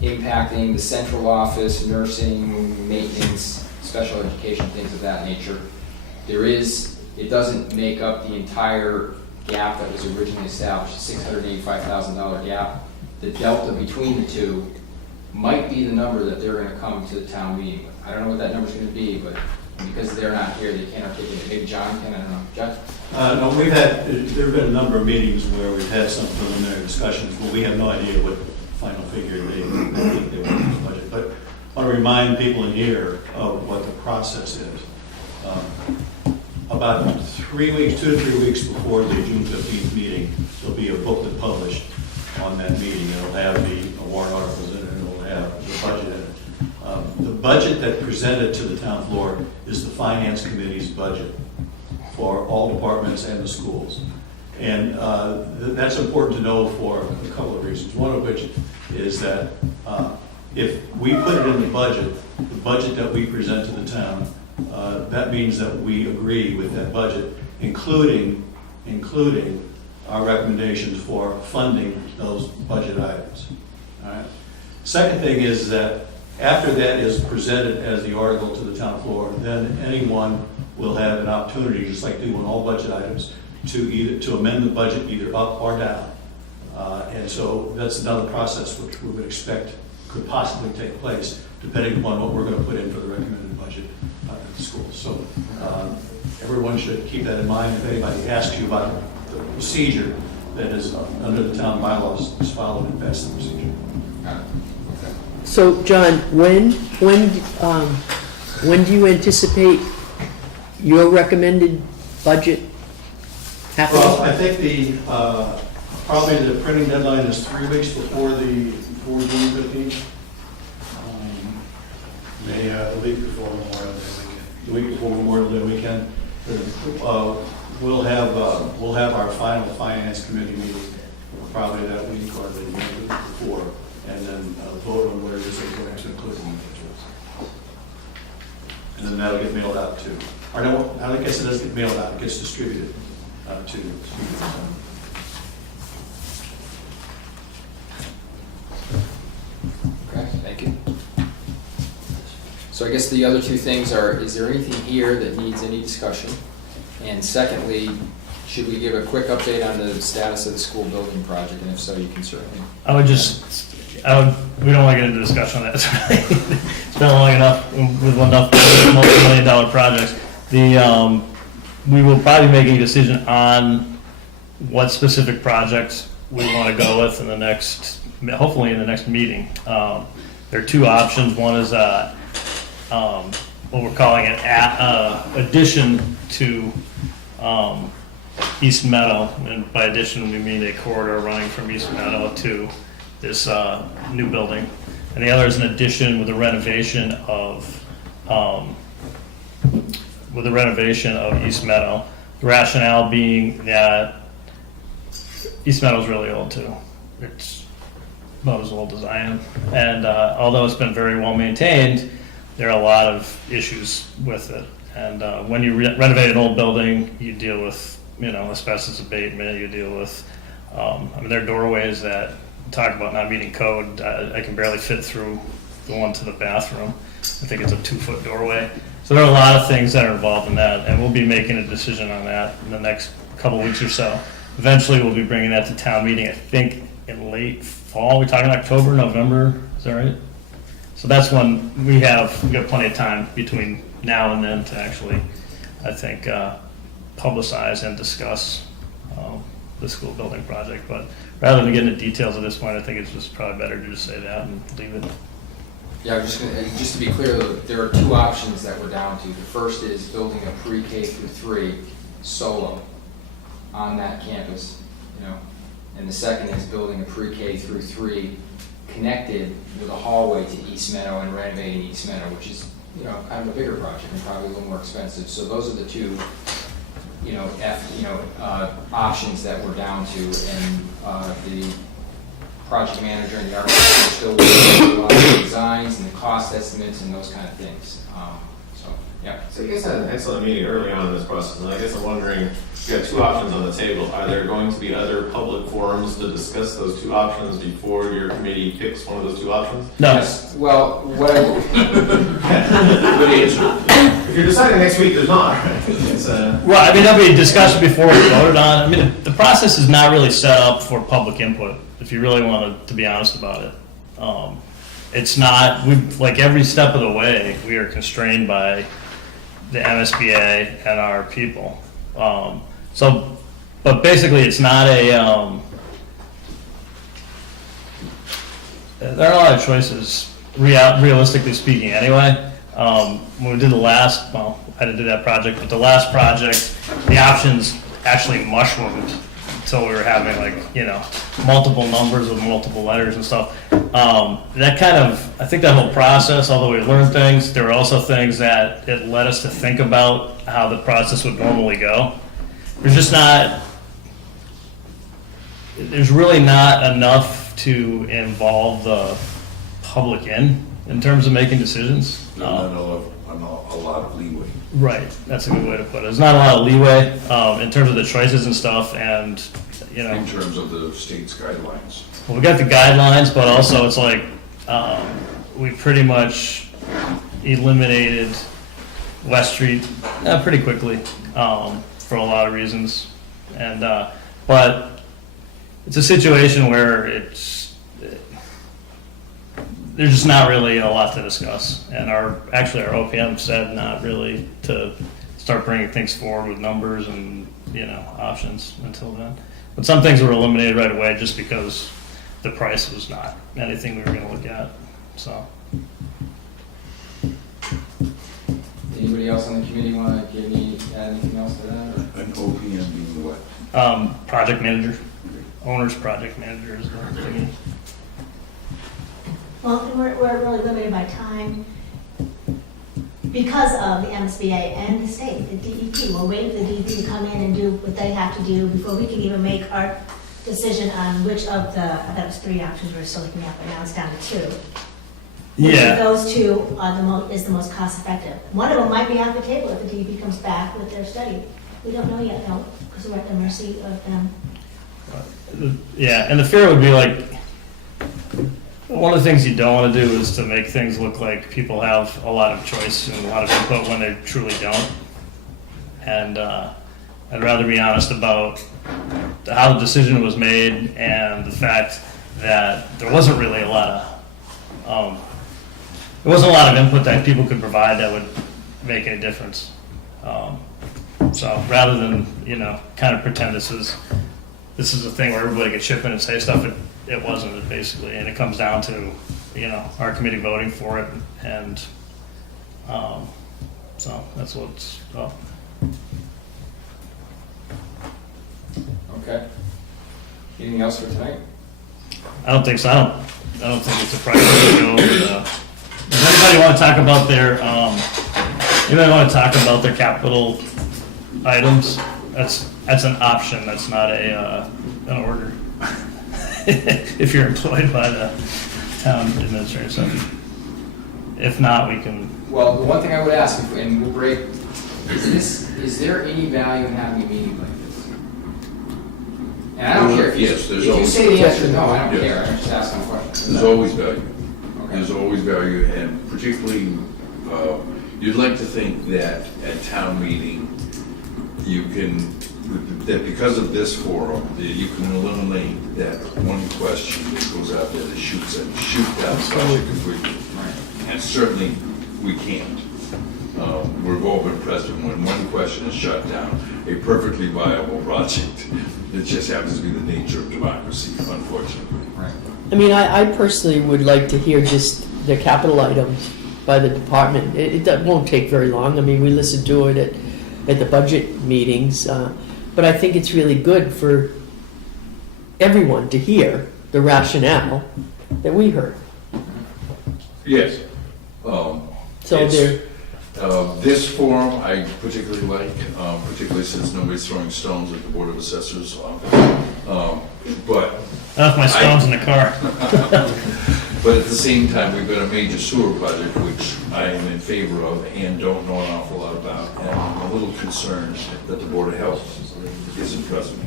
impacting the central office, nursing, maintenance, special education, things of that nature. It doesn't make up the entire gap that was originally established, a $685,000 gap. The delta between the two might be the number that they're going to come to the town meeting with. I don't know what that number's going to be, but because they're not here, they can't articulate it. Maybe John can, I don't know. John? No, there have been a number of meetings where we've had some preliminary discussions, but we have no idea what final figure they think they want in the budget. But I want to remind people in here of what the process is. About 2 to 3 weeks before the June 15th meeting, there'll be a booklet published on that meeting. It'll have the warrant articles in it, and it'll have the budget in it. The budget that presented to the town floor is the Finance Committee's budget for all departments and the schools. And that's important to know for a couple of reasons. One of which is that if we put it in the budget that we present to the town, that means that we agree with that budget, including our recommendations for funding those budget items. All right. Second thing is that after that is presented as the article to the town floor, then anyone will have an opportunity, just like they do on all budget items, to amend the budget either up or down. And so that's another process which we would expect could possibly take place, depending upon what we're going to put in for the recommended budget at the schools. So everyone should keep that in mind. If anybody asks you about the procedure that is under the town bylaws, is followed and that's the procedure. So, John, when do you anticipate your recommended budget happening? Well, I think probably the printing deadline is 3 weeks before June 15th. The week before Memorial Day weekend. The week before Memorial Day weekend. We'll have our final Finance Committee meeting probably that week or the week before, and then vote on what it is that we're going to include in and then that'll get mailed out to, or no, I guess it doesn't get mailed out, it gets distributed to. Okay, thank you. So I guess the other two things are, is there anything here that needs any discussion? And secondly, should we give a quick update on the status of the school building project, and if so, you can certainly. We don't want to get into discussion on that. It's been long enough with enough multi-million-dollar projects. We will probably be making a decision on what specific projects we want to go with in the next, hopefully in the next meeting. There are two options. One is what we're calling an addition to East Meadow, and by addition we mean a corridor running from East Meadow to this new building, and the other is an addition with a renovation of East Meadow. The rationale being that East Meadow is really old too. It's about as old as I am, and although it's been very well maintained, there are a lot of issues with it. And when you renovate an old building, you deal with asbestos abatement. You deal with there are doorways that talk about not meeting code. I can barely fit through the one to the bathroom. I think it's a 2-foot doorway. So there are a lot of things that are involved in that, and we'll be making a decision on that in the next couple weeks or so. Eventually, we'll be bringing that to town meeting, I think, in late fall. We're talking October, November, is that right? So that's when we got plenty of time between now and then to actually, I think, publicize and discuss the school building project. But rather than get into details at this point, I think it's just probably better to just say that and leave it. Yeah, just to be clear, though, there are two options that we're down to. The first is building a pre-K through 3 solo on that campus, and the second is building a pre-K through 3 connected with a hallway to East Meadow and renovating East Meadow, which is, kind of a bigger project and probably a little more expensive. So those are the two, options that we're down to, and the project manager and the architect are still working on a lot of the designs and the cost estimates and those kind of things. Yeah. So you guys had an excellent meeting early on in this process, and I guess I'm wondering, you have two options on the table. Are there going to be other public forums to discuss those two options before your committee picks one of those two options? No. Yes. Well, what I if you're deciding next week, there's not. Well, there'll be a discussion before we voted on. The process is not really set up for public input, if you really want to be honest about it. It's not, like every step of the way, we are constrained by the MSBA and our people. But basically it's not there are a lot of choices, realistically speaking anyway. When we did I didn't do that project, but the last project, the options actually mushroomed until we were having multiple numbers with multiple letters and stuff. I think that whole process, although we learned things, there were also things that it led us to think about how the process would normally go. There's really not enough to involve the public in terms of making decisions. Not a lot of leeway. Right, that's a good way to put it. There's not a lot of leeway in terms of the choices and stuff, and In terms of the state's guidelines. Well, we got the guidelines, but also it's like we pretty much eliminated West Street pretty quickly for a lot of reasons, and but it's a situation where there's just not really a lot to discuss, and our OPM said not really to start bringing things forward with numbers and options until then. But some things were eliminated right away just because the price was not anything we were going to look at. So. Anybody else on the committee want to add anything else to that? An OPM being what? Project manager. Owner's project manager is the thingy. Well, we're really limited by time because of the MSBA and the state, the DEP. We're waiting for the DEP to come in and do what they have to do before we can even make our decision on which of the, I thought it was 3 options we were still looking at, but now it's down to 2. Which Yeah. of those two are is the most cost effective? One of them might be off the table if the DEP comes back with their study. We don't know yet, no, because we're at the mercy of them. Yeah, and the fear would be like, one of the things you don't want to do is to make things look like people have a lot of choice and a lot of input when they truly don't. And I'd rather be honest about how the decision was made and the fact that there wasn't really a lot of, there wasn't a lot of input that people could provide that would make any difference. So rather than, kind of pretend this is a thing where everybody could chip in and say stuff, it wasn't, basically, and it comes down to, our committee voting for it, and, so that's what's up. Okay. Anything else for tonight? I don't think so, I don't think it's a priority to go over does anybody want to talk about their capital items? That's an option, that's not an order. If you're employed by the town administrator, so if not, we can. Well, the one thing I would ask, and we'll break, is there any value in having a meeting like this? And I don't care if you say the answer is no, I don't care, I'm just asking a question. There's always value. Okay. There's always value, and particularly, you'd like to think that at town meeting, you can, that because of this forum, that you can eliminate that one question that goes out there that shoot down the subject completely. And certainly, we can't. We've all been present when one question is shut down, a perfectly viable project. It just happens to be the nature of democracy, unfortunately. Right. I mean, I personally would like to hear just the capital items by the department. It won't take very long. I mean, we listen to it at the budget meetings, but I think it's really good for everyone to hear the rationale that we heard. Yes. So there. This forum I particularly like, particularly since nobody's throwing stones at the Board of Assessors. But I left my stones in the car. But at the same time, we've got a major sewer project, which I am in favor of and don't know an awful lot about. And I'm a little concerned that the Board of Health isn't present.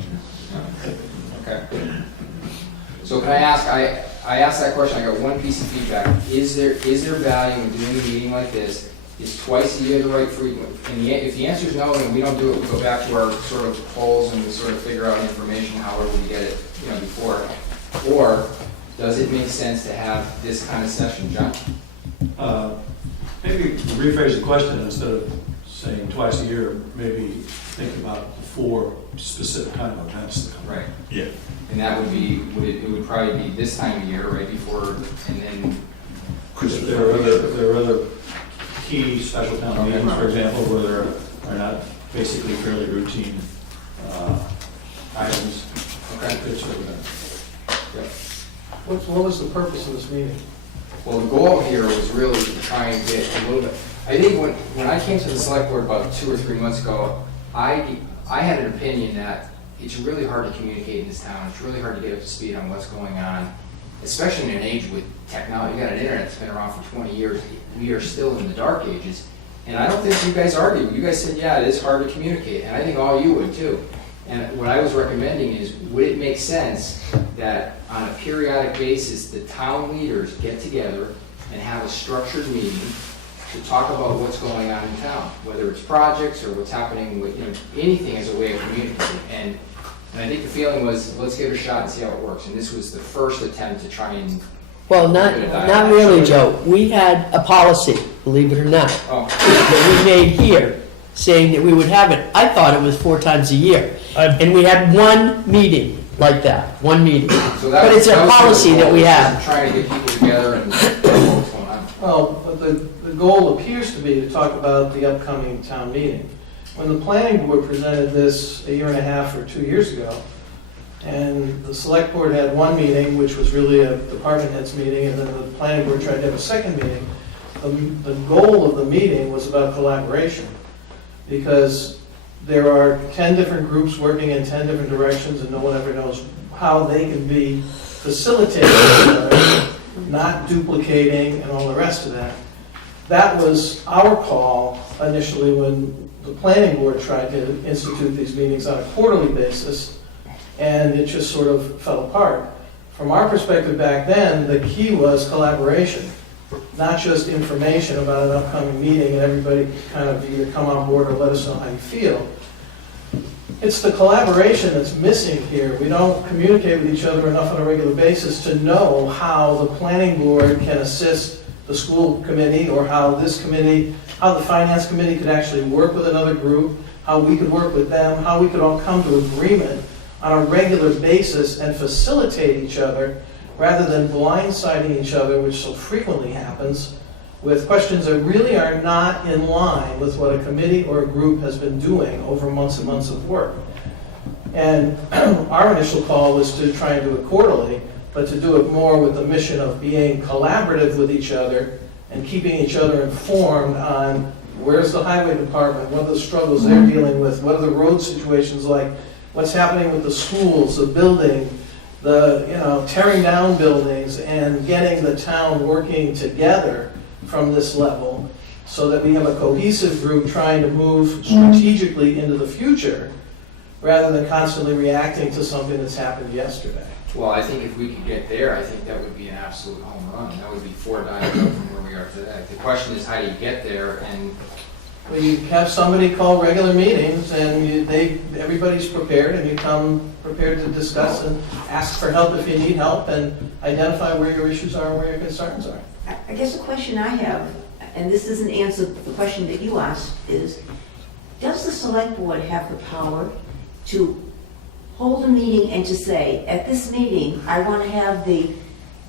Okay. So can I ask, I asked that question, I got one piece of feedback. Is there value in doing a meeting like this? Is twice a year the right frequency? And if the answer is no, then we don't do it, we go back to our sort of polls and we sort of figure out information however we get it, before. Or does it make sense to have this kind of session, John? Maybe rephrase the question instead of saying twice a year, maybe think about the 4 specific kind of events that come. Right. Yeah. And that would be, it would probably be this time of year, right before, and then. If there are other key special town meetings, for example, where there are not basically fairly routine items. Okay. What was the purpose of this meeting? Well, the goal here was really to try and get a little bit, I think when I came to the select board about 2 or 3 months ago, I had an opinion that it's really hard to communicate in this town. It's really hard to get up to speed on what's going on, especially in an age with technology. You got an internet that's been around for 20 years. We are still in the dark ages. And I don't think you guys argued. You guys said, yeah, it is hard to communicate. And I think all you would too. And what I was recommending is, would it make sense that on a periodic basis, the town leaders get together and have a structured meeting to talk about what's going on in town, whether it's projects or what's happening with, anything as a way of communicating. And I think the feeling was, let's give it a shot and see how it works. And this was the first attempt to try and. Well, not really, Joe. We had a policy, believe it or not, that we made here, saying that we would have it. I thought it was 4 times a year. And we had one meeting like that, one meeting. So but it's a policy that we have. Trying to get people together and what's going on. Well, but the goal appears to be to talk about the upcoming town meeting. When the planning board presented this 1.5 years or 2 years ago, and the select board had one meeting, which was really a department heads meeting, and then the planning board tried to have a second meeting, the goal of the meeting was about collaboration. Because there are 10 different groups working in 10 different directions, and no one ever knows how they can be facilitated. not duplicating and all the rest of that. That was our call initially when the planning board tried to institute these meetings on a quarterly basis, and it just sort of fell apart. From our perspective back then, the key was collaboration, not just information about an upcoming meeting and everybody kind of either come on board or let us know how you feel. It's the collaboration that's missing here. We don't communicate with each other enough on a regular basis to know how the planning board can assist the school committee, or how this committee, how the finance committee could actually work with another group, how we could work with them, how we could all come to agreement on a regular basis and facilitate each other rather than blindsiding each other, which so frequently happens, with questions that really are not in line with what a committee or a group has been doing over months and months of work. And our initial call was to try and do it quarterly, but to do it more with the mission of being collaborative with each other and keeping each other informed on where's the highway department, what are the struggles they're dealing with, what are the road situations like, what's happening with the schools, the building, the tearing down buildings, and getting the town working together from this level so that we have a cohesive group trying to move strategically into the future rather than constantly reacting to something that's happened yesterday. Well, I think if we could get there, I think that would be an absolute home run. That would be 4 dimes up from where we are today. The question is, how do you get there? And Well, you have somebody call regular meetings, and everybody's prepared, and you come prepared to discuss and ask for help if you need help, and identify where your issues are and where your concerns are. I guess the question I have, and this doesn't answer the question that you asked, is does the select board have the power to hold a meeting and to say, at this meeting, I want to have the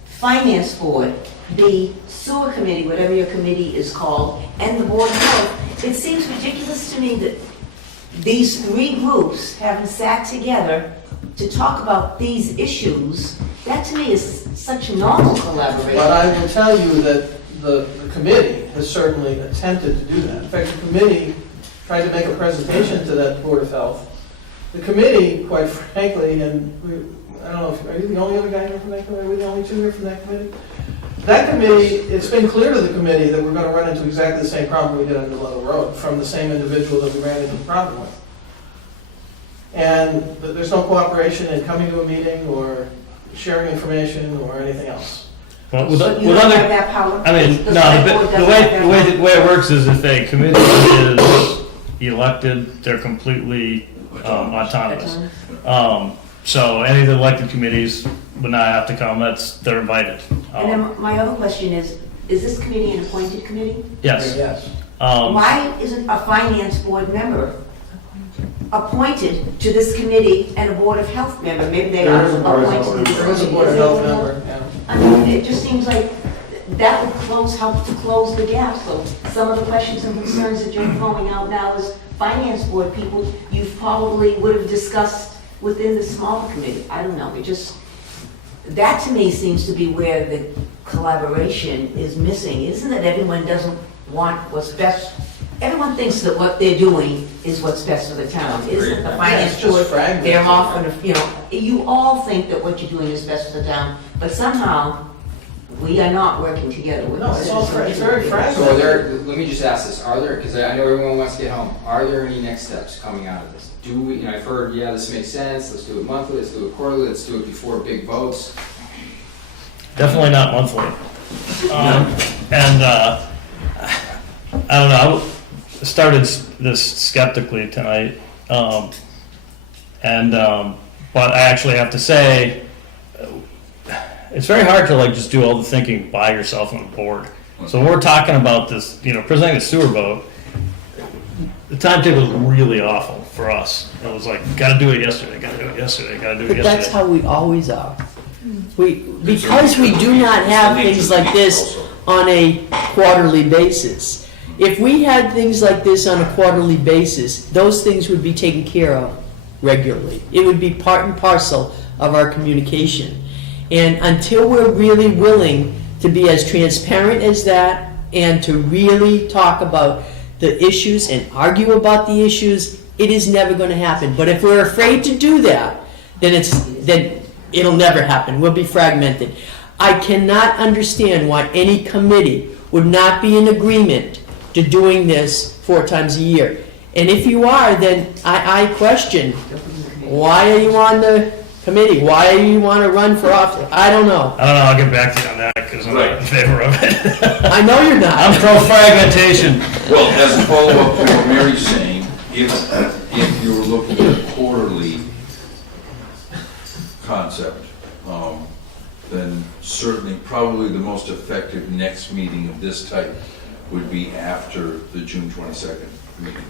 finance board, the sewer committee, whatever your committee is called, and the board of health? It seems ridiculous to me that these 3 groups haven't sat together to talk about these issues. That to me is such normal collaboration. But I will tell you that the committee has certainly attempted to do that. In fact, the committee tried to make a presentation to that board of health. The committee, quite frankly, and I don't know, are you the only other guy here from that committee? Are we the only 2 here from that committee? That committee, it's been clear to the committee that we're going to run into exactly the same problem we did on Little Road from the same individual that we ran into the problem with. And there's no cooperation in coming to a meeting or sharing information or anything else. Well, So you don't have that power? I mean, The no, select board doesn't have that the way it works is if a committee is elected, they're completely autonomous. So any of the elected committees would not have to come, they're invited. And then my other question is this committee an appointed committee? Yes. Yes. Why isn't a finance board member appointed to this committee and a board of health member? Maybe they are appointed to this committee. There is a board of health member, yeah. I mean, it just seems like that would help to close the gap. So some of the questions and concerns that you're throwing out now as finance board people, you probably would have discussed within the smaller committee. I don't know, that to me seems to be where the collaboration is missing. Isn't it everyone doesn't want what's best? Everyone thinks that what they're doing is what's best for the town. Isn't the finance board, they're often, you all think that what you're doing is best for the town, but somehow we are not working together with No, it's all it's very fragmented. so let me just ask this, because I know everyone wants to get home, are there any next steps coming out of this? Do we, I've heard, yeah, this makes sense, let's do it monthly, let's do it quarterly, let's do it before big votes. Definitely not monthly. And I don't know, I started this skeptically tonight. But I actually have to say, it's very hard to just do all the thinking by yourself on the board. So when we're talking about this, presenting a sewer vote, the timetable was really awful for us. It was like, gotta do it yesterday, gotta do it yesterday, gotta do it But yesterday. that's how we always are. Because we do not have things like this on a quarterly basis. If we had things like this on a quarterly basis, those things would be taken care of regularly. It would be part and parcel of our communication. And until we're really willing to be as transparent as that and to really talk about the issues and argue about the issues, it is never going to happen. But if we're afraid to do that, then it'll never happen. We'll be fragmented. I cannot understand why any committee would not be in agreement to doing this 4 times a year. And if you are, then I question, why are you on the committee? Why do you want to run for office? I don't know. I'll get back to you on that, because I'm not in favor of it. I know you're not. I'm pro-fragmentation. Well, as a follow-up to what Mary's saying, if you were looking at a quarterly concept, then certainly, probably the most effective next meeting of this type would be after the June 22nd meeting.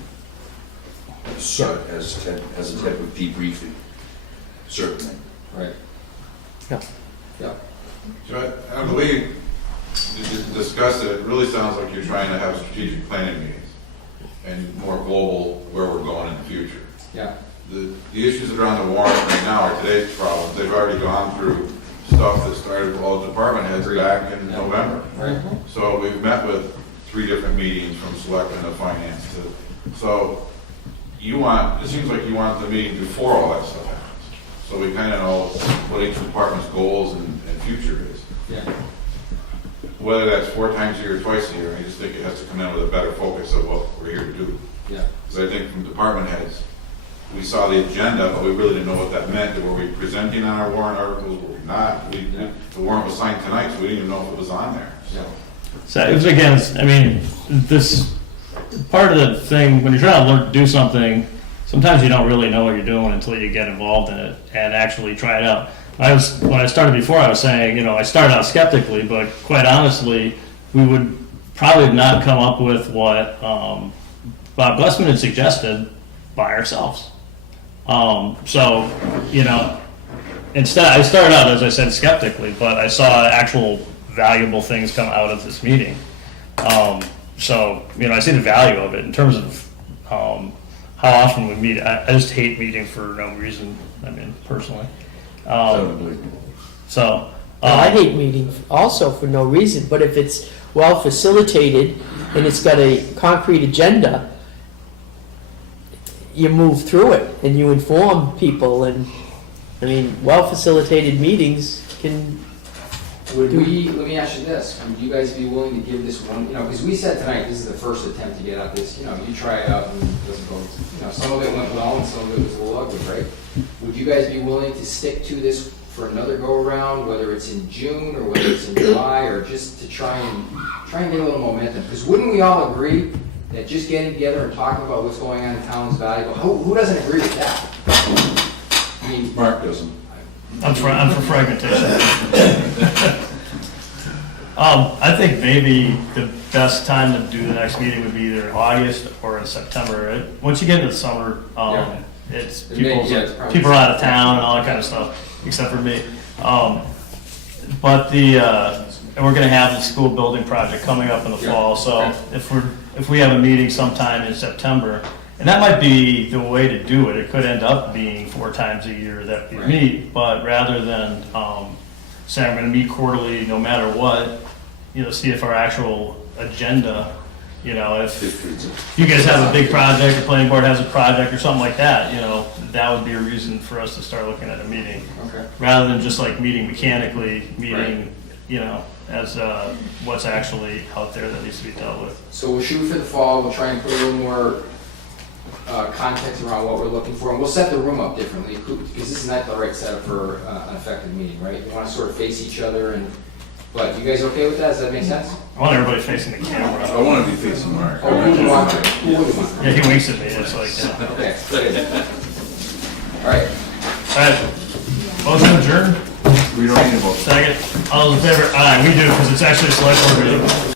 So, as a type of debriefing, certainly. Right. Yeah. Yeah. So I believe, you discussed it, it really sounds like you're trying to have strategic planning meetings and more global where we're going in the future. Yeah. The issues that are on the warrant right now are today's problems. They've already gone through stuff that started with all the department heads back in November. Right. So we've met with 3 different meetings from selectmen to finance to, so it seems like you want the meeting before all that stuff happens. So we kind of know what each department's goals and future is. Yeah. Whether that's 4 times a year or twice a year, I just think it has to come in with a better focus of what we're here to do. Yeah. Because I think from department heads, we saw the agenda, but we really didn't know what that meant. Were we presenting on our warrant articles? Were we not? The warrant was signed tonight, so we didn't even know if it was on there. So it was, again, I mean, this, part of the thing, when you're trying to learn to do something, sometimes you don't really know what you're doing until you get involved in it and actually try it out. When I started before, I was saying, I started out skeptically, but quite honestly, we would probably not come up with what Bob Glessman had suggested by ourselves. So, instead, I started out, as I said, skeptically, but I saw actual valuable things come out of this meeting. So, I see the value of it in terms of how often we meet. I just hate meeting for no reason, personally. So, I hate meetings also for no reason, but if it's well facilitated and it's got a concrete agenda, you move through it and you inform people, and well facilitated meetings can. Let me ask you this, would you guys be willing to give this one, because we said tonight, this is the first attempt to get at this, you try it out and it doesn't go, some of it went well and some of it was a little ugly, right? Would you guys be willing to stick to this for another go-around, whether it's in June or whether it's in July, or just to try and get a little momentum? Because wouldn't we all agree that just getting together and talking about what's going on in town is valuable? Who doesn't agree with that? Mark doesn't. I'm for fragmentation. I think maybe the best time to do the next meeting would be either August or in September. Once you get into the summer, it's people are out of town and all that kind of stuff, except for me. But and we're going to have the school building project coming up in the fall. So if we have a meeting sometime in September, and that might be the way to do it. It could end up being 4 times a year that we meet, but rather than say I'm going to meet quarterly no matter what, see if our actual agenda, if you guys have a big project, the planning board has a project or something like that, that would be a reason for us to start looking at a meeting. Okay. Rather than just like meeting mechanically, meeting, as what's actually out there that needs to be dealt with. So we'll shoot for the fall, we'll try and put a little more context around what we're looking for, and we'll set the room up differently, because this is not the right setup for an effective meeting, right? You want to sort of face each other, but you guys okay with that? Does that make sense? I want everybody facing the camera. I want to be facing Mark. Oh, who do you want? Who would you want? Yeah, he winks at me, it's like, Okay, good. All right. All right, motion adjourned? We don't need a vote. Second, all those in favor? Aye, we do, because it's actually a select board meeting.